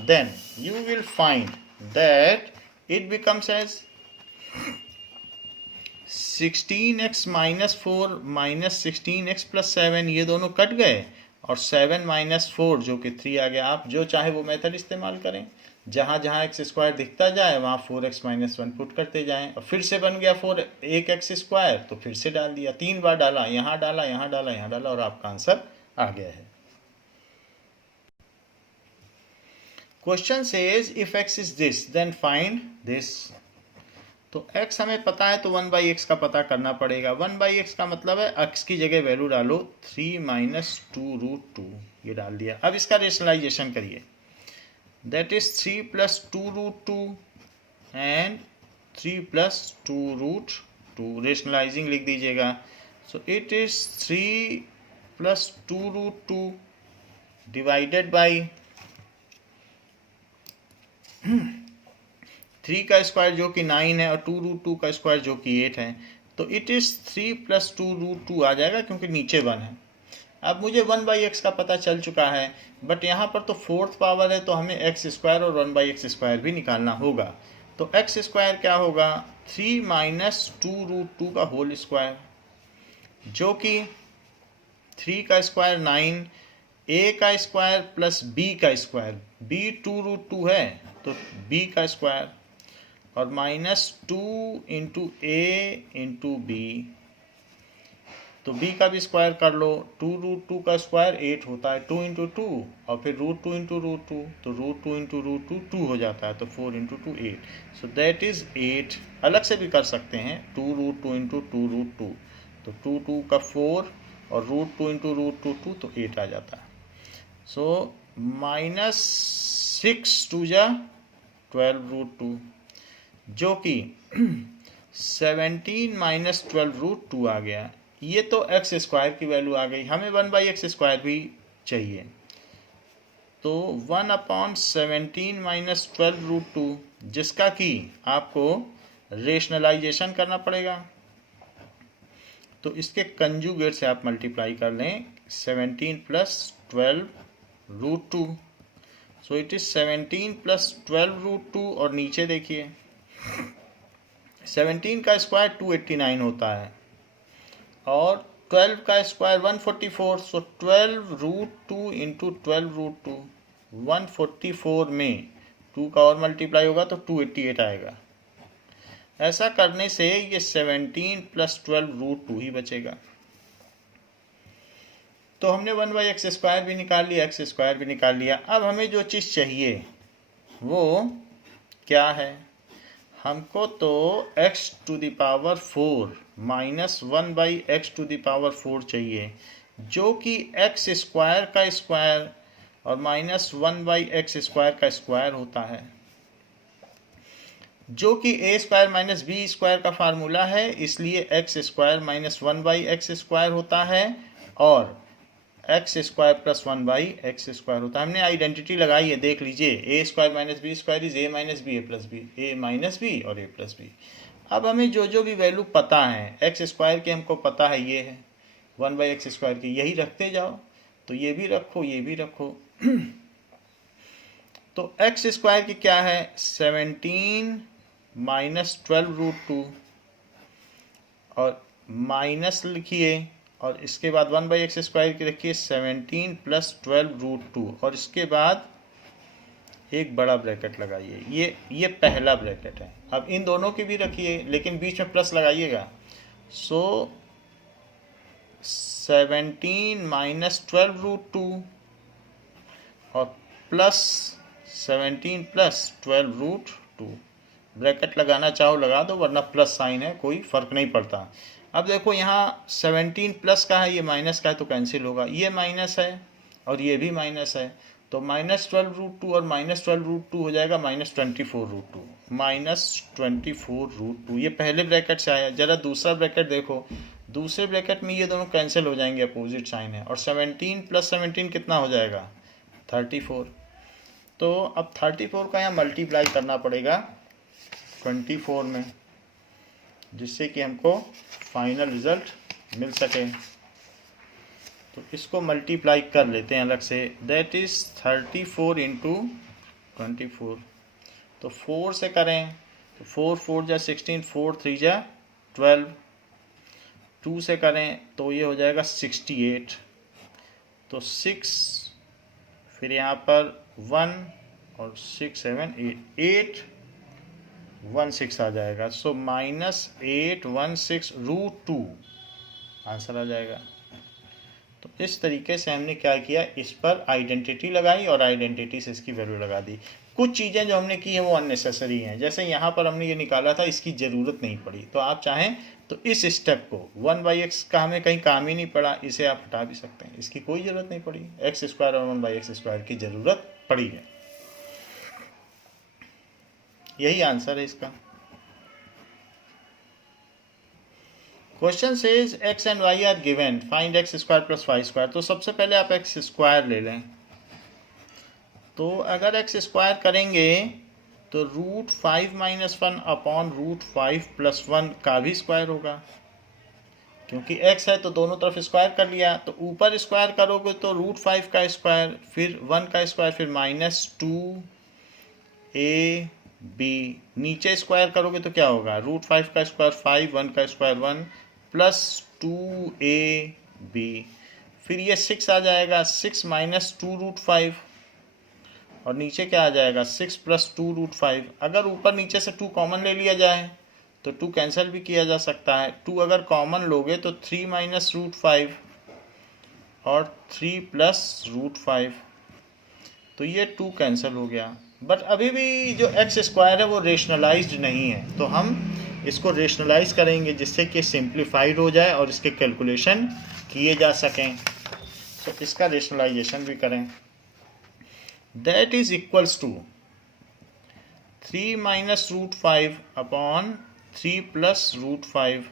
then you will find that it becomes as 16x minus 4 minus 16x plus 7, ये दोनों कट गए, और 7 माइनस 4 जो कि 3 आ गया। आप जो चाहे वो मेथड इस्तेमाल करें, जहाँ जहाँ x² दिखता जाए वहाँ 4x माइनस 1 पुट करते जाएं, और फिर से बन गया 4 एक x² तो फिर से डाल दिया, 3 बार डाला, यहाँ डाला, यहाँ डाला, यहाँ डाला, और आपका आंसर आ गया है। Question says if x is this then find this. तो x हमें पता है तो 1/x का पता करना पड़ेगा। 1/x का मतलब है x की जगह वैल्यू डालो 3 माइनस 2√2, ये डाल दिया। अब इसका रेशनलाइजेशन करिए, that is 3 plus 2√2 and 3 plus 2√2, rationalising लिख दीजिएगा। सो it is 3 plus 2√2 divided by 3 का स्क्वायर जो कि 9 है और 2√2 का स्क्वायर जो कि 8 है, तो इट इज़ 3 प्लस 2√2 आ जाएगा, क्योंकि नीचे 1 है। अब मुझे 1/x का पता चल चुका है, बट यहाँ पर तो 4th पावर है, तो हमें x² और 1/x² भी निकालना होगा। तो x² क्या होगा 3 माइनस 2√2 का होल स्क्वायर, जो कि 3 का स्क्वायर 9, a का स्क्वायर प्लस b का स्क्वायर, b 2√2 है तो b का स्क्वायर, और minus 2 into A into B, तो b का भी स्क्वायर कर लो। 2√2 का स्क्वायर 8 होता है, 2 इंटू 2 और फिर √2 इंटू √2, तो √2 इंटू √2 2 हो जाता है, तो 4 इंटू 2 8, सो दैट इज 8। अलग से भी कर सकते हैं, 2√2 इंटू 2√2, तो 2 का 4 और √2 इंटू √2 2, तो 8 आ जाता है। सो माइनस 6 2 जा 12√2, जो कि 17 माइनस 12√2 आ गया। ये तो x² की वैल्यू आ गई, हमें 1/x² भी चाहिए, तो 1/17 माइनस 12√2, जिसका कि आपको रेशनलाइजेशन करना पड़ेगा। तो इसके कंजुगेट से आप मल्टीप्लाई कर लें, 17 plus 12√2, so it is 17 plus 12√2, और नीचे देखिए 17 का स्क्वायर 289 होता है, और 12 का स्क्वायर 144, सो 12√2 इंटू 12√2, 144 में 2 का और मल्टीप्लाई होगा तो 288 आएगा। ऐसा करने से ये 17 प्लस 12√2 ही बचेगा। तो हमने 1/x² भी निकाल लिया, x² भी निकाल लिया। अब हमें जो चीज़ चाहिए वो क्या है, हमको तो x⁴ माइनस 1/x⁴ चाहिए, जो कि x² का स्क्वायर और माइनस 1/x² का स्क्वायर होता है, जो कि a² माइनस b² का फार्मूला है। इसलिए x² माइनस 1/x² होता है और x² प्लस 1/x² होता है। हमने आइडेंटिटी लगाई है, देख लीजिए, a² minus b² is a minus B A plus B, a minus B और a प्लस बी। अब हमें जो भी वैल्यू पता है, x² की हमको पता है ये है, 1/x² की, यही रखते जाओ। तो ये भी रखो, ये भी रखो। तो x² की क्या है, 17 माइनस 12√2 और माइनस लिखिए, और इसके बाद 1/x² की रखिए 17 प्लस 12√2 और इसके बाद एक बड़ा ब्रैकेट लगाइए। ये पहला ब्रैकेट है। अब इन दोनों की भी रखिए, लेकिन बीच में प्लस लगाइएगा। सो 17 माइनस 12√2 और प्लस 17 प्लस 12√2। ब्रैकेट लगाना चाहो लगा दो, वरना प्लस साइन है, कोई फर्क नहीं पड़ता। अब देखो यहाँ 17 प्लस का है, ये माइनस का है, तो कैंसिल होगा। ये माइनस है और ये भी माइनस है, तो माइनस 12√2 और माइनस 12√2 हो जाएगा माइनस 24√2, माइनस 24√2। ये पहले ब्रैकेट से आया। जरा दूसरा ब्रैकेट देखो, दूसरे ब्रैकेट में ये दोनों कैंसिल हो जाएंगे, अपोजिट साइन है, और 17 प्लस 17 कितना हो जाएगा, 34। तो अब 34 का यहाँ मल्टीप्लाई करना पड़ेगा 24 में, जिससे कि हमको फाइनल रिजल्ट मिल सके। तो इसको मल्टीप्लाई कर लेते हैं अलग से, दैट इज 34 इंटू 24। तो 4 से करें तो 4 4 जा 16, 4 3 जा 12। 2 से करें तो ये हो जाएगा 68। तो 6, फिर यहाँ पर 1 और 6 7 8 16 आ जाएगा। सो माइनस 816√2 आंसर आ जाएगा। तो इस तरीके से हमने क्या किया, इस पर आइडेंटिटी लगाई और आइडेंटिटी से इसकी वैल्यू लगा दी। कुछ चीज़ें जो हमने की है वो अननेसेसरी हैं, जैसे यहाँ पर हमने ये निकाला था, इसकी ज़रूरत नहीं पड़ी। तो आप चाहें तो इस स्टेप को 1/x का हमें कहीं काम ही नहीं पड़ा, इसे आप हटा भी सकते हैं, इसकी कोई ज़रूरत नहीं पड़ी। x² और 1/x² की ज़रूरत पड़ी है। यही आंसर है इसका। Question says x and y are given, find x² plus y²। तो सबसे पहले आप x² ले लें। तो अगर x² करेंगे तो √5 - 1 अपॉन √5 + 1 का भी स्क्वायर होगा, क्योंकि x है तो दोनों तरफ स्क्वायर कर लिया। तो ऊपर स्क्वायर करोगे तो √5 का स्क्वायर, फिर 1 का स्क्वायर, फिर -2ab। नीचे स्क्वायर करोगे तो क्या होगा, √5 का स्क्वायर 5, 1 का स्क्वायर 1 प्लस 2ab। फिर ये 6 आ जाएगा, 6 माइनस 2√5, और नीचे क्या आ जाएगा, 6 प्लस 2√5। अगर ऊपर नीचे से 2 कॉमन ले लिया जाए तो 2 कैंसिल भी किया जा सकता है। 2 अगर कॉमन लोगे तो 3 माइनस √5 और 3 प्लस √5, तो ये 2 कैंसिल हो गया। बट अभी भी जो x² है वो रेशनलाइज्ड नहीं है, तो हम इसको रेशनलाइज करेंगे जिससे कि सिंप्लीफाइड हो जाए और इसके कैलकुलेशन किए जा सकें। तो इसका रेशनलाइजेशन भी करें। That is equals to 3 minus √5 upon 3 plus √5।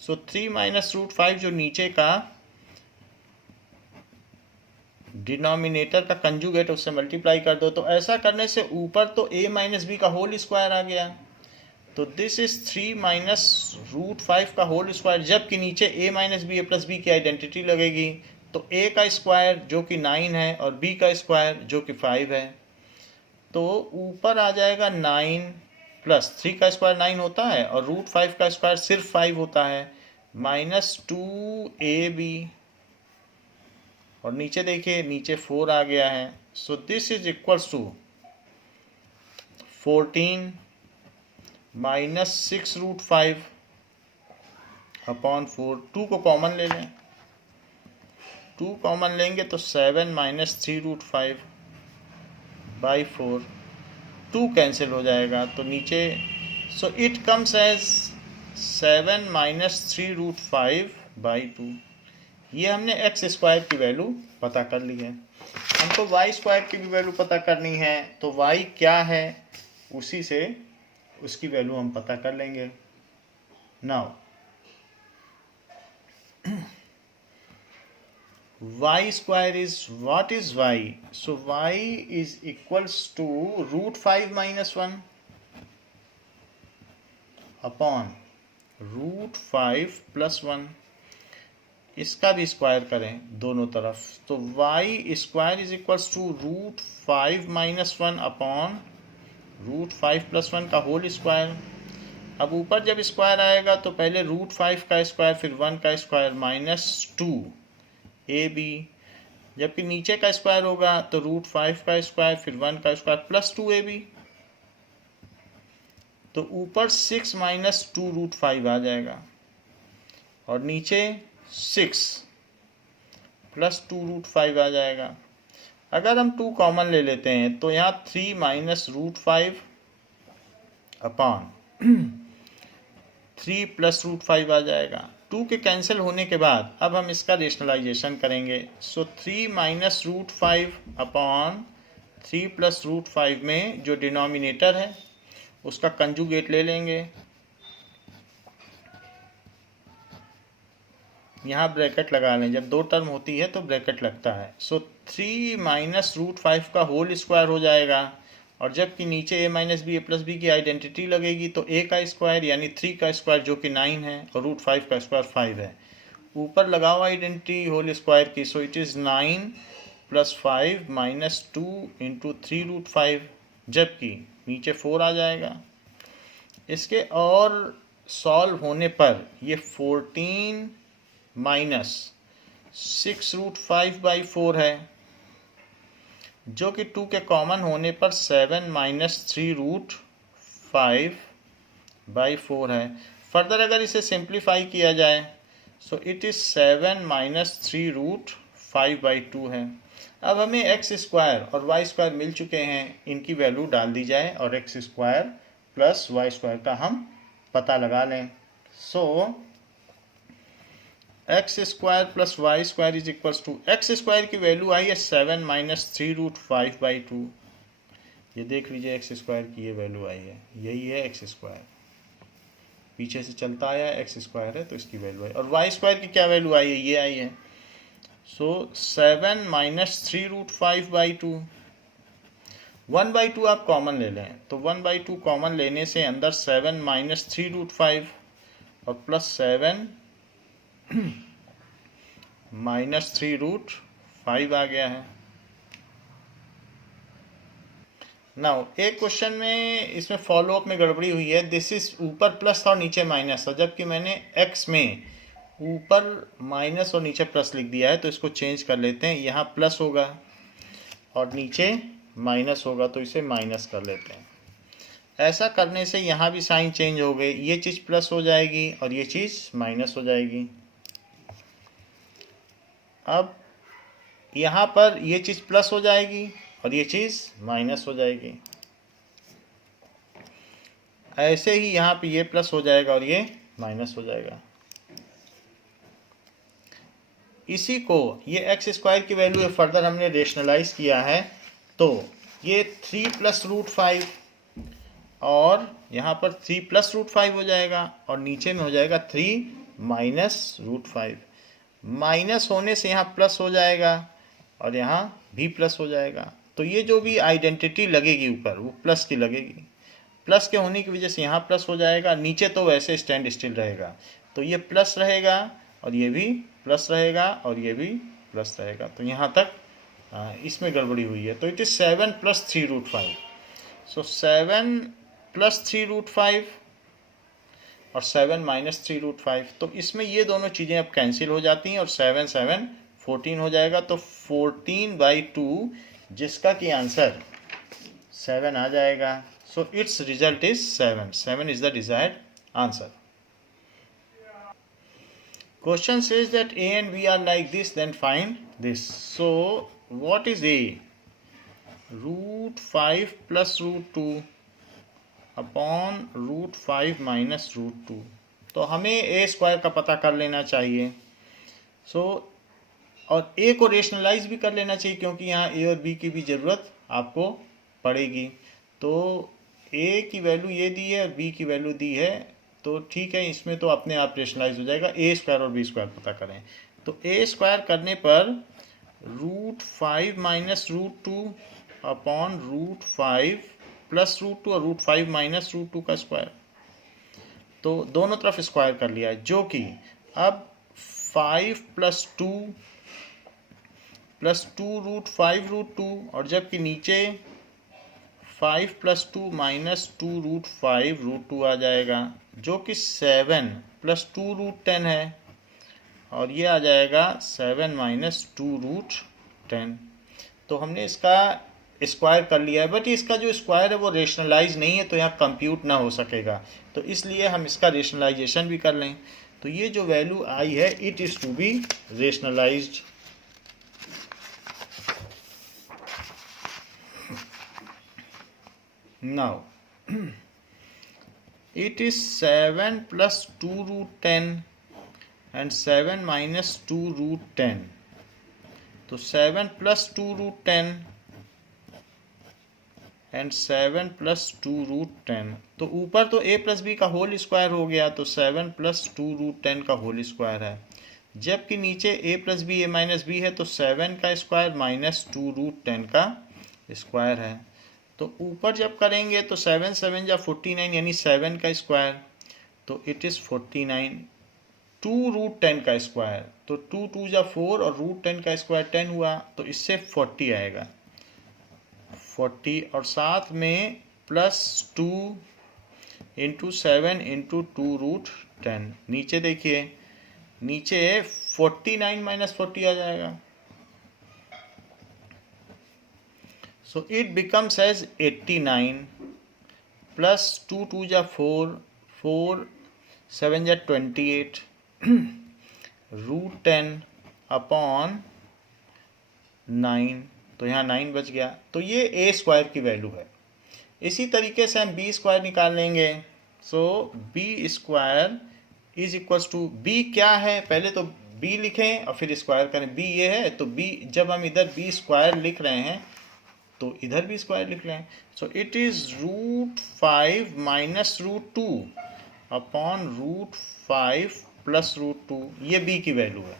So 3 minus √5 जो नीचे का डिनोमिनेटर का कंजुगेट, उससे मल्टीप्लाई कर दो। तो ऐसा करने से ऊपर तो a माइनस बी का होल स्क्वायर आ गया, तो दिस इज 3 माइनस √5 का होल स्क्वायर, जबकि नीचे a minus B A plus B की आइडेंटिटी लगेगी। तो a का स्क्वायर जो कि 9 है और b का स्क्वायर जो कि 5 है, तो ऊपर आ जाएगा 9 प्लस 3 का स्क्वायर 9 होता है और √5 का स्क्वायर सिर्फ 5 होता है, माइनस 2ab। और नीचे देखिए, नीचे 4 आ गया है। So this is equals to 14 minus 6 √5 upon 4। 2 को कॉमन ले लें 2 कॉमन लेंगे तो 7 माइनस 3√5/4, 2 कैंसिल हो जाएगा तो नीचे, so it comes as 7 minus 3√5/2। ये हमने एक्स स्क्वायर की वैल्यू पता कर ली है। हमको वाई स्क्वायर की भी वैल्यू पता करनी है, तो वाई क्या है उसी से उसकी वैल्यू हम पता कर लेंगे। Now y square is, what is y? So y is equals to √5 minus 1 upon √5 plus 1। इसका भी स्क्वायर करें दोनों तरफ, तो y square is equals to √5 minus 1 upon √5 plus 1 का होल स्क्वायर। अब ऊपर जब स्क्वायर आएगा तो पहले √5 का स्क्वायर फिर 1 का स्क्वायर माइनस 2ab, जबकि नीचे का स्क्वायर होगा तो √5 का स्क्वायर फिर 1 का स्क्वायर प्लस 2ab, तो ऊपर 6 माइनस 2√5 आ जाएगा और नीचे 6 प्लस 2√5 आ जाएगा। अगर हम 2 कॉमन ले लेते हैं तो यहाँ 3 माइनस √5 अपॉन 3 प्लस √5 आ जाएगा। 2 के कैंसिल होने के बाद अब हम इसका रेशनलाइजेशन करेंगे। सो 3 माइनस √5 अपॉन 3 प्लस √5 में जो डिनोमिनेटर है उसका कंजुगेट ले लेंगे। यहाँ ब्रैकेट लगा लें, जब 2 टर्म होती है तो ब्रैकेट लगता है। सो 3 माइनस √5 का होल स्क्वायर हो जाएगा, और जबकि नीचे a minus B A plus B की आइडेंटिटी लगेगी तो a का स्क्वायर यानी 3 का स्क्वायर जो कि 9 है और √5 का स्क्वायर 5 है। ऊपर लगाओ आइडेंटिटी होल स्क्वायर की, सो it is 9 plus 5 minus 2 into 3√5, जबकि नीचे 4 आ जाएगा। इसके और सॉल्व होने पर ये 14 माइनस 6√5/4 है, जो कि 2 के कॉमन होने पर 7 माइनस 3√5/4 है। फर्दर अगर इसे सिंप्लीफाई किया जाए सो इट इज़ 7 माइनस 3√5/2 है। अब हमें एक्स स्क्वायर और वाई स्क्वायर मिल चुके हैं, इनकी वैल्यू डाल दी जाए और X square plus Y square का हम पता लगा लें। So X square plus Y square is equals to, X square की वैल्यू आई है 7 माइनस 3√5/2। ये देख लीजिए एक्स स्क्वायर की ये वैल्यू आई है, यही है एक्स स्क्वायर, पीछे से चलता आया एक्स स्क्वायर है तो इसकी वैल्यू आई। और वाई स्क्वायर की क्या वैल्यू आई है, ये आई है। सो 7 माइनस 3√5/2, 1/2 आप कॉमन ले लें, तो 1/2 कॉमन लेने से अंदर 7 माइनस 3√5 और प्लस 7 माइनस 3√5 आ गया है। नाउ एक क्वेश्चन में इसमें फॉलोअप में गड़बड़ी हुई है, दिस इज ऊपर प्लस था और नीचे माइनस था, जबकि मैंने एक्स में ऊपर माइनस और नीचे प्लस लिख दिया है, तो इसको चेंज कर लेते हैं। यहाँ प्लस होगा और नीचे माइनस होगा, तो इसे माइनस कर लेते हैं। ऐसा करने से यहाँ भी साइन चेंज हो गई, ये चीज़ प्लस हो जाएगी और ये चीज़ माइनस हो जाएगी। अब यहाँ पर ये चीज़ प्लस हो जाएगी और ये चीज़ माइनस हो जाएगी। ऐसे ही यहाँ पे ये प्लस हो जाएगा और ये माइनस हो जाएगा। इसी को ये एक्स स्क्वायर की वैल्यू फर्दर हमने रेशनलाइज किया है, तो ये 3 प्लस √5 और यहाँ पर 3 प्लस √5 हो जाएगा और नीचे में हो जाएगा 3 माइनस √5। माइनस होने से यहाँ प्लस हो जाएगा और यहाँ भी प्लस हो जाएगा, तो ये जो भी आइडेंटिटी लगेगी ऊपर वो प्लस की लगेगी। प्लस के होने की वजह से यहाँ प्लस हो जाएगा, नीचे तो वैसे स्टैंड स्टिल रहेगा, तो ये प्लस रहेगा और ये भी प्लस रहेगा और ये भी प्लस रहेगा। तो यहाँ तक इसमें गड़बड़ी हुई है। तो it is 7 plus 3√5। So 7 plus 3√5 और 7 माइनस 3√5, तो इसमें ये दोनों चीज़ें अब कैंसिल हो जाती हैं और 7 7 14 हो जाएगा। तो 14/2, जिसका कि आंसर 7 आ जाएगा। So it's result is 7 is the desired answer. Question says that a and b are like this, then find this. So what is a? Root 5 plus root 2 upon root 5 minus root 2. तो हमें ए square का पता कर लेना चाहिए. सो और ए को rationalise भी कर लेना चाहिए क्योंकि यहाँ ए और बी की भी ज़रूरत आपको पड़ेगी. तो ए की वैल्यू ये दी है और बी की वैल्यू दी है, तो ठीक है, इसमें तो अपने आप रेशनलाइज हो जाएगा. ए स्क्वायर और बी स्क्वायर पता करें. तो ए स्क्वायर करने पर root 5 minus root 2 upon root 5 plus root 2 और रूट 5 माइनस रूट 2 का स्क्वायर. तो दोनों तरफ स्क्वायर कर लिया है, जो कि अब 5 प्लस 2 रूट 5 रूट 2, और जबकि नीचे 5 प्लस 2 माइनस 2 रूट 5 रूट 2 आ जाएगा, जो कि 7 प्लस 2 रूट 10 है, और ये आ जाएगा 7 माइनस 2 रूट 10. तो हमने इसका स्क्वायर कर लिया है, बट इसका जो स्क्वायर है वो रेशनलाइज नहीं है, तो यहाँ कंप्यूट ना हो सकेगा. तो इसलिए हम इसका रेशनलाइजेशन भी कर लें. तो ये जो वैल्यू आई है, it is to be rationalized. Now it is 7 plus 2 root 10 and 7 minus 2 root 10. तो 7 plus 2 root 10 and 7 plus 2 root 10. तो ऊपर तो a प्लस बी का होल स्क्वायर हो गया, तो 7 plus 2 root 10 का होल स्क्वायर है, जबकि नीचे a plus B a minus B है, तो 7 का स्क्वायर माइनस 2 root 10 का स्क्वायर है. तो ऊपर जब करेंगे तो 7 7 या 49 यानी 7 का स्क्वायर, तो इट इज़ 49. 2 रूट 10 का स्क्वायर, तो 2 2 या 4 और रूट 10 का स्क्वायर 10 हुआ, तो इससे 40 आएगा. 40 और साथ में प्लस 2 इंटू 7 इंटू 2 रूट 10. नीचे देखिए, नीचे 49 माइनस 40 आ जाएगा. So it becomes as 89 plus 2 2 ja 4, 4 7 ja 28 root 10 upon 9. तो यहाँ 9 बच गया. तो ये a स्क्वायर की वैल्यू है. इसी तरीके से हम b स्क्वायर निकाल लेंगे. So b square is equals to, b क्या है, पहले तो b लिखें और फिर स्क्वायर करें. b ये है, तो b जब हम इधर b स्क्वायर लिख रहे हैं तो इधर भी स्क्वायर लिख रहे हैं. So it is root 5 minus root 2 upon root 5 plus root 2. ये b की वैल्यू है,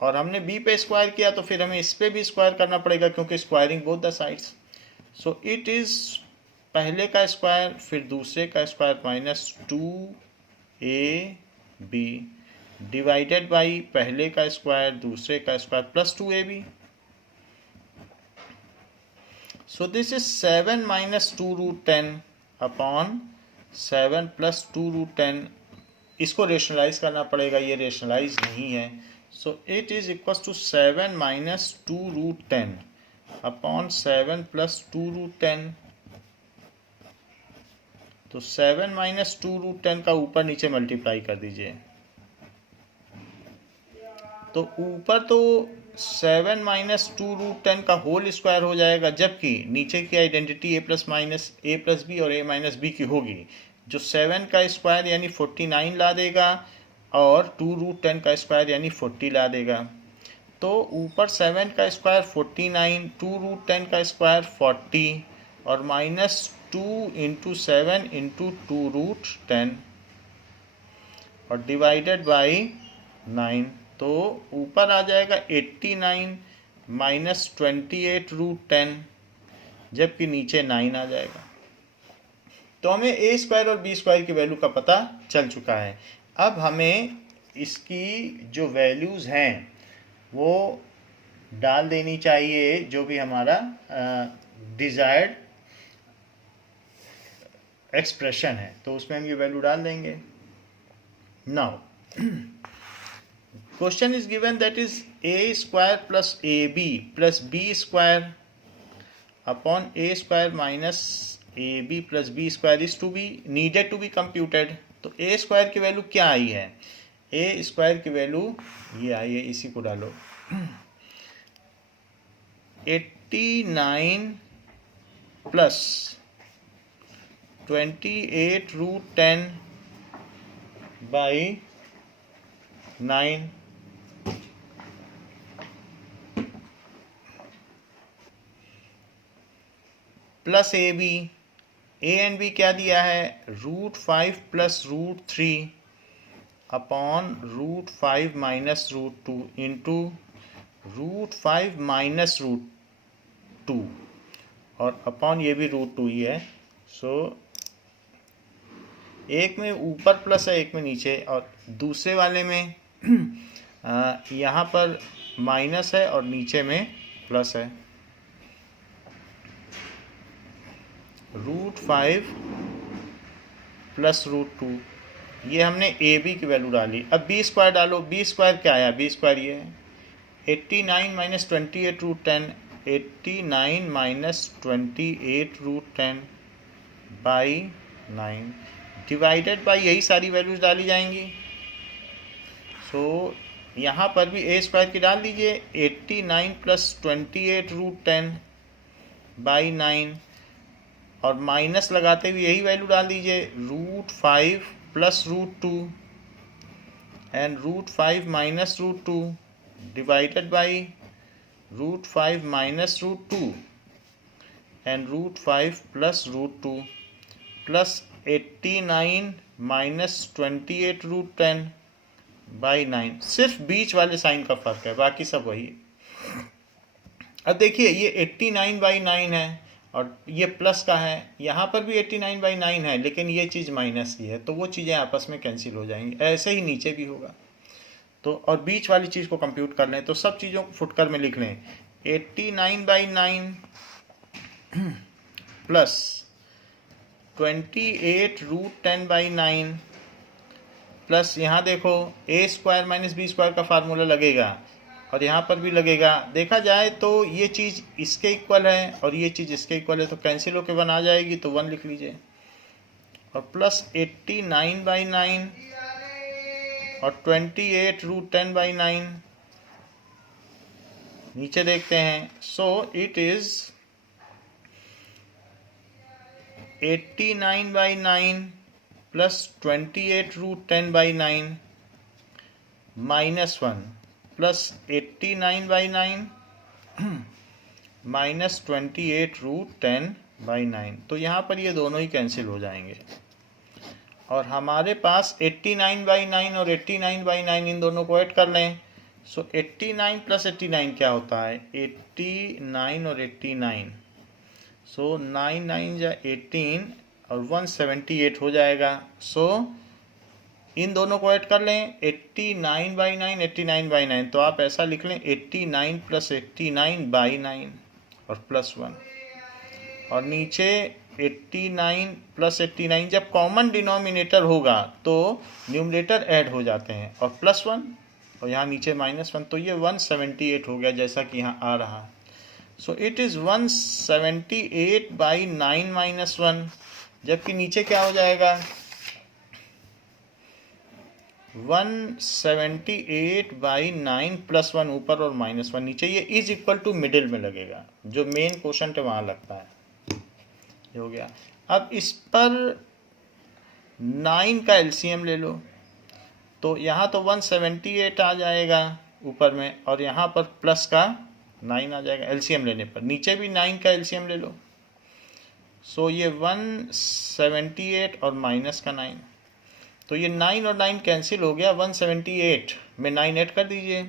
और हमने b पे स्क्वायर किया, तो फिर हमें इस पे भी स्क्वायर करना पड़ेगा क्योंकि squaring both the sides. So it is पहले का स्क्वायर फिर दूसरे का square minus 2ab divided by पहले का स्क्वायर दूसरे का square plus 2ab. So this is 7 minus 2 root 10 upon 7 plus 2 root 10. इसको रेशनलाइज करना पड़ेगा, ये रेशनलाइज नहीं है. So it is equals to 7 minus 2 root 10 upon 7 plus 2 root 10. तो 7 minus 2 root 10 का ऊपर नीचे मल्टीप्लाई कर दीजिए. तो ऊपर तो 7 माइनस 2 रूट 10 का होल स्क्वायर हो जाएगा, जबकि नीचे की identity a plus minus a plus B और a माइनस बी की होगी, जो 7 का स्क्वायर यानी 49 ला देगा और 2 रूट 10 का स्क्वायर यानी 40 ला देगा. तो ऊपर 7 का स्क्वायर 49, 2 रूट 10 का स्क्वायर 40 और माइनस 2 इंटू 7 इंटू 2 रूट 10 और डिवाइडेड बाई 9. तो ऊपर आ जाएगा 89 माइनस 28 रूट 10, जबकि नीचे 9 आ जाएगा. तो हमें a स्क्वायर और b स्क्वायर की वैल्यू का पता चल चुका है. अब हमें इसकी जो वैल्यूज़ हैं वो डाल देनी चाहिए, जो भी हमारा डिज़ायर्ड एक्सप्रेशन है, तो उसमें हम ये वैल्यू डाल देंगे. Now question is given that is a square plus ab plus b square upon a square minus ab plus b square is to be needed to be computed. तो a square की value क्या आई है, ए square की value ये आई है, इसी को डालो 89 plus 28 root 10 by 9 plus A B, A and B क्या दिया है, √5 plus √3 upon √5 minus √2 into √5 minus √2 और अपॉन ये भी √2 ही है। सो एक में ऊपर प्लस है, एक में नीचे, और दूसरे वाले में यहाँ पर माइनस है और नीचे में प्लस है। √5 प्लस √2, ये हमने ए बी की वैल्यू डाली। अब बी स्क्वायर डालो, बी स्क्वायर क्या आया, बी स्क्वायर ये है 89 minus 28 root 10, 89 minus 28 root 10 by 9 divided by यही सारी वैल्यूज डाली जाएंगी। सो यहाँ पर भी ए स्क्वायर की डाल दीजिए 89 प्लस 28 रूट 10 बाई 9 और माइनस लगाते हुए यही वैल्यू डाल दीजिए √5 plus √2 and √5 minus √2 divided by √5 minus √2 and √5 plus √2 plus 89 minus 28 root 10 by 9। सिर्फ बीच वाले साइन का फर्क है, बाकी सब वही है। अब देखिए ये 89 बाई 9 है और ये प्लस का है, यहाँ पर भी 89 बाई 9 है, लेकिन ये चीज़ माइनस की है, तो वो चीज़ें आपस में कैंसिल हो जाएंगी। ऐसे ही नीचे भी होगा। तो और बीच वाली चीज़ को कंप्यूट कर लें, तो सब चीज़ों को फुटकर में लिख लें 89 by 9 plus 28 root 10 by 9 plus यहाँ देखो A square minus B square का फार्मूला लगेगा और यहाँ पर भी लगेगा। देखा जाए तो ये चीज़ इसके इक्वल है और ये चीज़ इसके इक्वल है, तो कैंसिल होकर 1 आ जाएगी, तो 1 लिख लीजिए। और प्लस 89 बाई 9 और 28 रूट 10 बाई 9 नीचे देखते हैं। So it is 89 by 9 plus 28 root 10 by 9 minus 1 plus 89 by 9 minus 28 root 10 by 9। तो यहाँ पर ये दोनों ही कैंसिल हो जाएंगे और हमारे पास 89 बाई 9 और 89 बाई 9 इन दोनों को ऐड कर लें। सो 89 प्लस 89 क्या होता है, 89 और 89, सो 9 9 या 18 और 178 हो जाएगा। सो इन दोनों को ऐड कर लें 89 बाई 9, 89 बाई 9, तो आप ऐसा लिख लें 89 प्लस 89 बाई 9 और प्लस 1 और नीचे 89 प्लस 89, जब कॉमन डिनोमिनेटर होगा तो न्यूमरेटर ऐड हो जाते हैं और प्लस 1 और यहाँ नीचे माइनस 1, तो ये 178 हो गया जैसा कि यहाँ आ रहा है। सो इट इज़ 178 बाई 9 माइनस 1, जबकि नीचे क्या हो जाएगा 178 बाई 9 प्लस 1 ऊपर और माइनस 1 नीचे, ये इज इक्वल टू मिडिल में लगेगा, जो मेन क्वेश्चन है वहाँ लगता है। ये हो गया। अब इस पर 9 का एलसीएम ले लो, तो यहाँ तो 178 आ जाएगा ऊपर में और यहाँ पर प्लस का 9 आ जाएगा एलसीएम लेने पर। नीचे भी 9 का एलसीएम ले लो, सो ये 178 और माइनस का 9, तो ये 9 और 9 कैंसिल हो गया। 178 में 9 ऐड कर दीजिए,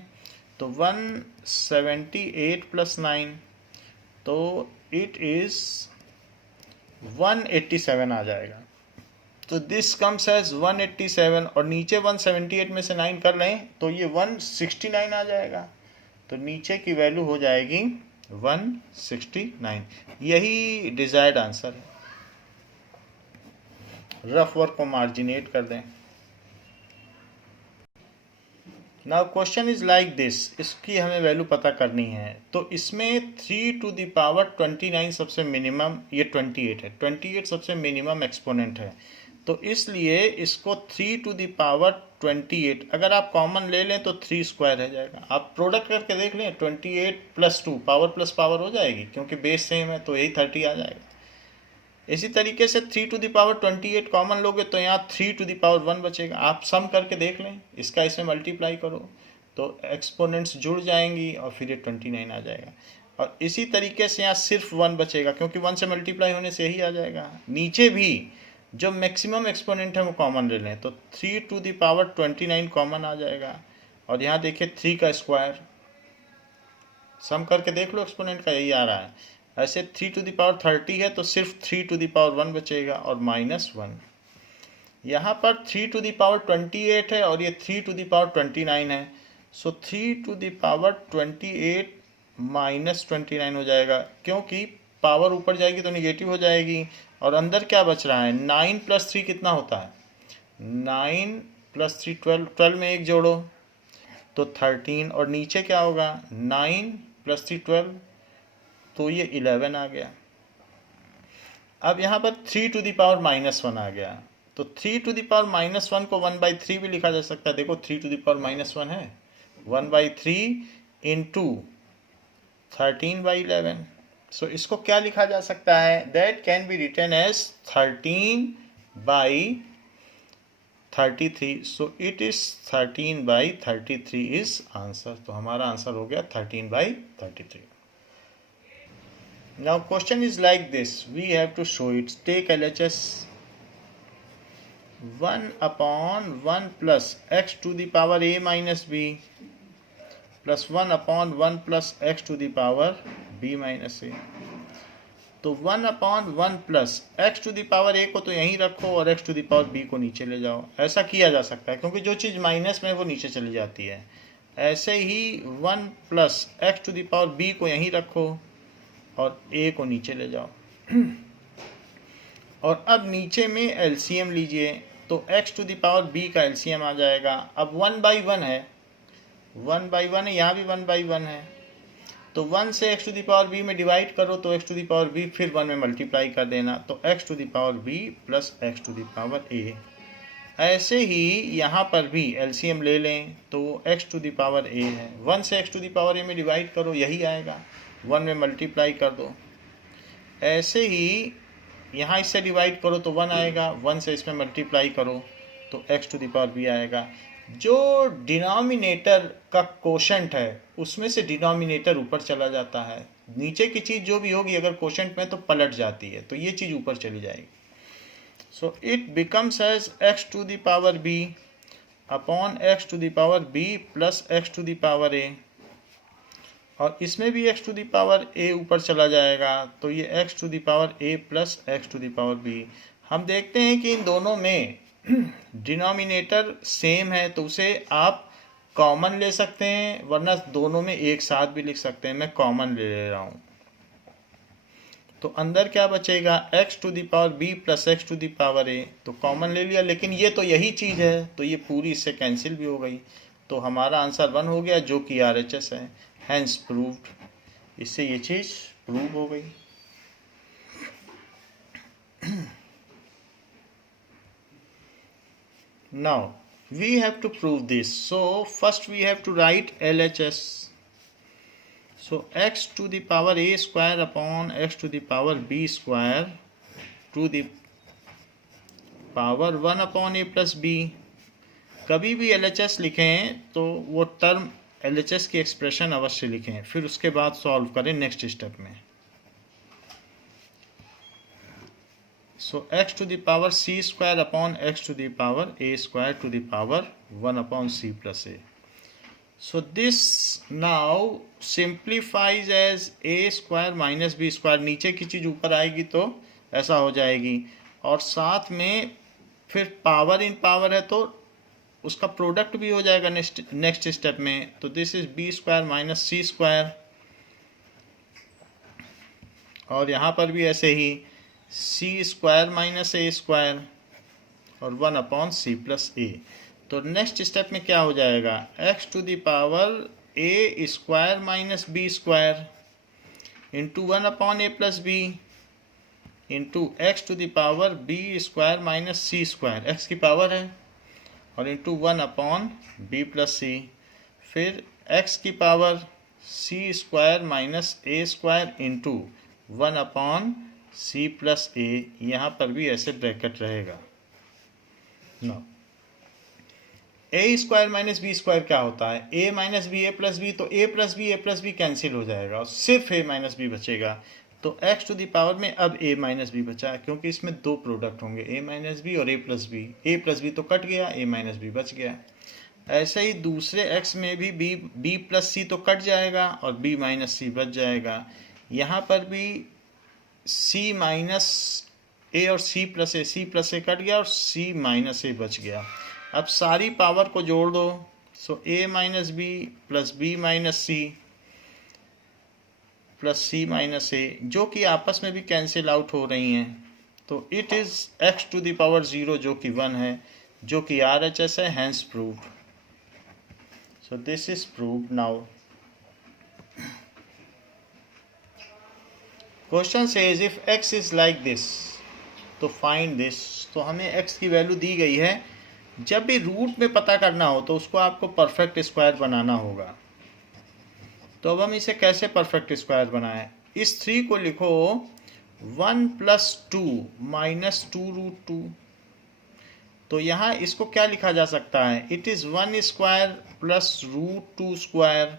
तो 178 प्लस 9, तो इट इज़ 187 आ जाएगा। तो दिस कम्स एज 187 और नीचे 178 में से 9 कर लें तो ये 169 आ जाएगा। तो नीचे की वैल्यू हो जाएगी 169। यही डिजायर्ड आंसर है। रफ वर्क को मार्जिनेट कर दें। Now question is like this, इसकी हमें वैल्यू पता करनी है। तो इसमें 3 टू द पावर 29 सबसे मिनिमम, ये 28 है, 28 सबसे मिनिमम एक्सपोनेंट है। तो इसलिए इसको 3 टू द पावर 28 अगर आप कॉमन ले लें तो 3 स्क्वायर रह जाएगा। आप प्रोडक्ट करके देख लें, 28 प्लस 2 पावर प्लस पावर हो जाएगी, क्योंकि बेस सेम है तो यही 30 आ जाएगा। इसी तरीके से 3 टू द पावर 28 कॉमन लोगे तो यहाँ 3 टू द पावर 1 बचेगा। आप सम करके देख लें, इसका इसमें मल्टीप्लाई करो तो एक्सपोनेंट्स जुड़ जाएंगी और फिर ये 29 आ जाएगा। और इसी तरीके से यहाँ सिर्फ 1 बचेगा, क्योंकि 1 से मल्टीप्लाई होने से यही आ जाएगा। नीचे भी जो मैक्सिमम एक्सपोनेंट है वो कॉमन ले लें तो 3 टू द पावर 29 कॉमन आ जाएगा। और यहाँ देखिए 3 का स्क्वायर, सम करके देख लो एक्सपोनेंट का यही आ रहा है। ऐसे 3 टू द पावर 30 है तो सिर्फ 3 टू द पावर 1 बचेगा और -1। यहाँ पर 3 टू द पावर 28 है और ये 3 टू द पावर 29 है। सो 3 टू द पावर 28 -29 हो जाएगा, क्योंकि पावर ऊपर जाएगी तो निगेटिव हो जाएगी। और अंदर क्या बच रहा है, 9 + 3 कितना होता है, 9 + 3 12, 12 में 1 जोड़ो तो 13, और नीचे क्या होगा 9 + 3 12, तो ये 11 आ गया। अब यहाँ पर 3 टू द पावर -1 आ गया, तो 3 टू द पावर -1 को 1/3 भी लिखा जा सकता है। देखो 3 टू द पावर -1 है, 1/3 इंटू 13/11। सो इसको क्या लिखा जा सकता है, that can be written as 13/33। So it is 13/33 is answer. तो हमारा आंसर हो गया 13/33। Now question is like this, we have to show it. Take LHS 1/1 plus x to the power a minus b plus 1/1 plus x to the power b minus a। तो 1/1 plus x to the power a को तो यहीं रखो और x to the power b को नीचे ले जाओ। ऐसा किया जा सकता है, क्योंकि जो चीज़ माइनस में है वो नीचे चली जाती है। ऐसे ही 1 plus x to the power b को यहीं रखो और a को नीचे ले जाओ। और अब नीचे में एलसीएम लीजिए, तो x to the power b का एलसीएम आ जाएगा। अब 1/1 है, 1/1 है, यहाँ भी 1/1 है, तो 1 से x to the power b में डिवाइड करो तो x to the power b, फिर 1 में मल्टीप्लाई कर देना तो x to the power b plus x to the power a। ऐसे ही यहाँ पर भी एलसीएम ले लें तो x to the power a है, 1 से x to the power a में डिवाइड करो यही आएगा, 1 में मल्टीप्लाई कर दो। ऐसे ही यहाँ इससे डिवाइड करो तो 1 आएगा, 1 से इसमें मल्टीप्लाई करो तो x to the power b आएगा। जो डिनोमिनेटर का कोशेंट है उसमें से डिनोमिनेटर ऊपर चला जाता है। नीचे की चीज़ जो भी होगी अगर कोशेंट में तो पलट जाती है, तो ये चीज़ ऊपर चली जाएगी। So it becomes as x to the power b upon x to the power b plus x to the power a, और इसमें भी x to the power a ऊपर चला जाएगा तो ये x to the power a plus x to the power b। हम देखते हैं कि इन दोनों में डिनोमिनेटर सेम है तो उसे आप कॉमन ले सकते हैं, वरना दोनों में एक साथ भी लिख सकते हैं। मैं कॉमन ले रहा हूँ तो अंदर क्या बचेगा, x to the power b plus x to the power a, तो कॉमन ले लिया। लेकिन ये तो यही चीज़ है तो ये पूरी इससे कैंसिल भी हो गई, तो हमारा आंसर 1 हो गया जो कि RHS है, हैंस प्रूव्ड। इससे ये चीज़ प्रूव हो गई। Now we have to prove this. So first we have to write LHS. So x to the power a square upon x to the power b square to the power 1 upon a plus b। कभी भी LHS लिखें तो वो term LHS की expression अवश्य लिखें, फिर उसके बाद सॉल्व करें नेक्स्ट स्टेप में। So x to the power c square upon x to the power a square to the power 1 upon c plus a. So this now simplifies as a square minus b square। नीचे की चीज़ ऊपर आएगी तो ऐसा हो जाएगी, और साथ में फिर पावर इन पावर है तो उसका प्रोडक्ट भी हो जाएगा नेक्स्ट स्टेप में। तो this is b square minus c square, और यहाँ पर भी ऐसे ही c square minus a square और 1 अपॉन c प्लस a। तो नेक्स्ट स्टेप में क्या हो जाएगा, x to the power a square minus b square into 1 upon a plus b into X to the power B square minus C square, X की power है, और into 1 upon B plus सी, फिर X की power C square minus A square into 1 upon C plus A, यहाँ पर भी ऐसे bracket रहेगा। No, A square minus B square क्या होता है, A minus B A plus B, तो ए प्लस बी कैंसिल हो जाएगा और सिर्फ ए माइनस बी बचेगा। तो एक्स टू द पावर में अब ए माइनस बी बचा, क्योंकि इसमें दो प्रोडक्ट होंगे, ए माइनस बी और ए प्लस बी तो कट गया, ए माइनस बी बच गया। ऐसे ही दूसरे एक्स में भी बी प्लस सी तो कट जाएगा और बी माइनस सी बच जाएगा। यहाँ पर भी सी माइनस ए और सी प्लस ए कट गया और सी माइनस ए बच गया। अब सारी पावर को जोड़ दो, so A minus B plus B minus C plus C minus A, जो कि आपस में भी कैंसिल आउट हो रही हैं, तो it is X to the power 0 जो कि 1 है, जो कि RHS है, hence proved. So this is proved. Now question says if x is like this तो फाइंड दिस। तो हमें x की वैल्यू दी गई है, जब भी रूट में पता करना हो तो उसको आपको परफेक्ट स्क्वायर बनाना होगा। तो अब हम इसे कैसे परफेक्ट स्क्वायर बनाएं, इस 3 को लिखो 1 प्लस 2 माइनस 2 रूट 2। तो यहाँ इसको क्या लिखा जा सकता है, it is 1 square plus root 2 square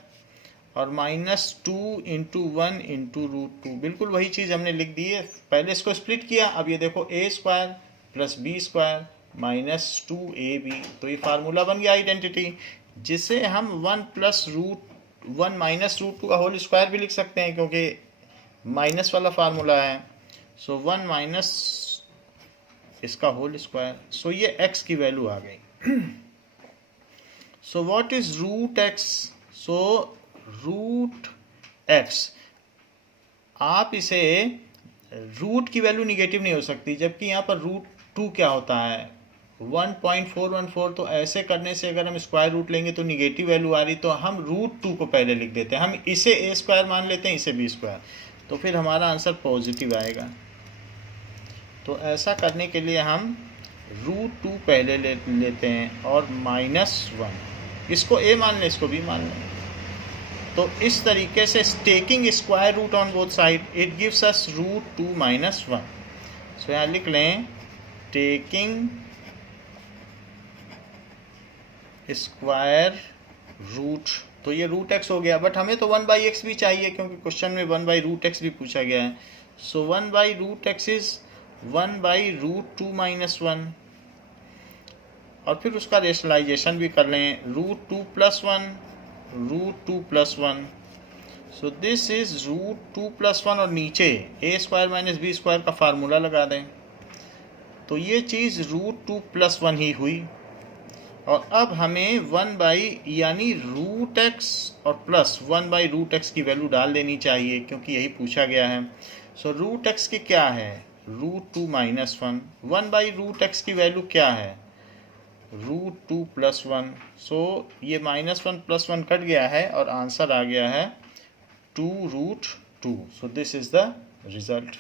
और माइनस 2 इंटू 1 इंटू रूट 2। बिल्कुल वही चीज़ हमने लिख दी है, पहले इसको स्प्लिट किया, अब ये देखो a square plus B square minus 2ab। तो ये फार्मूला बन गया आइडेंटिटी, जिसे हम 1 माइनस रूट 2 का होल स्क्वायर भी लिख सकते हैं, क्योंकि माइनस वाला फार्मूला है। सो 1 माइनस इसका होल स्क्वायर। सो ये x की वैल्यू आ गई। So what is root x? So root x, आप इसे रूट की वैल्यू निगेटिव नहीं हो सकती, जबकि यहाँ पर रूट 2 क्या होता है 1.414। तो ऐसे करने से अगर हम स्क्वायर रूट लेंगे तो निगेटिव वैल्यू आ रही, तो हम रूट 2 को पहले लिख देते हैं, हम इसे a स्क्वायर मान लेते हैं, इसे b स्क्वायर, तो फिर हमारा आंसर पॉजिटिव आएगा। तो ऐसा करने के लिए हम रूट 2 पहले लेते हैं और -1, इसको a मान लें, इसको b मान लें। तो इस तरीके से taking square root on both side it gives us root 2 minus 1। So यहाँ लिख लें टेकिंग स्क्वायर रूट, तो ये रूट x हो गया, बट हमें तो 1/x भी चाहिए, क्योंकि क्वेश्चन में 1/√x भी पूछा गया है। सो 1/√x इज 1/√2 माइनस 1, और फिर उसका रेशनलाइजेशन भी कर लें, √2 + 1 √2 + 1। सो दिस इज √2 + 1, और नीचे a square minus B square का फार्मूला लगा दें, तो ये चीज़ √2 + 1 ही हुई। और अब हमें 1 यानी √x और प्लस 1/√x की वैल्यू डाल देनी चाहिए, क्योंकि यही पूछा गया है। सो √x की क्या है √2 माइनस 1, 1/√x की वैल्यू क्या है √2 + 1। सो ये -1 + 1 कट गया है और आंसर आ गया है 2√2। सो दिस इज द रिजल्ट।